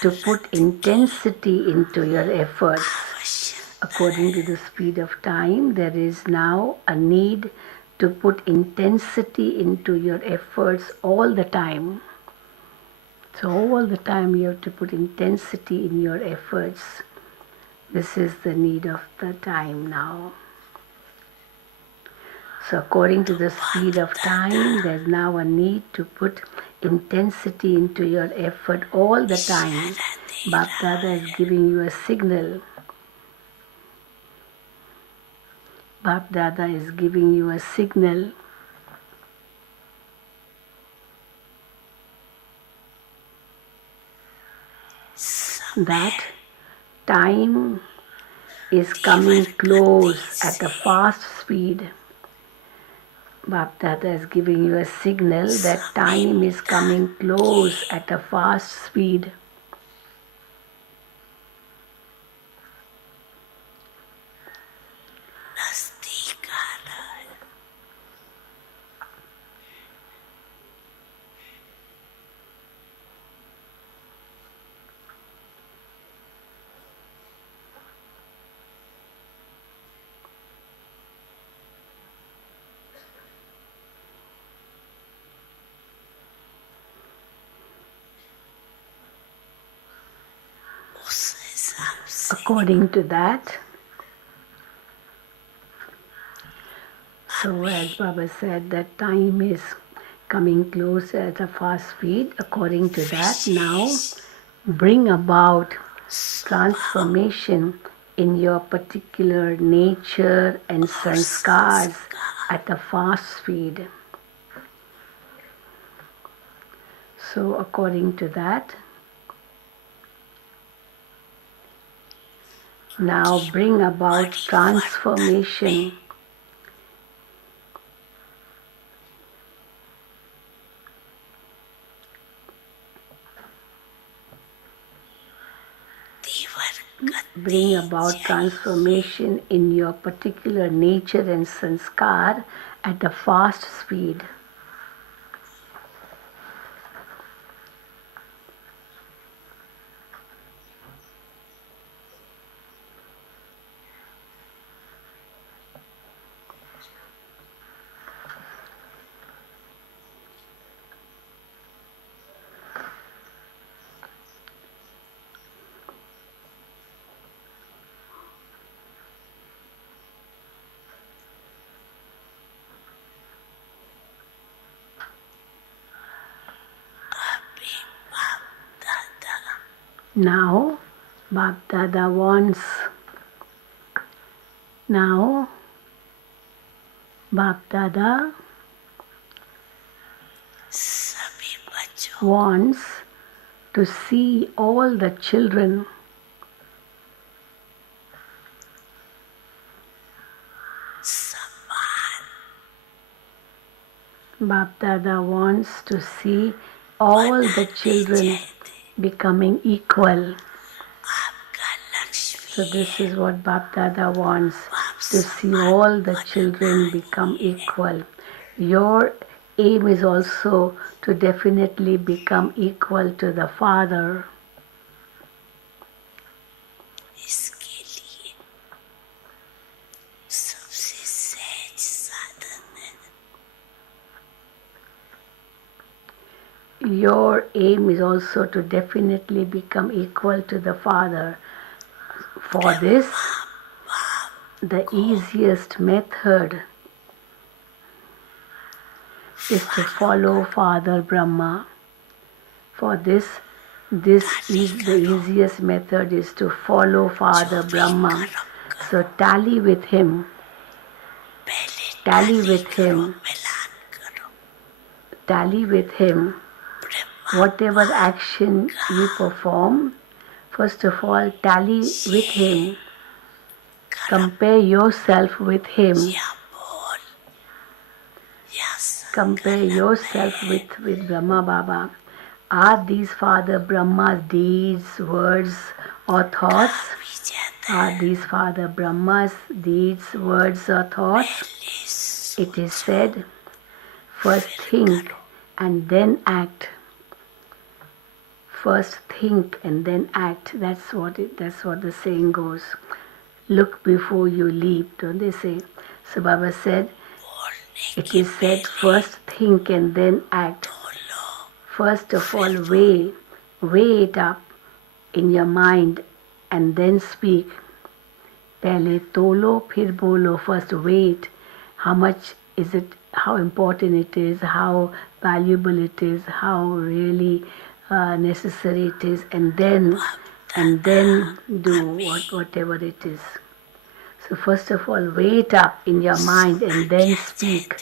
to put intensity into your efforts. According to the speed of time, there is now a need to put intensity into your efforts all the time. So all the time you have to put intensity in your efforts. This is the need of the time now. So according to the speed of time, there's now a need to put intensity into your effort all the time. Bap Dada is giving you a signal. Bap Dada is giving you a signal. That time is coming close at a fast speed. Bap Dada is giving you a signal that time is coming close at a fast speed. According to that, so as Baba said, that time is coming close at a fast speed. According to that, now bring about transformation in your particular nature and sanskars at a fast speed. So according to that, now bring about transformation in your particular nature and sanskar at a fast speed. Now, Bap Dada wants. Now, Bap Dada wants to see all the children Bap Dada wants to see all the children becoming equal. So this is what Bap Dada wants, to see all the children become equal. Your aim is also to definitely become equal to the Father. Your aim is also to definitely become equal to the Father. For this, the easiest method is to follow Father Brahma. For this is the easiest method is to follow Father Brahma. So tally with him. Tally with him. Tally with him. Whatever action you perform, first of all, tally with him. Compare yourself with him. Compare yourself with Brahma Baba. Are these Father Brahma's deeds, words or thoughts? Are these Father Brahma's deeds, words or thoughts? It is said, first think and then act. First think and then act. That's what the saying goes. Look before you leap, don't they say? So Baba said, it is said, first think and then act. First of all, weigh it up in your mind and then speak. Pehle tolo, phir bolo. First wait. How much is it? How important it is? How valuable it is? How really necessary it is? And then do whatever it is. So first of all, weigh it up in your mind and then speak.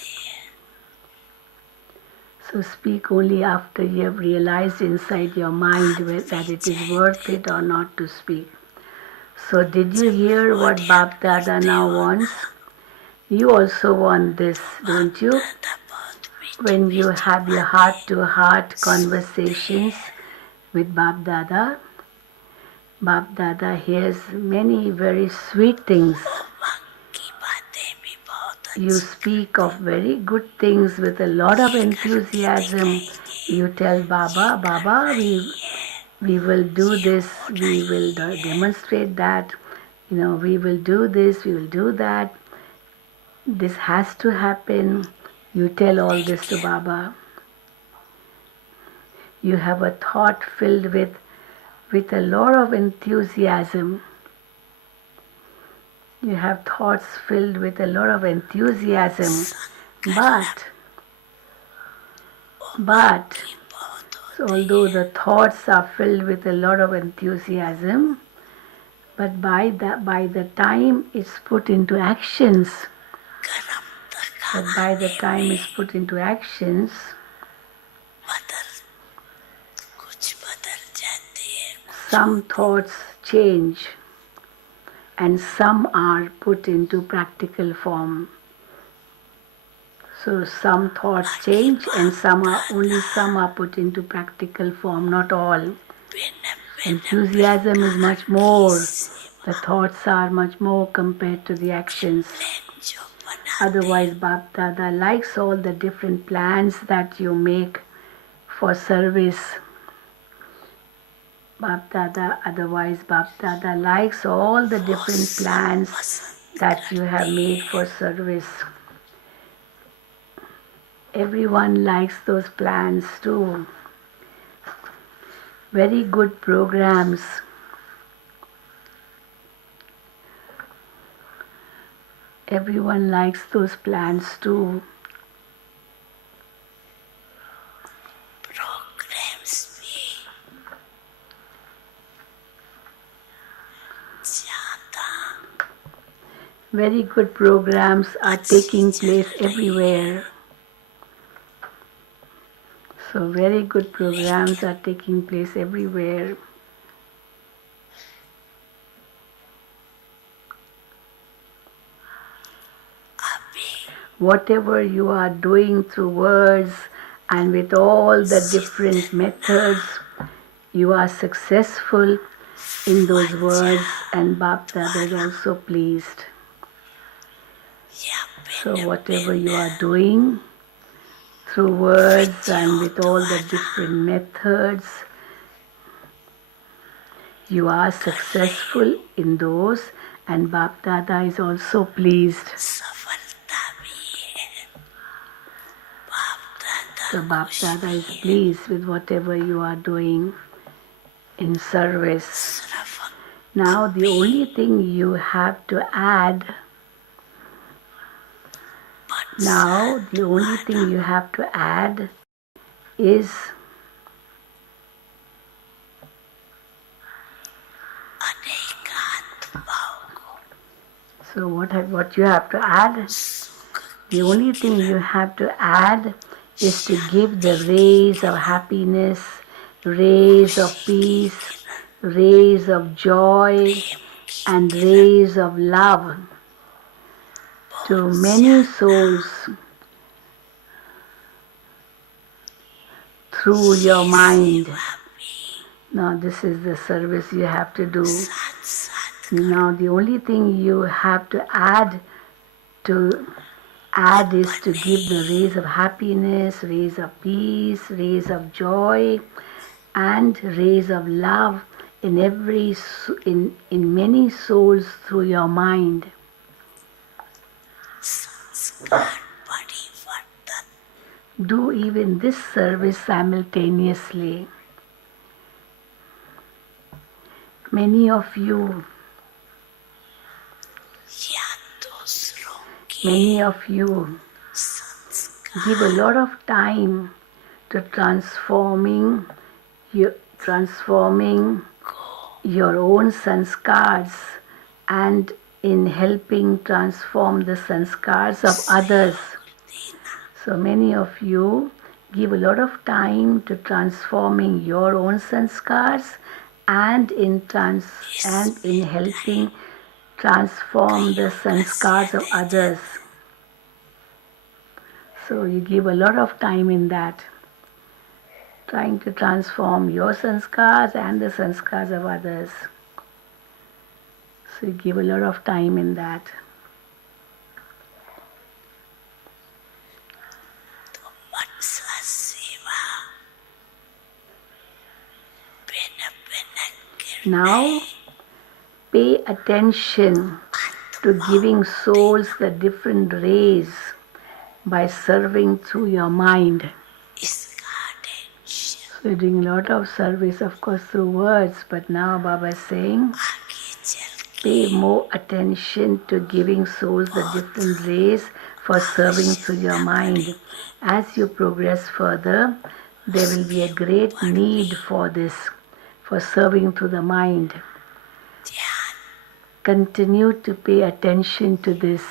So speak only after you have realized inside your mind that it is worth it or not to speak. So did you hear what Bap Dada now wants? You also want this, don't you? When you have your heart-to-heart conversations with Bap Dada hears many very sweet things. You speak of very good things with a lot of enthusiasm. You tell Baba, we will do this, we will demonstrate that, we will do this, we will do that. This has to happen. You tell all this to Baba. You have a thought filled with a lot of enthusiasm. You have thoughts filled with a lot of enthusiasm, but so although the thoughts are filled with a lot of enthusiasm, but by the time it's put into actions, some thoughts change. and some are put into practical form. So some thoughts change and some are put into practical form, not all. Enthusiasm is much more. The thoughts are much more compared to the actions. Otherwise, Bap Dada likes all the different plans that you make for service. Bap Dada likes all the different plans that you have made for service. Everyone likes those plans too. Very good programs. Everyone likes those plans too. Very good programs are taking place everywhere. So very good programs are taking place everywhere. Whatever you are doing through words and with all the different methods, you are successful in those words, and Bap Dada is also pleased. So whatever you are doing through words and with all the different methods, you are successful in those, and Bap Dada is also pleased. So Bap Dada is pleased with whatever you are doing in service. Now the only thing you have to add is so what you have to add? The only thing you have to add is to give the rays of happiness, rays of peace, rays of joy, and rays of love to many souls through your mind. Now this is the service you have to do. Now the only thing you have to add is to give the rays of happiness, rays of peace, rays of joy, and rays of love in many souls through your mind. Do even this service simultaneously. Many of you give a lot of time to transforming your own sanskars and in helping transform the sanskars of others. So many of you give a lot of time to transforming your own sanskars and in helping transform the sanskars of others. So you give a lot of time in that, trying to transform your sanskars and the sanskars of others. So you give a lot of time in that. Now pay attention to giving souls the different rays by serving through your mind. So you're doing a lot of service, of course, through words, but now Baba is saying, pay more attention to giving souls the different rays for serving through your mind. As you progress further, there will be a great need for this, for serving through the mind. Continue to pay attention to this.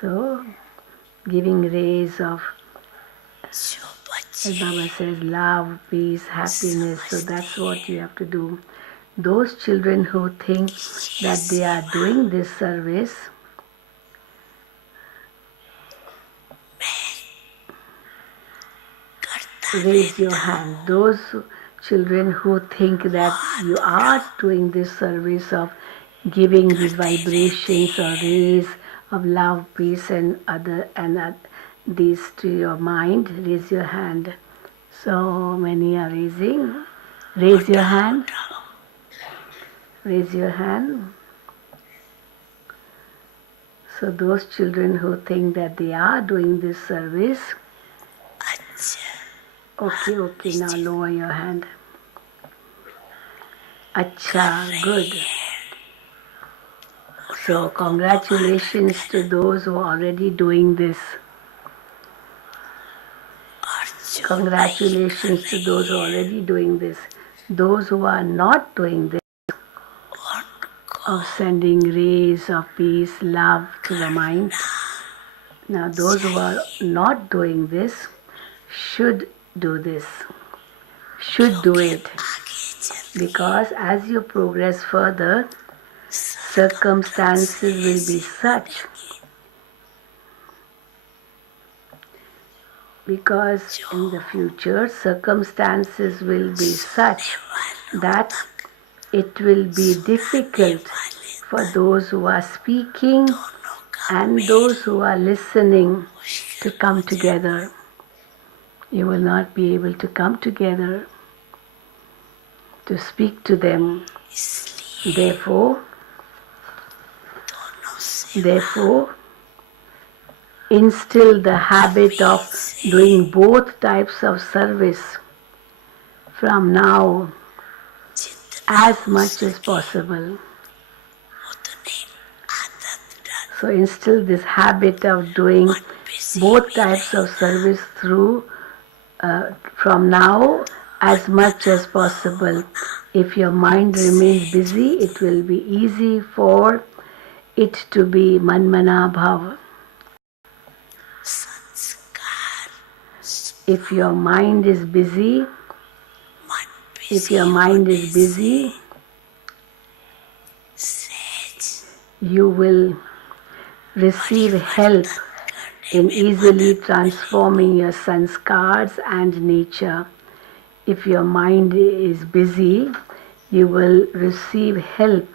So, giving rays of, as Baba says, love, peace, happiness. So that's what you have to do. those children who think that they are doing this service, raise your hand. Those children who think that you are doing this service of giving these vibrations or rays of love, peace and these to your mind, raise your hand. So many are raising. Raise your hand. Raise your hand. So those children who think that they are doing this service, okay, now lower your hand. Acha, good. So congratulations to those who are already doing this. Congratulations to those who are already doing this. Those who are not doing this, of sending rays of peace, love to the mind. Now those who are not doing this should do this. Should do it. Because as you progress further, circumstances will be such, because in the future circumstances will be such that it will be difficult for those who are speaking and those who are listening to come together. You will not be able to come together to speak to them. Therefore, instill the habit of doing both types of service from now as much as possible. So instill this habit of doing both types of service from now as much as possible. If your mind remains busy, it will be easy for it to be manmana bhav. If your mind is busy, you will receive help in easily transforming your sanskars and nature. If your mind is busy, you will receive help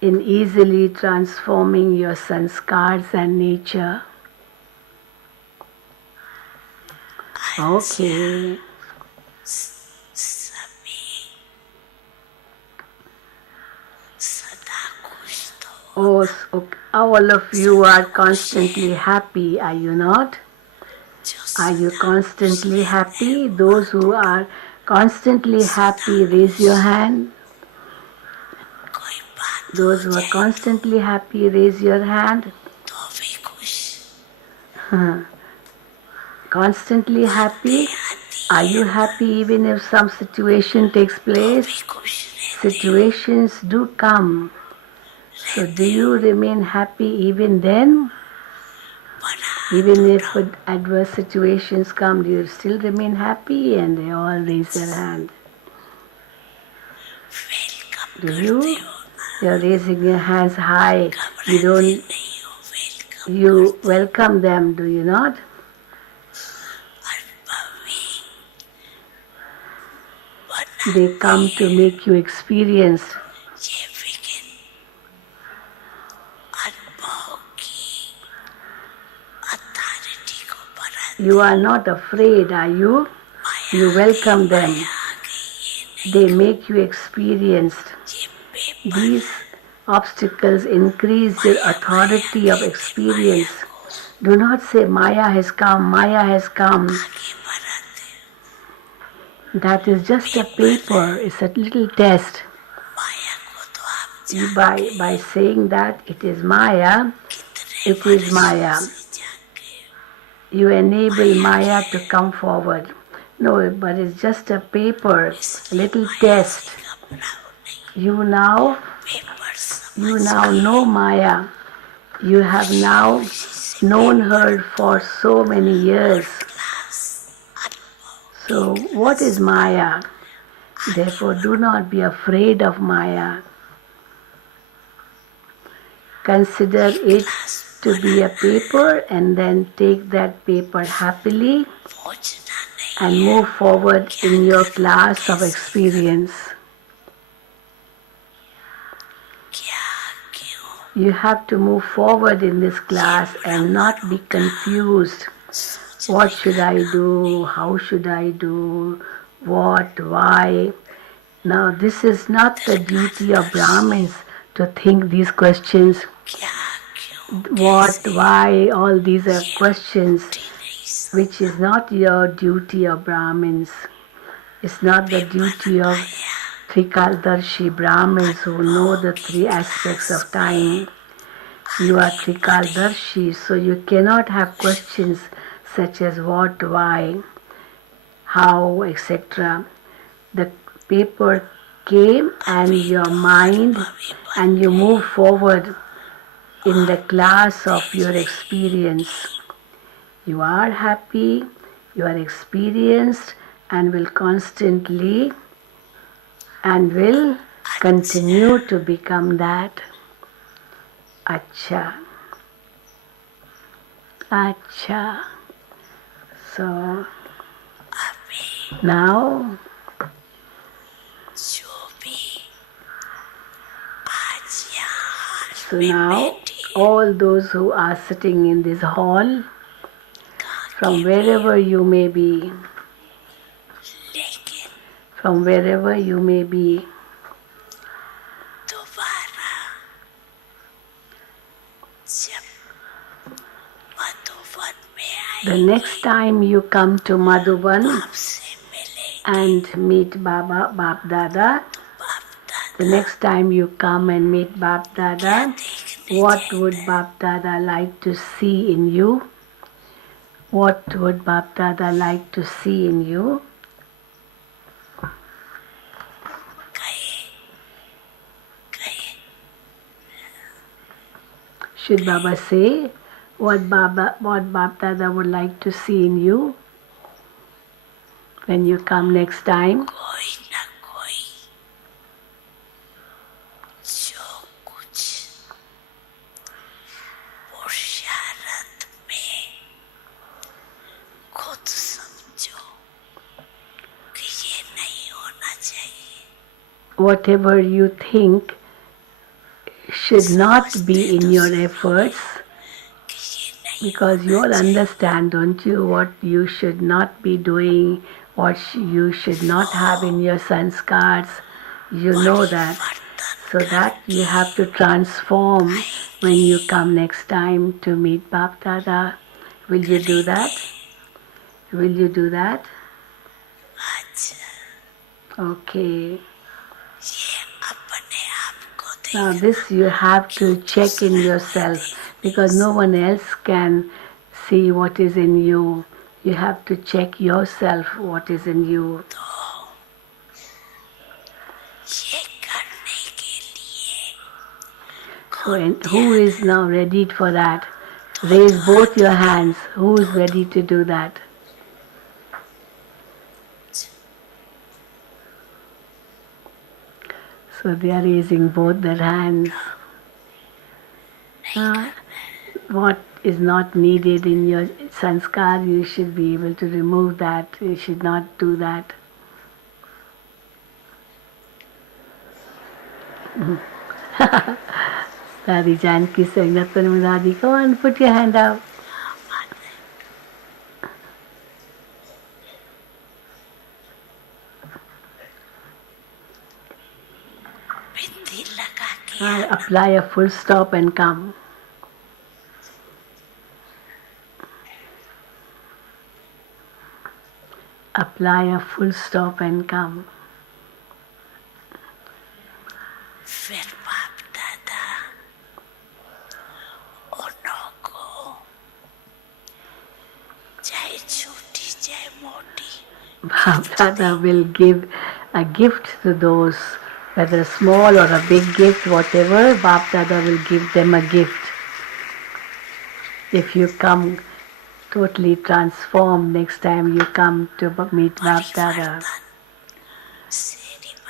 in easily transforming your sanskars and nature. Okay. Oh, all of you are constantly happy, are you not? Are you constantly happy? Those who are constantly happy, raise your hand. Those who are constantly happy, raise your hand. Constantly happy? Are you happy even if some situation takes place? Situations do come. So do you remain happy even then? Even if adverse situations come, do you still remain happy? And they all raise their hand. Do you? You're raising your hands high. You welcome them, do you not? They come to make you experience. You are not afraid, are you? You welcome them. They make you experienced. These obstacles increase your authority of experience. Do not say, Maya has come, Maya has come. That is just a paper, it's a little test. By saying that it is Maya, it is Maya. You enable Maya to come forward. No, but it's just a paper, a little test. You now know Maya. You have now known her for so many years. So what is Maya? Therefore, do not be afraid of Maya. Consider it to be a paper and then take that paper happily and move forward in your class of experience. You have to move forward in this class and not be confused. What should I do? How should I do? What? Why? Now, this is not the duty of Brahmins to think these questions. What? Why? All these are questions which is not your duty of Brahmins. It's not the duty of Trikaldarshi Brahmins who know the three aspects of time. You are Trikaldarshi, so you cannot have questions such as what, why, how, etc. The paper came and your mind, and you move forward in the class of your experience. You are happy, you are experienced, and will constantly and will continue to become that. Acha. Acha. So now all those who are sitting in this hall, from wherever you may be, the next time you come to Madhuban and meet Baba, Bap Dada, the next time you come and meet Bap Dada, what would Bap Dada like to see in you? What would Bap Dada like to see in you? Should Baba say what Bap Dada would like to see in you when you come next time? Whatever you think should not be in your efforts, because you all understand, don't you, what you should not be doing, what you should not have in your sanskars. You know that. So that you have to transform when you come next time to meet Bap Dada. Will you do that? Will you do that? Okay. Now this you have to check in yourself, because no one else can see what is in you. You have to check yourself what is in you. So, and who is now ready for that? Raise both your hands. Who is ready to do that? So they are raising both their hands. What is not needed in your sanskar, you should be able to remove that. You should not do that. Sari Janki saying, Natpanamidadi, come on, put your hand up. Apply a full stop and come. Apply a full stop and come. Bap Dada will give a gift to those, whether small or a big gift, whatever, Bap Dada will give them a gift. If you come totally transformed next time you come to meet Bap Dada.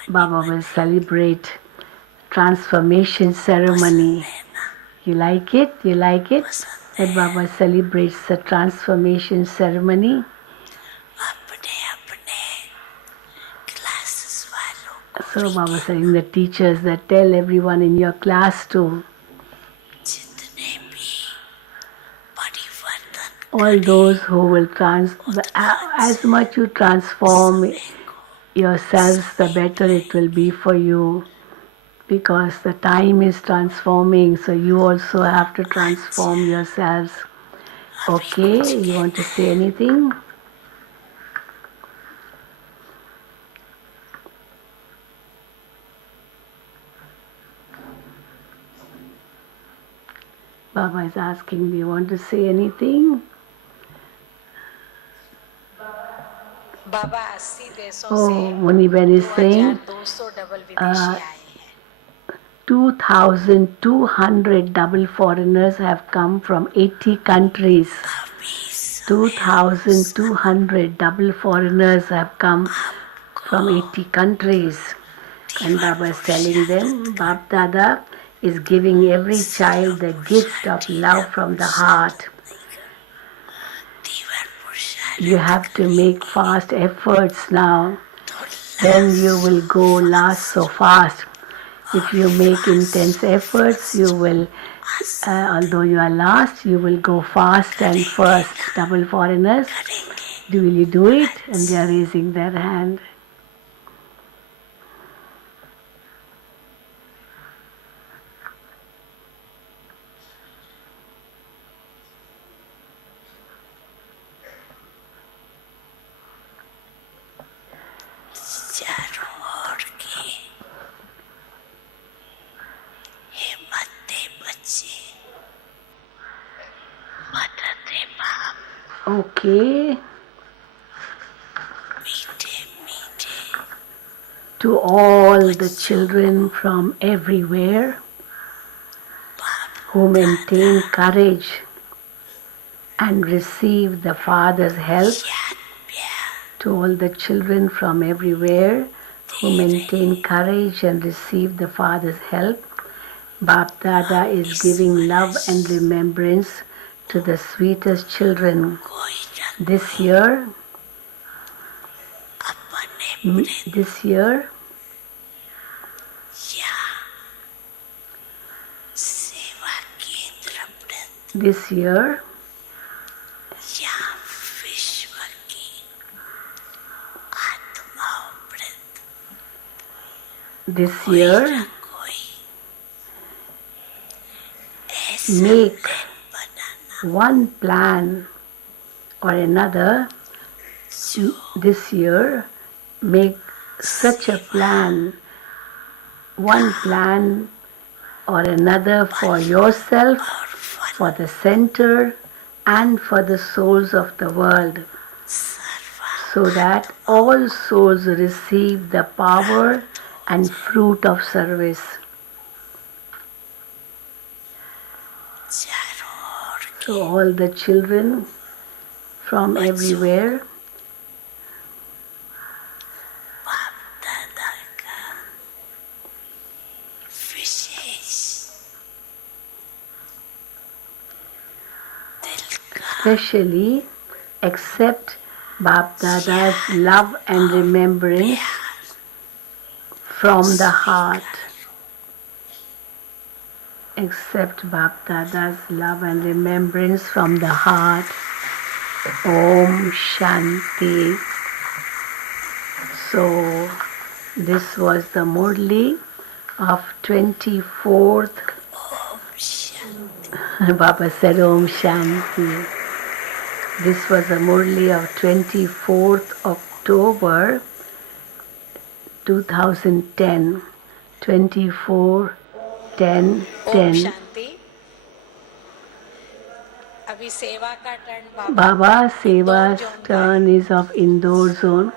Baba will celebrate transformation ceremony. You like it? You like it? That Baba celebrates the transformation ceremony. So Baba saying the teachers that tell everyone in your class to all those who will as much you transform yourselves, the better it will be for you, because the time is transforming, so you also have to transform yourselves. Okay, you want to say anything? Baba is asking, do you want to say anything? Oh, Muniben is saying 2,200 double foreigners have come from 80 countries. 2,200 double foreigners have come from 80 countries. And Baba is telling them, Bab Dada is giving every child the gift of love from the heart. You have to make fast efforts now. Then you will go last so fast. If you make intense efforts, you will, although you are last, you will go fast and first. Double foreigners, will you do it? And they are raising their hand. Okay. To all the children from everywhere who maintain courage and receive the Father's help, to all the children from everywhere who maintain courage and receive the Father's help, Bap Dada is giving love and remembrance to the sweetest children. This year, this year, this year, make one plan or another. This year, make such a plan, one plan or another for yourself, for the center, and for the souls of the world, so that all souls receive the power and fruit of service. So all the children from everywhere especially accept Bap Dada's love and remembrance from the heart. Accept Bap Dada's love and remembrance from the heart. Om Shanti. So this was the Murli of 24th. Baba said Om Shanti. This was the Murli of 24th October 2010. 24 10 10. Baba Seva's turn is of Indore zone.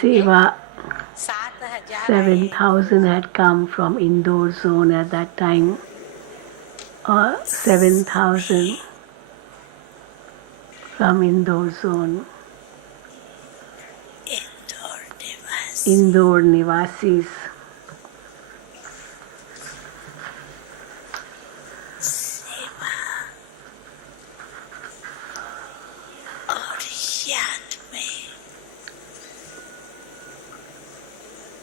Seva 7,000 had come from Indore zone at that time. 7,000 from Indore zone. Indore Nivasis,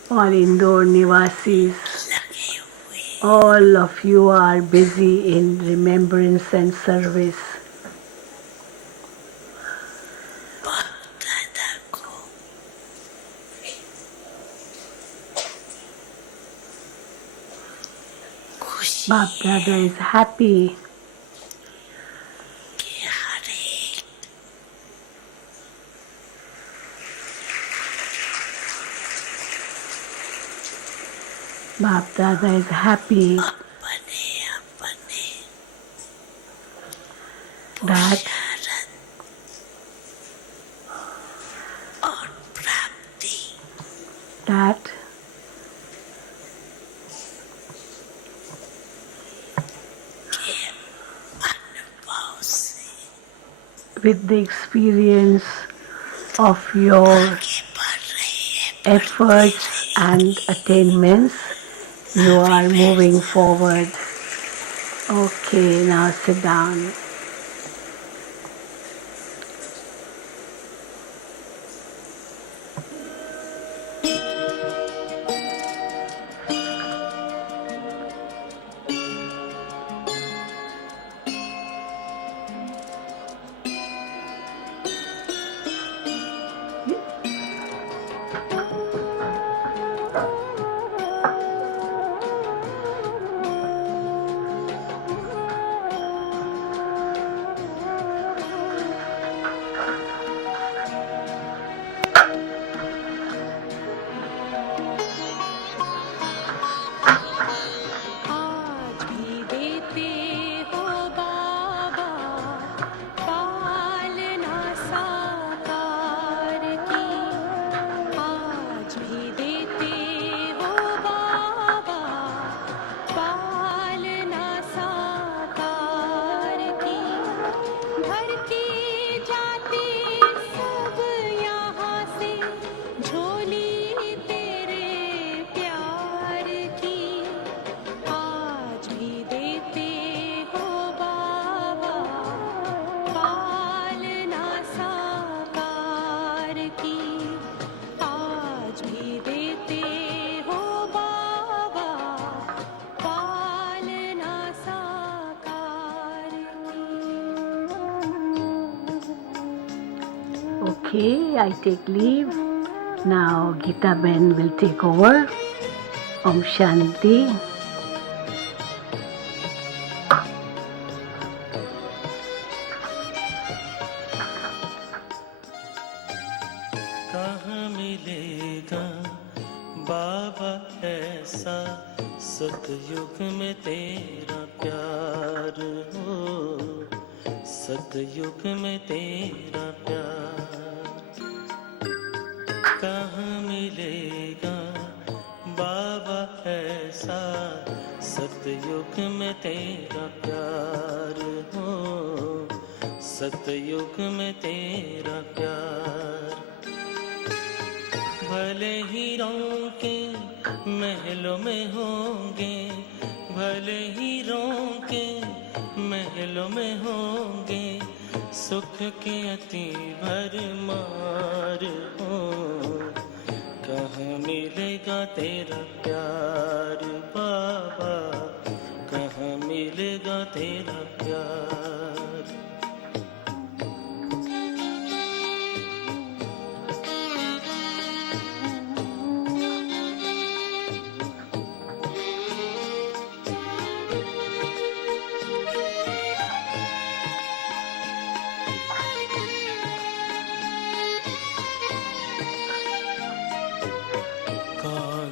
all Indore Nivasis, all of you are busy in remembrance and service. Bap Dada is happy Bap Dada is happy that with the experience of your efforts and attainments, you are moving forward. Okay, now sit down. आज भी देते हो बाबा पालना साकार की, आज भी देते हो बाबा पालना साकार की, भरती जाते सब यहाँ से झोली तेरे प्यार की, आज भी देते हो बाबा पालना साकार की, आज भी देते हो बाबा पालना साकार की। Okay, I take leave. Now Gita Ben will take over. Om Shanti. कहाँ मिलेगा बाबा ऐसा सतयुग में तेरा प्यार हो, सतयुग में तेरा प्यार। कहाँ मिलेगा बाबा ऐसा सतयुग में तेरा प्यार हो, सतयुग में तेरा प्यार। भले ही रोके महलों में होंगे, भले ही रोके महलों में होंगे, सुख के अति भरमार हो। कहाँ मिलेगा तेरा प्यार बाबा, कहाँ मिलेगा तेरा प्यार।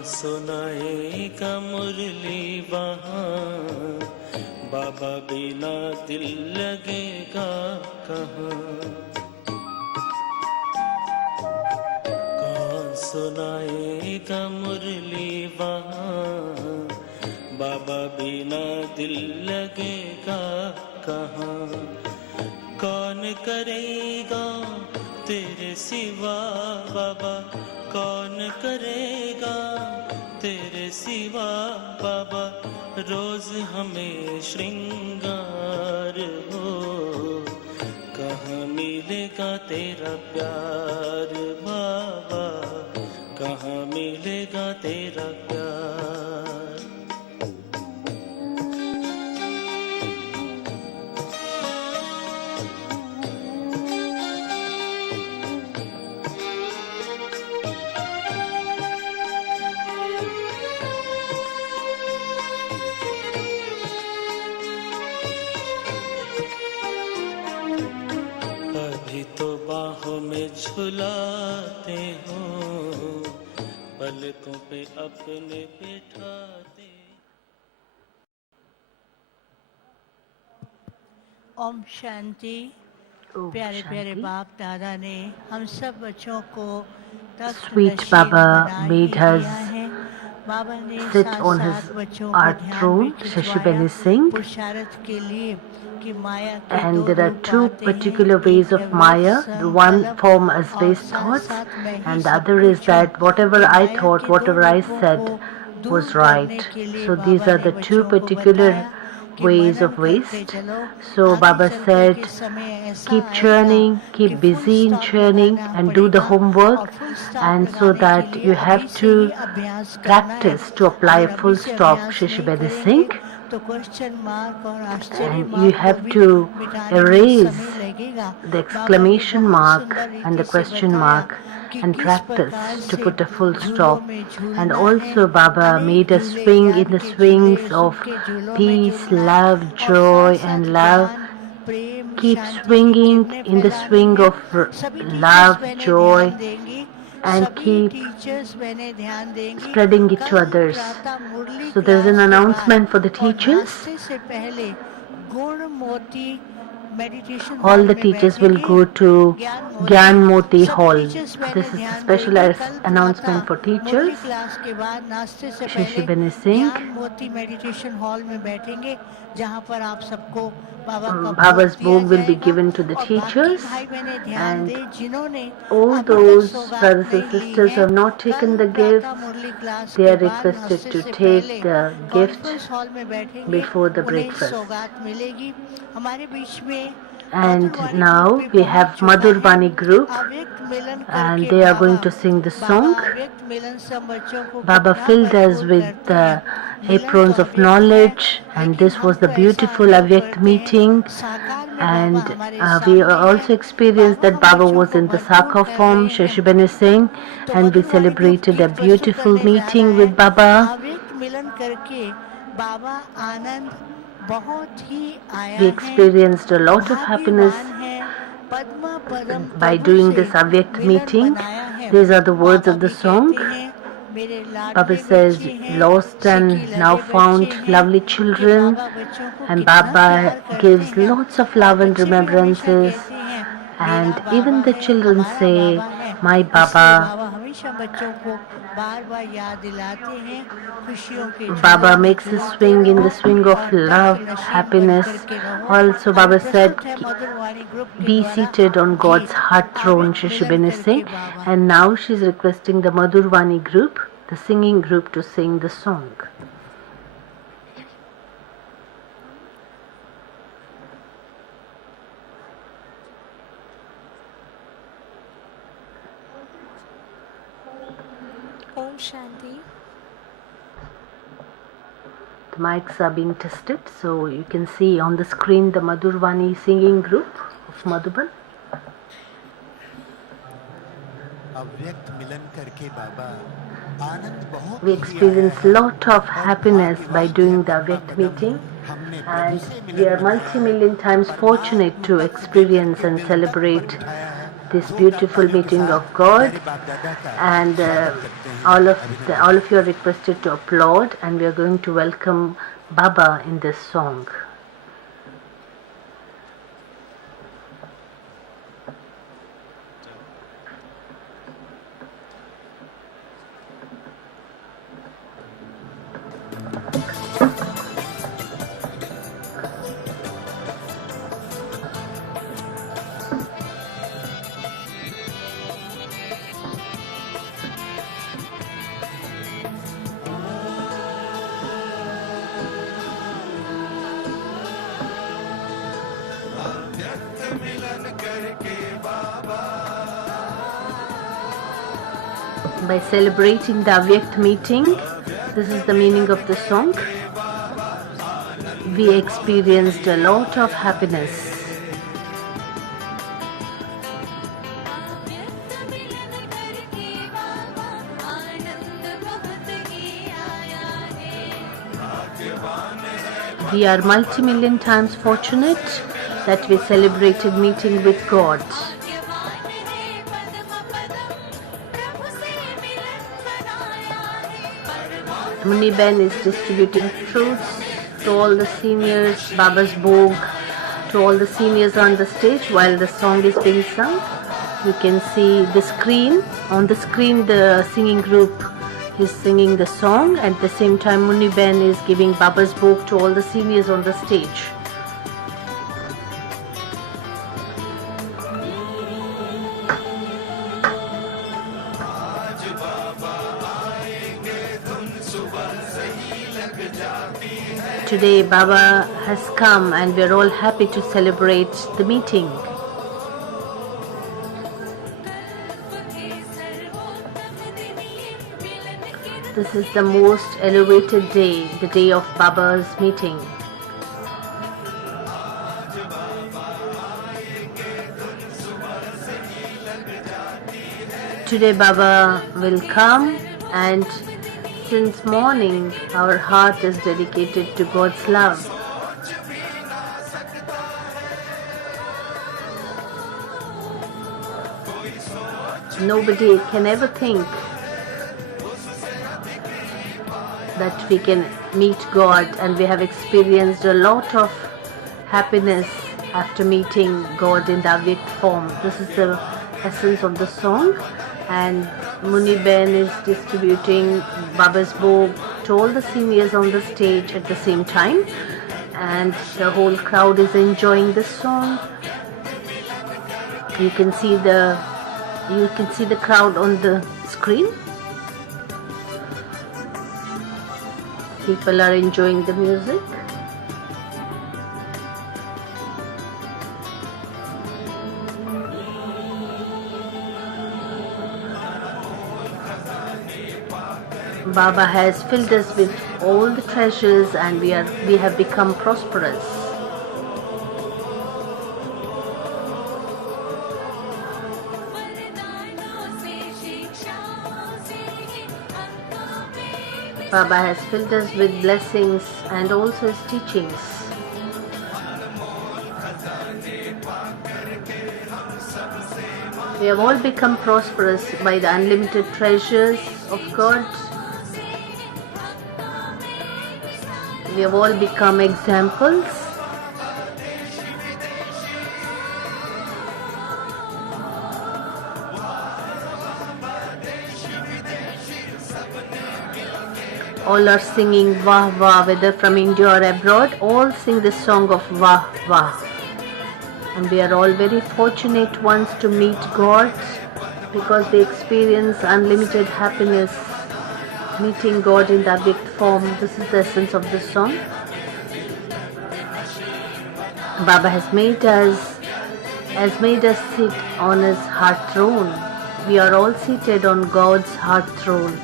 सुनाएगा मुरली वहाँ, बाबा बिना दिल लगेगा कहाँ। कौन सुनाएगा मुरली वहाँ, बाबा बिना दिल लगेगा कहाँ। कौन करेगा तेरे सिवा बाबा, कौन करेगा तेरे सिवा बाबा रोज हमें श्रृंगार हो कहाँ मिलेगा तेरा प्यार बाबा कहाँ मिलेगा तेरा प्यार अभी तो बाहों में झुलाते हो पलकों पे अपने बिठाते ओम शांति। Om प्यारे प्यारे Shanti. बाप दादा ने हम सब बच्चों को Sweet तत्वनशील Baba बना made ही us दिया है। बाबा ने sit साथ on साथ his बच्चों को art ध्यान भी throne, खिंचवाया Shashibani Singh, पुरुषार्थ के लिए कि माया के and दो there are रूप two आते हैं, particular एक ways है of व्यर्थ Maya. The one संकल्प form as और base साथ thoughts, साथ मैं ही and the सब other is कुछ हूँ। that whatever ये I माया thought, के दो whatever I रूपों said को दूर was करने right. के लिए So these बाबा are ने the two बच्चों को particular बताया कि ways मनन of करते waste. चलो So आगे Baba चल कर said, के समय ऐसा keep आएगा churning, कि keep full busy in stop churning लगाना and do the पड़ेगा और homework, full stop and so लगाने के that लिए you अभी have से ही to अभ्यास करना है। practice to apply अगर a अभी full से stop, अभ्यास नहीं Shishibani करेंगे Singh, तो क्वेश्चन मार्क और आश्चर्य and you मार्क को have भी to मिटाने में erase समय लगेगा। the बाबा ने exclamation बहुत mark सुंदर and the रीति से question बताया mark कि and किस practice प्रकार to से put a full झूलों stop. में And झूलना है। also Baba अनेक made a झूले swing in ज्ञान the के swings झूले of सुख के झूलों में peace, झूलना love, और साथ joy साथ and love. ज्ञान प्रेम Keep शांति की swinging किरणें in the फैलानी swing है। of सभी टीचर्स love, बहनें joy, ध्यान देंगी and सभी keep टीचर्स बहनें ध्यान देंगी spreading it to कल others. प्रातः मुरली So there's an क्लास के बाद announcement for the और teachers. नाश्ते से पहले गुण मोती मेडिटेशन All हॉल the में teachers will बैठेंगे। go to ज्ञान Gyan मोती Moti सभी Hall. टीचर्स So बहनें this is a ध्यान special देंगी कल announcement प्रातः for teachers. मुरली क्लास के बाद नाश्ते से पहले Shishibani Singh. ज्ञान मोती मेडिटेशन हॉल में बैठेंगे जहां पर आप सबको बाबा का भोग Baba's दिया bhog will be जाएगा given to the और बाकी teachers, भाई बहनें ध्यान and दें जिन्होंने all अभी तक those सौगात brothers and नहीं ली sisters है who have not कल taken the प्रातः gifts, मुरली क्लास they के are बाद requested नाश्ते to से take पहले the gift कॉन्फ्रेंस हॉल में बैठेंगे before the उन्हें breakfast. सौगात मिलेगी। हमारे बीच में And मधुरवाणी now ग्रुप भी we पहुंच have चुका है। Madhurbani group, अव्यक्त मिलन and करके they are Baba going to sing the Baba song. अव्यक्त मिलन से हम बच्चों को Baba कितना filled us भरपूर with करते the हैं। मिलन तो aprons of अव्यक्त है knowledge, and लेकिन this हम was तो the ऐसा beautiful अनुभव Avyakt करते हैं meeting. साकार में बाबा And हमारे we सामने also है। experienced बाबा that हम Baba बच्चों was को in the भरपूर Sakha कर form, रहे हैं। Shashibani Singh, तो and we मधुरवाणी ग्रुप celebrated गीत a प्रस्तुत beautiful करने जा रहा meeting है with Baba. अव्यक्त मिलन करके बाबा आनंद बहुत ही आया We है experienced a lot of happiness भाग्यवान है पद्मा पदम by प्रभु doing से this Avyakt मिलन meeting. बनाया है। These are the words Baba of the भी song. कहते हैं मेरे Baba लाडले says, बच्चे हैं lost सिकी and now लगे found बच्चे हैं lovely कि children, बाबा बच्चों को and कितना Baba प्यार करते gives हैं lots of और love and बच्चे भी हमेशा remembrances. कहते हैं And मेरा बाबा even the है children हमारा say, बाबा है my इसलिए Baba. बाबा हमेशा बच्चों को बार बार याद दिलाते हैं खुशियों के Baba झूलों में makes a झूलते swing in रहो the swing of और love, तत्व नशीन बन happiness. करके रहो। Also अभी Baba said, प्रस्तुत है मधुरवाणी ग्रुप के be द्वारा seated on God's गीत heart throne, अव्यक्त मिलन Shishibani करके Singh. Baba. And now she's requesting the Madhurvani group, the singing group, to sing the song. Om Shanti. The mics are being tested, so you can see on the screen the Madhurvani singing group of Madhuban. अव्यक्त मिलन करके बाबा आनंद बहुत We experienced lot of happiness by doing the Avyakt meeting, and we are multi-million times fortunate to experience and celebrate this beautiful meeting of God. And all of you are requested to applaud, and we are going to welcome Baba in this song. by celebrating the Avyakt meeting. This is the meaning of the song. We experienced a lot of happiness. We are multi-million times fortunate that we celebrated meeting with God. Muniben is distributing fruits to all the seniors, Baba's Bhog to all the seniors on the stage while the song is being sung. You can see the screen. On the screen, the singing group is singing the song. At the same time, Muniben is giving Baba's Bhog to all the seniors on the stage. Today Baba has come and we are all happy to celebrate the meeting. This is the most elevated day, the day of Baba's meeting. Today Baba will come, and since morning our heart is dedicated to God's love. Nobody can ever think that we can meet God, and we have experienced a lot of happiness after meeting God in the Avyakt form. This is the essence of the song, and Muniben is distributing Baba's Bhog to all the seniors on the stage at the same time, and the whole crowd is enjoying the song. You can see the crowd on the screen. People are enjoying the music. Baba has filled us with all the treasures, and we have become prosperous. Baba has filled us with blessings and also his teachings. We have all become prosperous by the unlimited treasures of God. We have all become examples. All are singing Vah Vah, whether from India or abroad. All sing the song of Vah Vah. And we are all very fortunate ones to meet God, because we experience unlimited happiness meeting God in the Avyakt form. This is the essence of the song. Baba has made us sit on his heart throne. We are all seated on God's heart throne.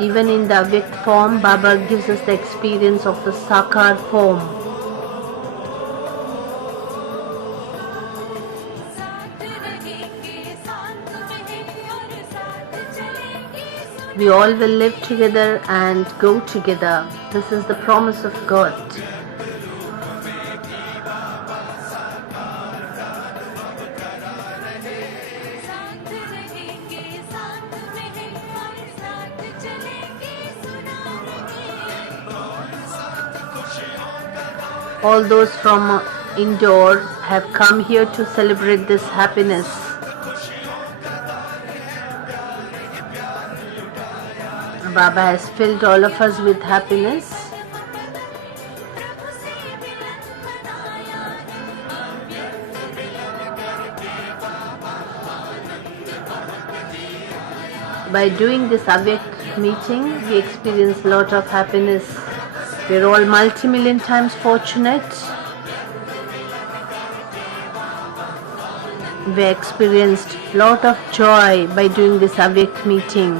Even in the Avyakt form, Baba gives us the experience of the Sakar form. We all will live together and go together. This is the promise of God. All those from Indore have come here to celebrate this happiness. Baba has filled all of us with happiness. By doing this Avyakt meeting, we experience a lot of happiness. We're all multi-million times fortunate. We experienced a lot of joy by doing this Avyakt meeting.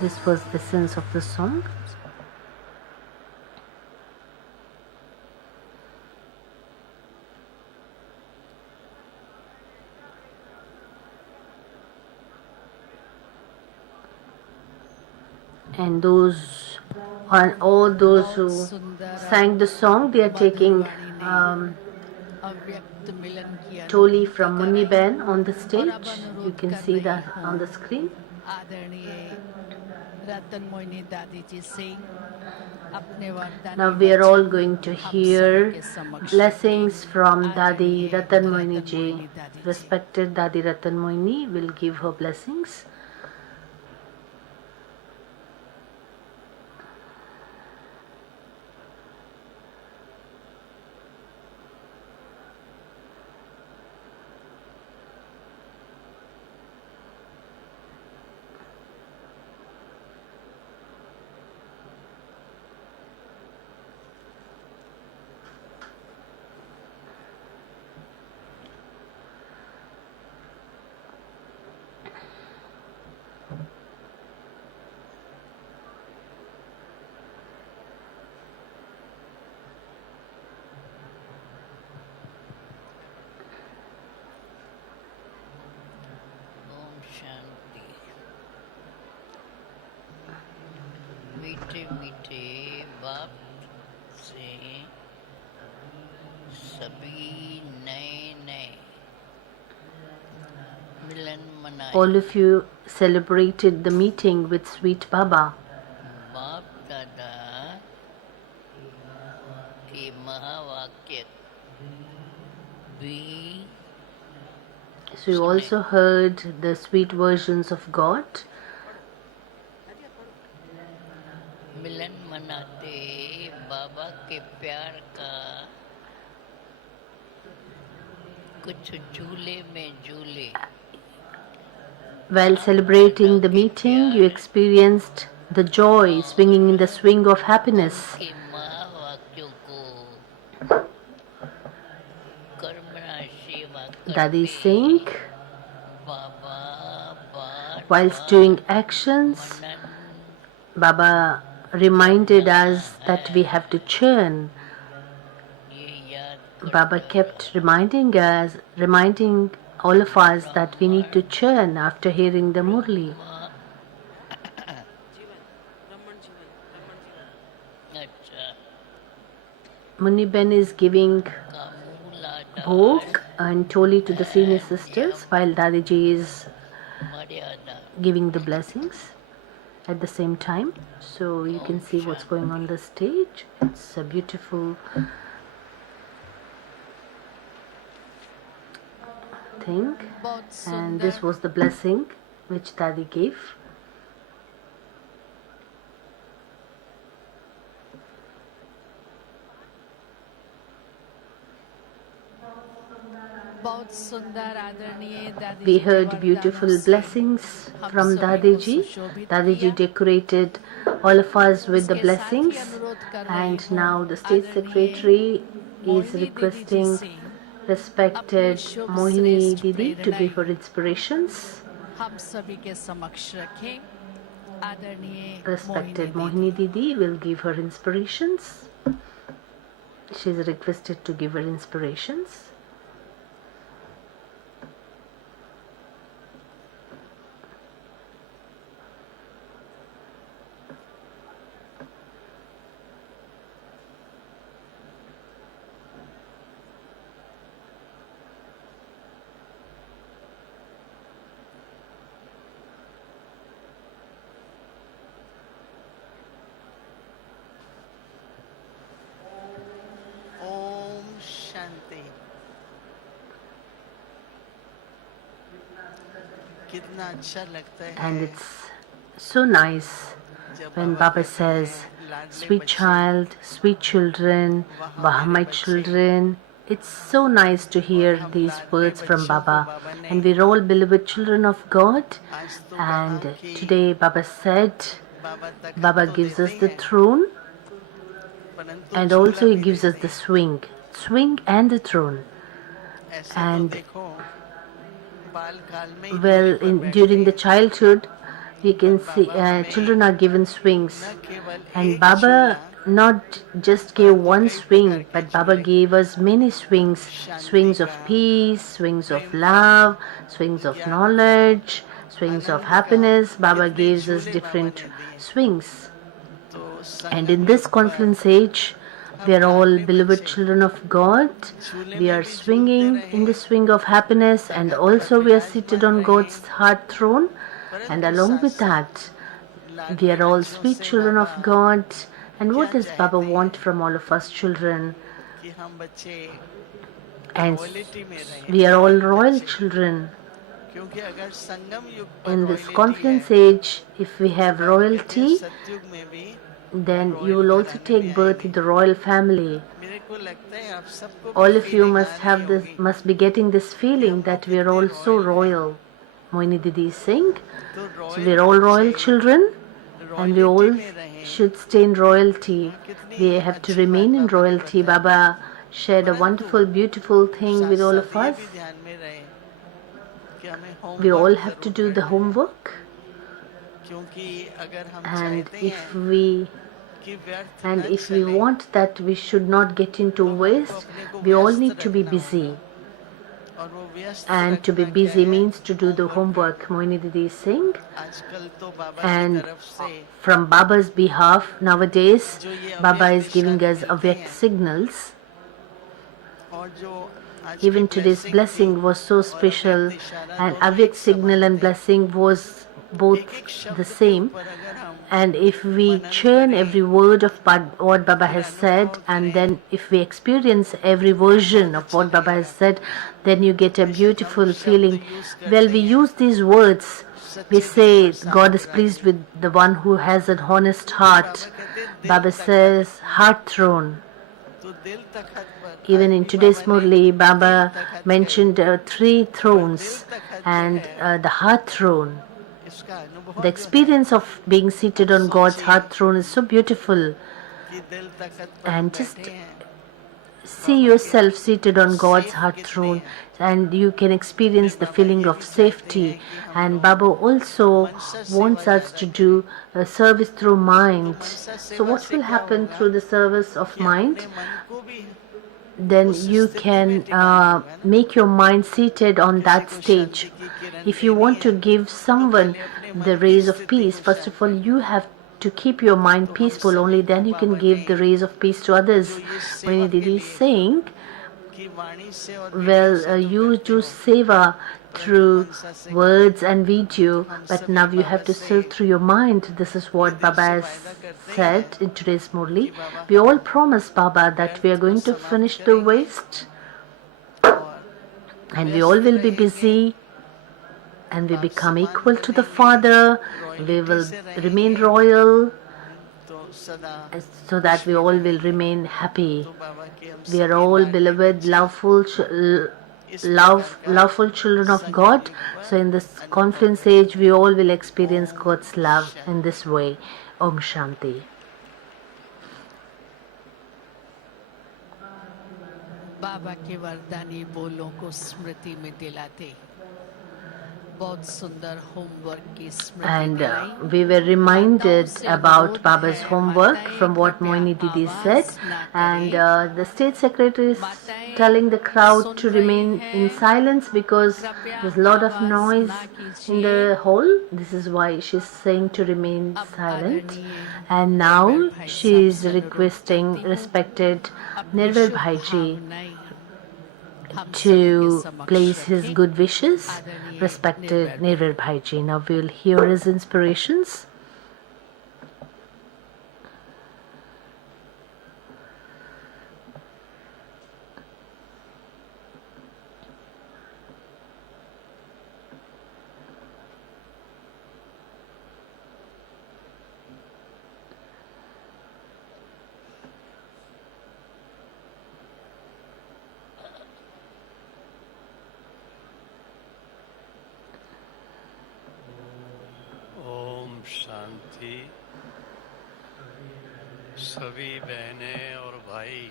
This was the sense of the song. And all those who sang the song, they are taking Toli from Munni Ben on the stage. You can see that on the screen. Now we are all going to hear blessings from Dadi Ratan Moini ji. Respected Dadi Ratan Moini will give her blessings. मीठे मीठे बाप से सभी नए नए मिलन मनाए. All of you celebrated the meeting with sweet Baba. बाप दादा के महावाक्य भी. So you also heard the sweet versions of God. मिलन मनाते बाबा के प्यार का कुछ झूले में झूले. While celebrating the meeting, you experienced the joy swinging in the swing of happiness. के महावाक्यों को कर्मणा सेवा Dadi sing Baba bar whilst doing actions. Baba reminded us that we have to churn. Baba kept reminding all of us that we need to churn after hearing the Murli. Munni Ben is giving bhog and Toli to the senior sisters while Dadiji is giving the blessings at the same time. So you can see what's going on the stage. It's a beautiful thing, and this was the blessing which Dadi gave. We heard beautiful blessings from Dadiji. Dadiji decorated all of us with the blessings, and now the state secretary is requesting respected Mohini Didi to give her inspirations. Respected Mohini Didi will give her inspirations. She is requested to give her inspirations. And it's so nice when Baba says, sweet child, sweet children, Wah my children. It's so nice to hear these words from Baba. And we're all beloved children of God. And today Baba said, Baba gives us the throne and also he gives us the swing and the throne. And well, during the childhood, we can see children are given swings, and Baba not just gave one swing, but Baba gave us many swings: swings of peace, swings of love, swings of knowledge, swings of happiness. Baba gives us different swings. And in this confluence age, we are all beloved children of God. We are swinging in the swing of happiness, and also we are seated on God's heart throne. And along with that, we are all sweet children of God. And what does Baba want from all of us children? And we are all royal children. In this confluence age, if we have royalty, then you will also take birth in the royal family. All of you must be getting this feeling that we are all so royal. Moini Didi is saying, so we are all royal children, and we all should stay in royalty. We have to remain in royalty. Baba shared a wonderful, beautiful thing with all of us. We all have to do the homework, and if we want that we should not get into waste, we all need to be busy. And to be busy means to do the homework, Moini Didi is saying. And from Baba's behalf, nowadays, Baba is giving us avyakt signals. Even today's blessing was so special, and avyakt signal and blessing was both the same. And if we churn every word of what Baba has said, and then if we experience every version of what Baba has said, then you get a beautiful feeling. Well, we use these words. We say God is pleased with the one who has an honest heart. Baba says heart throne. Even in today's Murli, Baba mentioned 3 thrones and the heart throne. The experience of being seated on God's heart throne is so beautiful. And just see yourself seated on God's heart throne, and you can experience the feeling of safety. And Baba also wants us to do a service through mind. So what will happen through the service of mind? Then you can make your mind seated on that stage. If you want to give someone the rays of peace, first of all you have to keep your mind peaceful. Only then you can give the rays of peace to others. When Didi is saying, well, you do seva through words and video, but now you have to serve through your mind. This is what Baba has said in today's Murli. We all promise Baba that we are going to finish the waste, and we all will be busy, and we become equal to the Father. We will remain royal, so that we all will remain happy. We are all beloved, loveful children of God. So in this confluence age, we all will experience God's love in this way. Om Shanti. बाबा के वरदानी बोलों को स्मृति में दिलाते बहुत सुंदर homework की स्मृति And we were reminded about Baba's homework from what Moini Didi said, and the state secretary is telling the crowd to remain in silence because there's a lot of noise in the hall. This is why she's saying to remain silent. And now she is requesting respected Nirval Bhaiji to place his good wishes. Respected Nirval Bhaiji. Now we will hear his inspirations. शांति सभी बहनें और भाई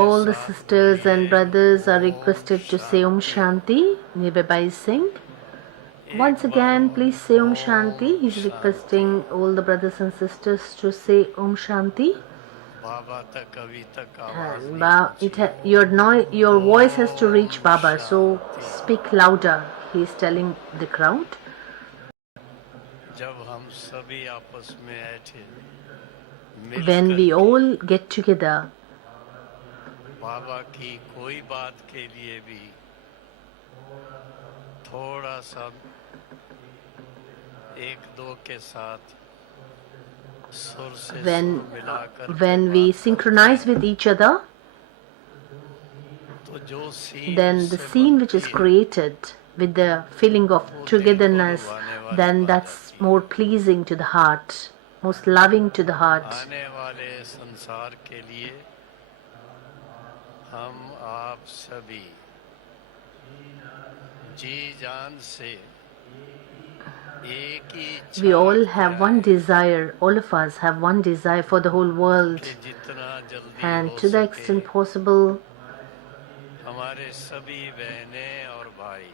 All the sisters and brothers are requested to say Om Shanti nearby sing. Once again, please say Om Shanti. He's requesting all the brothers and sisters to say Om Shanti. And your voice has to reach Baba, so speak louder. He is telling the crowd. जब हम सभी आपस में ऐठे When we all get together, बाबा की कोई बात के लिए भी थोड़ा सा एक दो के साथ सुर से सुर मिलाकर when we synchronize with each other, तो जो scene then the scene which is created with the feeling of togetherness, then that's more pleasing to the heart, most loving to the heart. आने वाले संसार के लिए हम आप सभी जी जान से एक ही We all have one desire, all of us have one desire for the whole world, and to the extent possible, हमारे सभी बहनें और भाई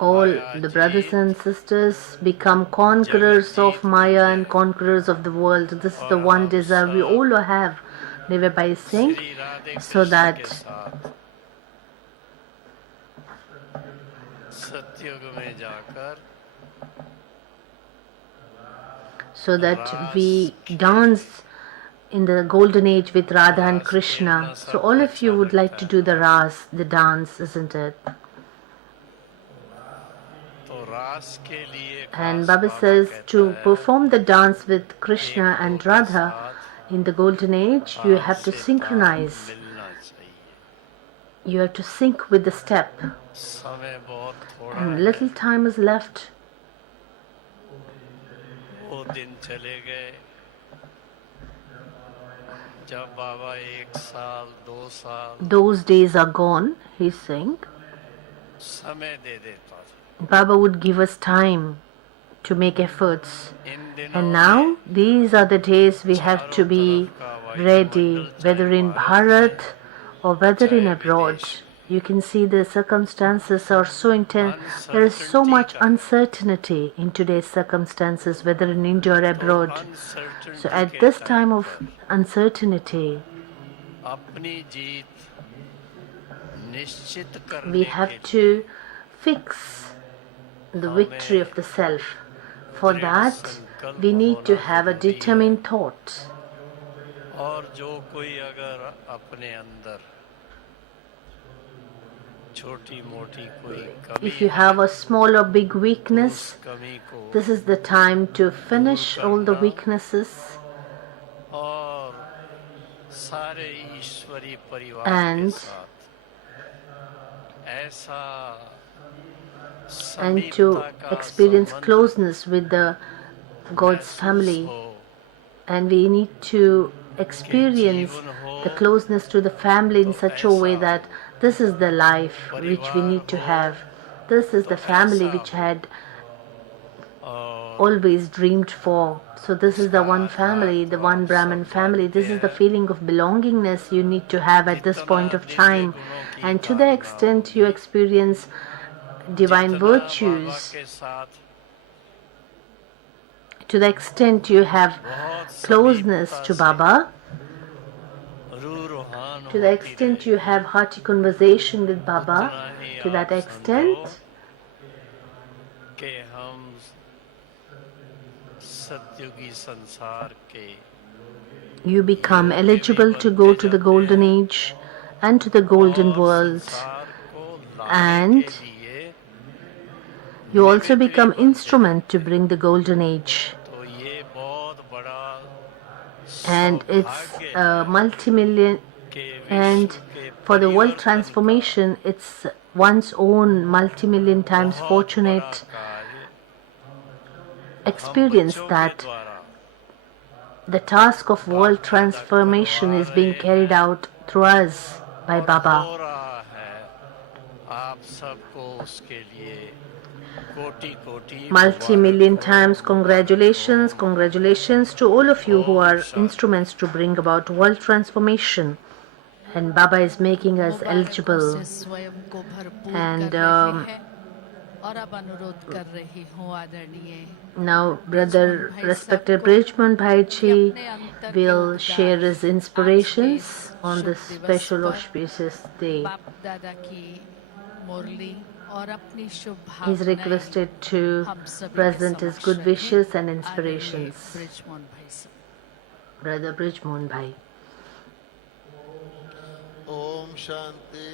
all the brothers and sisters become conquerors of Maya and conquerors of the world. This is the one desire we all have. Nearby sing, so that सत्युग में जाकर we dance in the golden age with Radha and Krishna. So all of you would like to do the Ras, the dance, isn't it? And Baba says to perform the dance with Krishna and Radha in the golden age, you have to synchronize. You have to sync with the step. And little time is left. वो दिन चले गए जब बाबा एक साल दो साल Those days are gone, he's saying. समय दे देता था Baba would give us time to make efforts. And now, these are the days we have to be ready, whether in Bharat or whether in abroad. You can see the circumstances are so intense. There is so much uncertainty in today's circumstances, whether in India or abroad. So at this time of uncertainty, we have to fix the victory of the self. For that, we need to have a determined thought. और जो कोई अगर अपने अंदर छोटी मोटी कोई कमी If you have a small or big weakness, this is the time to finish all the weaknesses और सारे ईश्वरी परिवार and के साथ ऐसा and to experience closeness with the God's family. And we need to experience the closeness to the family in such a way that this is the life which we need to have. This is the family which I had always dreamed for. So this is the one family, the one Brahman family. This is the feeling of belongingness you need to have at this point of time. And to the extent you experience divine virtues, to the extent you have closeness to Baba, to the extent you have hearty conversation with Baba, to that extent you become eligible to go to the golden age and to the golden world, and you also become instrument to bring the golden age. And it's a multi-million, and for the world transformation, it's one's own multi-million times fortunate experience that the task of world transformation is being carried out through us by Baba. कोटि कोटि multi-million मुबारक times हो, congratulations, मुबारक हो। congratulations to all of you who Om are Shanti. instruments to bring about world transformation. And Baba is making us मुबारकों eligible. से स्वयं को भरपूर And कर रहे हैं और अब अनुरोध कर रही हूँ आदरणीय now बृजमोहन brother भाई साहब respected को Brijman कि Bhaiji अपने अंतर के will share उद्गार his आज के इस inspirations on शुभ this दिवस special पर auspicious day. बाप दादा की मुरली और अपनी शुभ He's भावनाएं requested to हम सभी के present his समक्ष good रखें wishes and आदरणीय inspirations. बृजमोहन भाई साहब Brother Brijman Bhai. Om Shanti.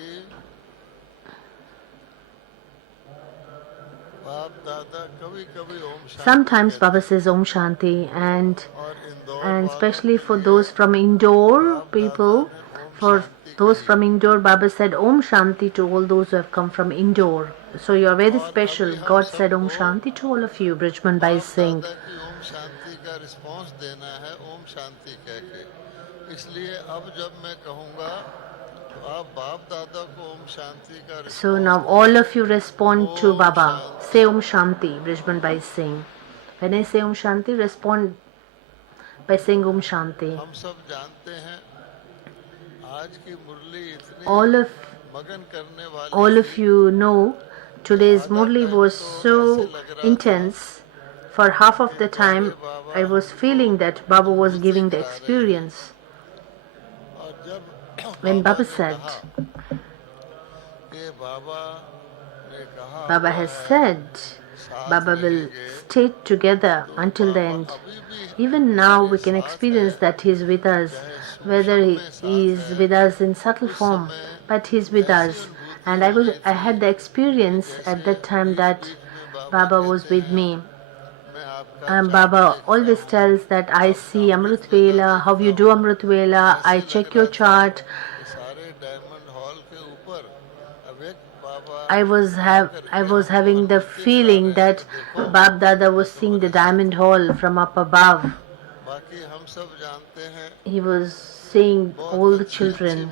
बाप दादा कभी कभी Om Shanti Sometimes Baba says Om Shanti, and especially for those from Indore people, for those from Indore, Baba said Om Shanti to all those who have come from Indore. So you are very special. God said Om Shanti to all of you. Brijman Bhai is saying. दादा की ओम शांति का response देना है ओम शांति कह के। इसलिए अब जब मैं कहूँगा तो आप बाप दादा को ओम शांति का So now all of you respond to Baba. Say Om Shanti. Brijman Bhai is saying. When I say Om Shanti, respond by saying Om Shanti. हम सब जानते हैं आज की मुरली इतनी मगन करने वाली all of you know today's Murli was so intense. For half of the time I was feeling that Baba was giving the experience. When Baba said, Baba has said, Baba will stay together until the end. Even now we can experience that He is with us, whether He is with us in subtle form, but He is with us. And I had the experience at that time that Baba was with me. And Baba always tells that I see Amrit Vela, how you do Amrit Vela, I check your chart. I was having the feeling that Bab Dada was seeing the diamond hall from up above. He was seeing all the children.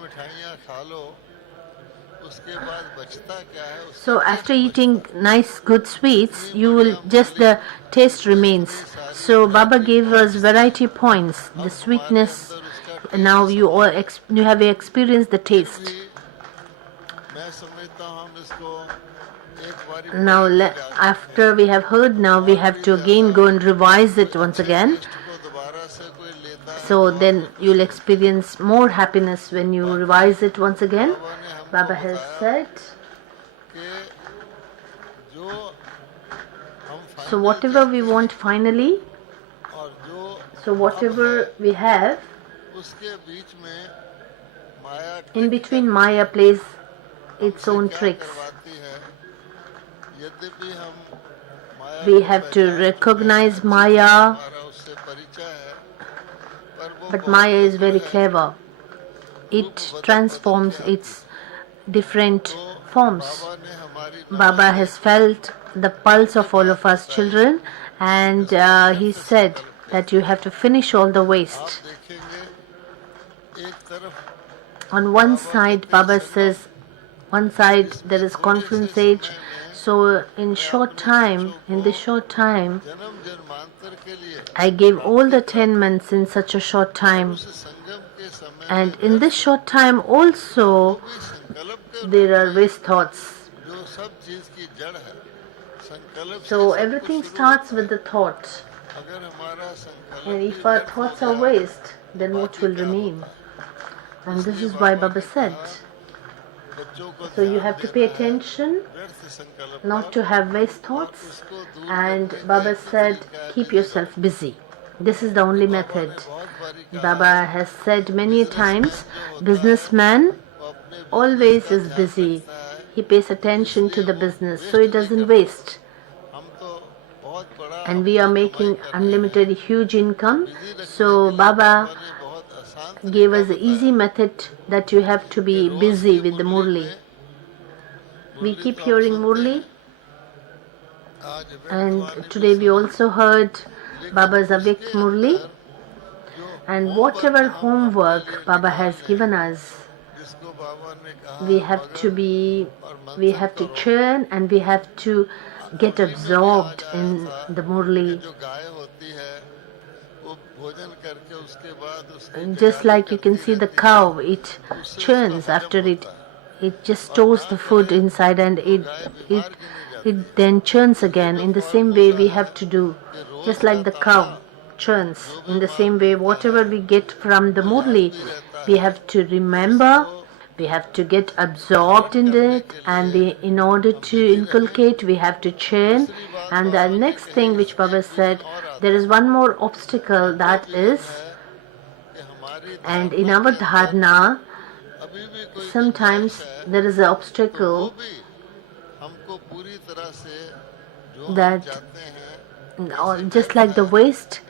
So after eating nice good sweets, you will just the taste remains. So Baba gave us variety points, the sweetness. Now you have experienced the taste. Now after we have heard, now we have to again go and revise it once again. So then you'll experience more happiness when you revise it once again. Baba has said, so whatever we want finally, so whatever we have, in between Maya plays its own tricks. We have to recognize Maya, but Maya is very clever. It transforms its different forms. Baba has felt the pulse of all of us children, and he said that you have to finish all the waste. On one side, Baba says, one side there is conference age. So in this short time, I gave all the 10 months in such a short time. And in this short time also, there are waste thoughts. So everything starts with the thought. And if our thoughts are waste, then what will remain? And this is why Baba said, so you have to pay attention not to have waste thoughts, and Baba said keep yourself busy. This is the only method. Baba has said many times, businessman always is busy. He pays attention to the business, so he doesn't waste. And we are making unlimited huge income, so Baba gave us the easy method that you have to be busy with the Murli. We keep hearing Murli, and today we also heard Baba's Avyakt Murli, and whatever homework Baba has given us, we have to churn and we have to get absorbed in the murli. जो गाय होती है वो भोजन करके उसके बाद उसकी And just like you can see the cow, it churns after it just stores the food inside, and it then churns again. In the same way we have to do, just like the cow churns. In the same way, whatever we get from the murli, we have to remember, we have to get absorbed in it, and in order to inculcate, we have to churn. And the next thing which Baba said, there is one more obstacle, that is, and in our dharna, sometimes there is an obstacle that, just like the waste,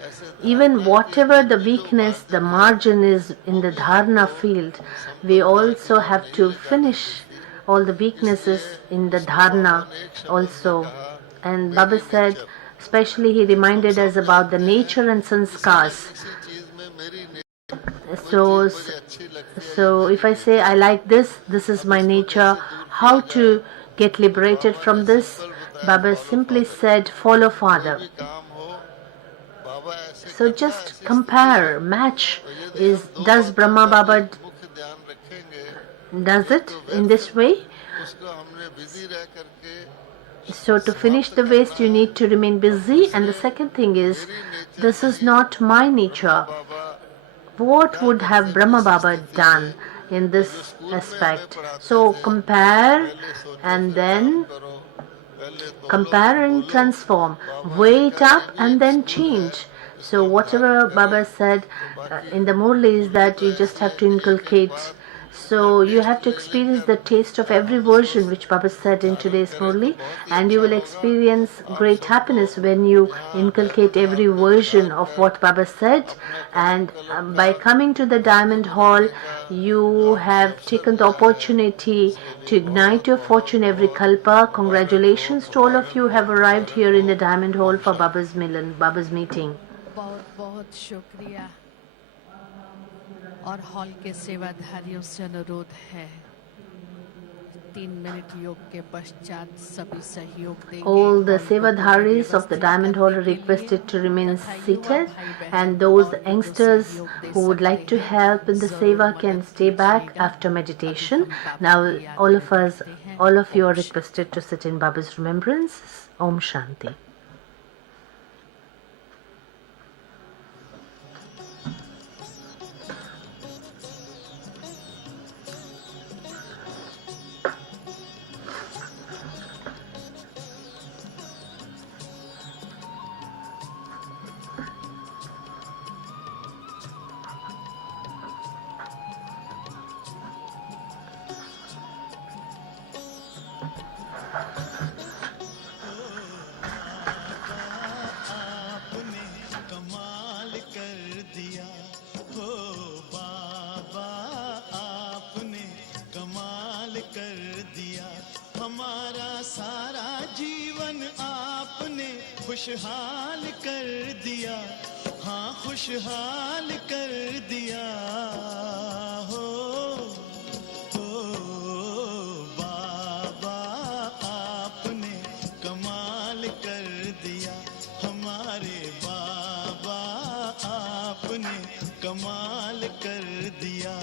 even whatever the weakness, the margin is in the dharna field, we also have to finish all the weaknesses in the dharna also. And Baba said, especially he reminded us about the nature and sanskars. So if I say I like this, this is my nature, how to get liberated from this? Baba simply said, follow Father. So just compare, match. Does Brahma Baba does it in this way? So to finish the waste, you need to remain busy. And the second thing is, this is not my nature. What would have Brahma Baba done in this aspect? So compare and then compare and transform. Weigh it up and then change. So whatever Baba said in the Murli is that you just have to inculcate. So you have to experience the taste of every version which Baba said in today's Murli, and you will experience great happiness when you inculcate every version of what Baba said. And by coming to the Diamond Hall, you have taken the opportunity to ignite your fortune every kalpa. Congratulations to all of you who have arrived here in the Diamond Hall for Baba's Milan, Baba's meeting. बहुत बहुत शुक्रिया। और hall के सेवाधारियों से अनुरोध है 3 minute योग के पश्चात सभी सहयोग देंगे। All the sevadharis of the Diamond Hall are requested to remain seated, and those youngsters who would like to help in the seva can stay back after meditation. Now all of you are requested to sit in Baba's remembrance. Om Shanti. खुशहाल कर दिया, हाँ खुशहाल कर दिया हो बाबा आपने कमाल कर दिया, हमारे बाबा आपने कमाल कर दिया।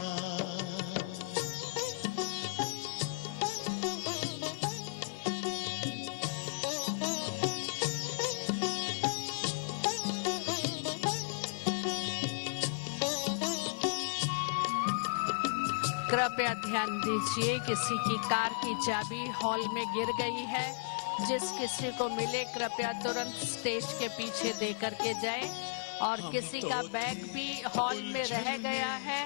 कृपया ध्यान दीजिए, किसी की कार की चाबी हॉल में गिर गई है। जिस किसी को मिले कृपया तुरंत स्टेज के पीछे दे करके जाए। और किसी का बैग भी हॉल में रह गया है,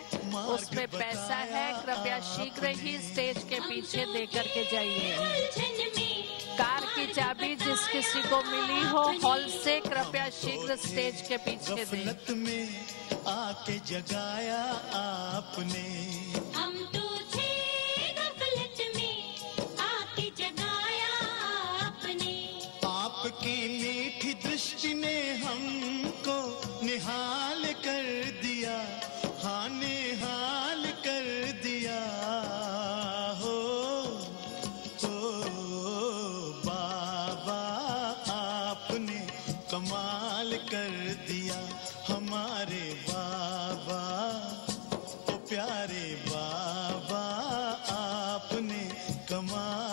उसमें पैसा है, कृपया शीघ्र ही स्टेज के पीछे दे करके जाइए। कार की चाबी जिस किसी को मिली हो हॉल से, कृपया शीघ्र स्टेज के पीछे दें। गफलत में आके जगाया आपने, हम तो थे गफलत में आके जगाया आपने। आपकी मीठी दृष्टि ने हमको निहाल कर दिया, हाँ निहाल कर दिया हो बाबा बाबा आपने कमाल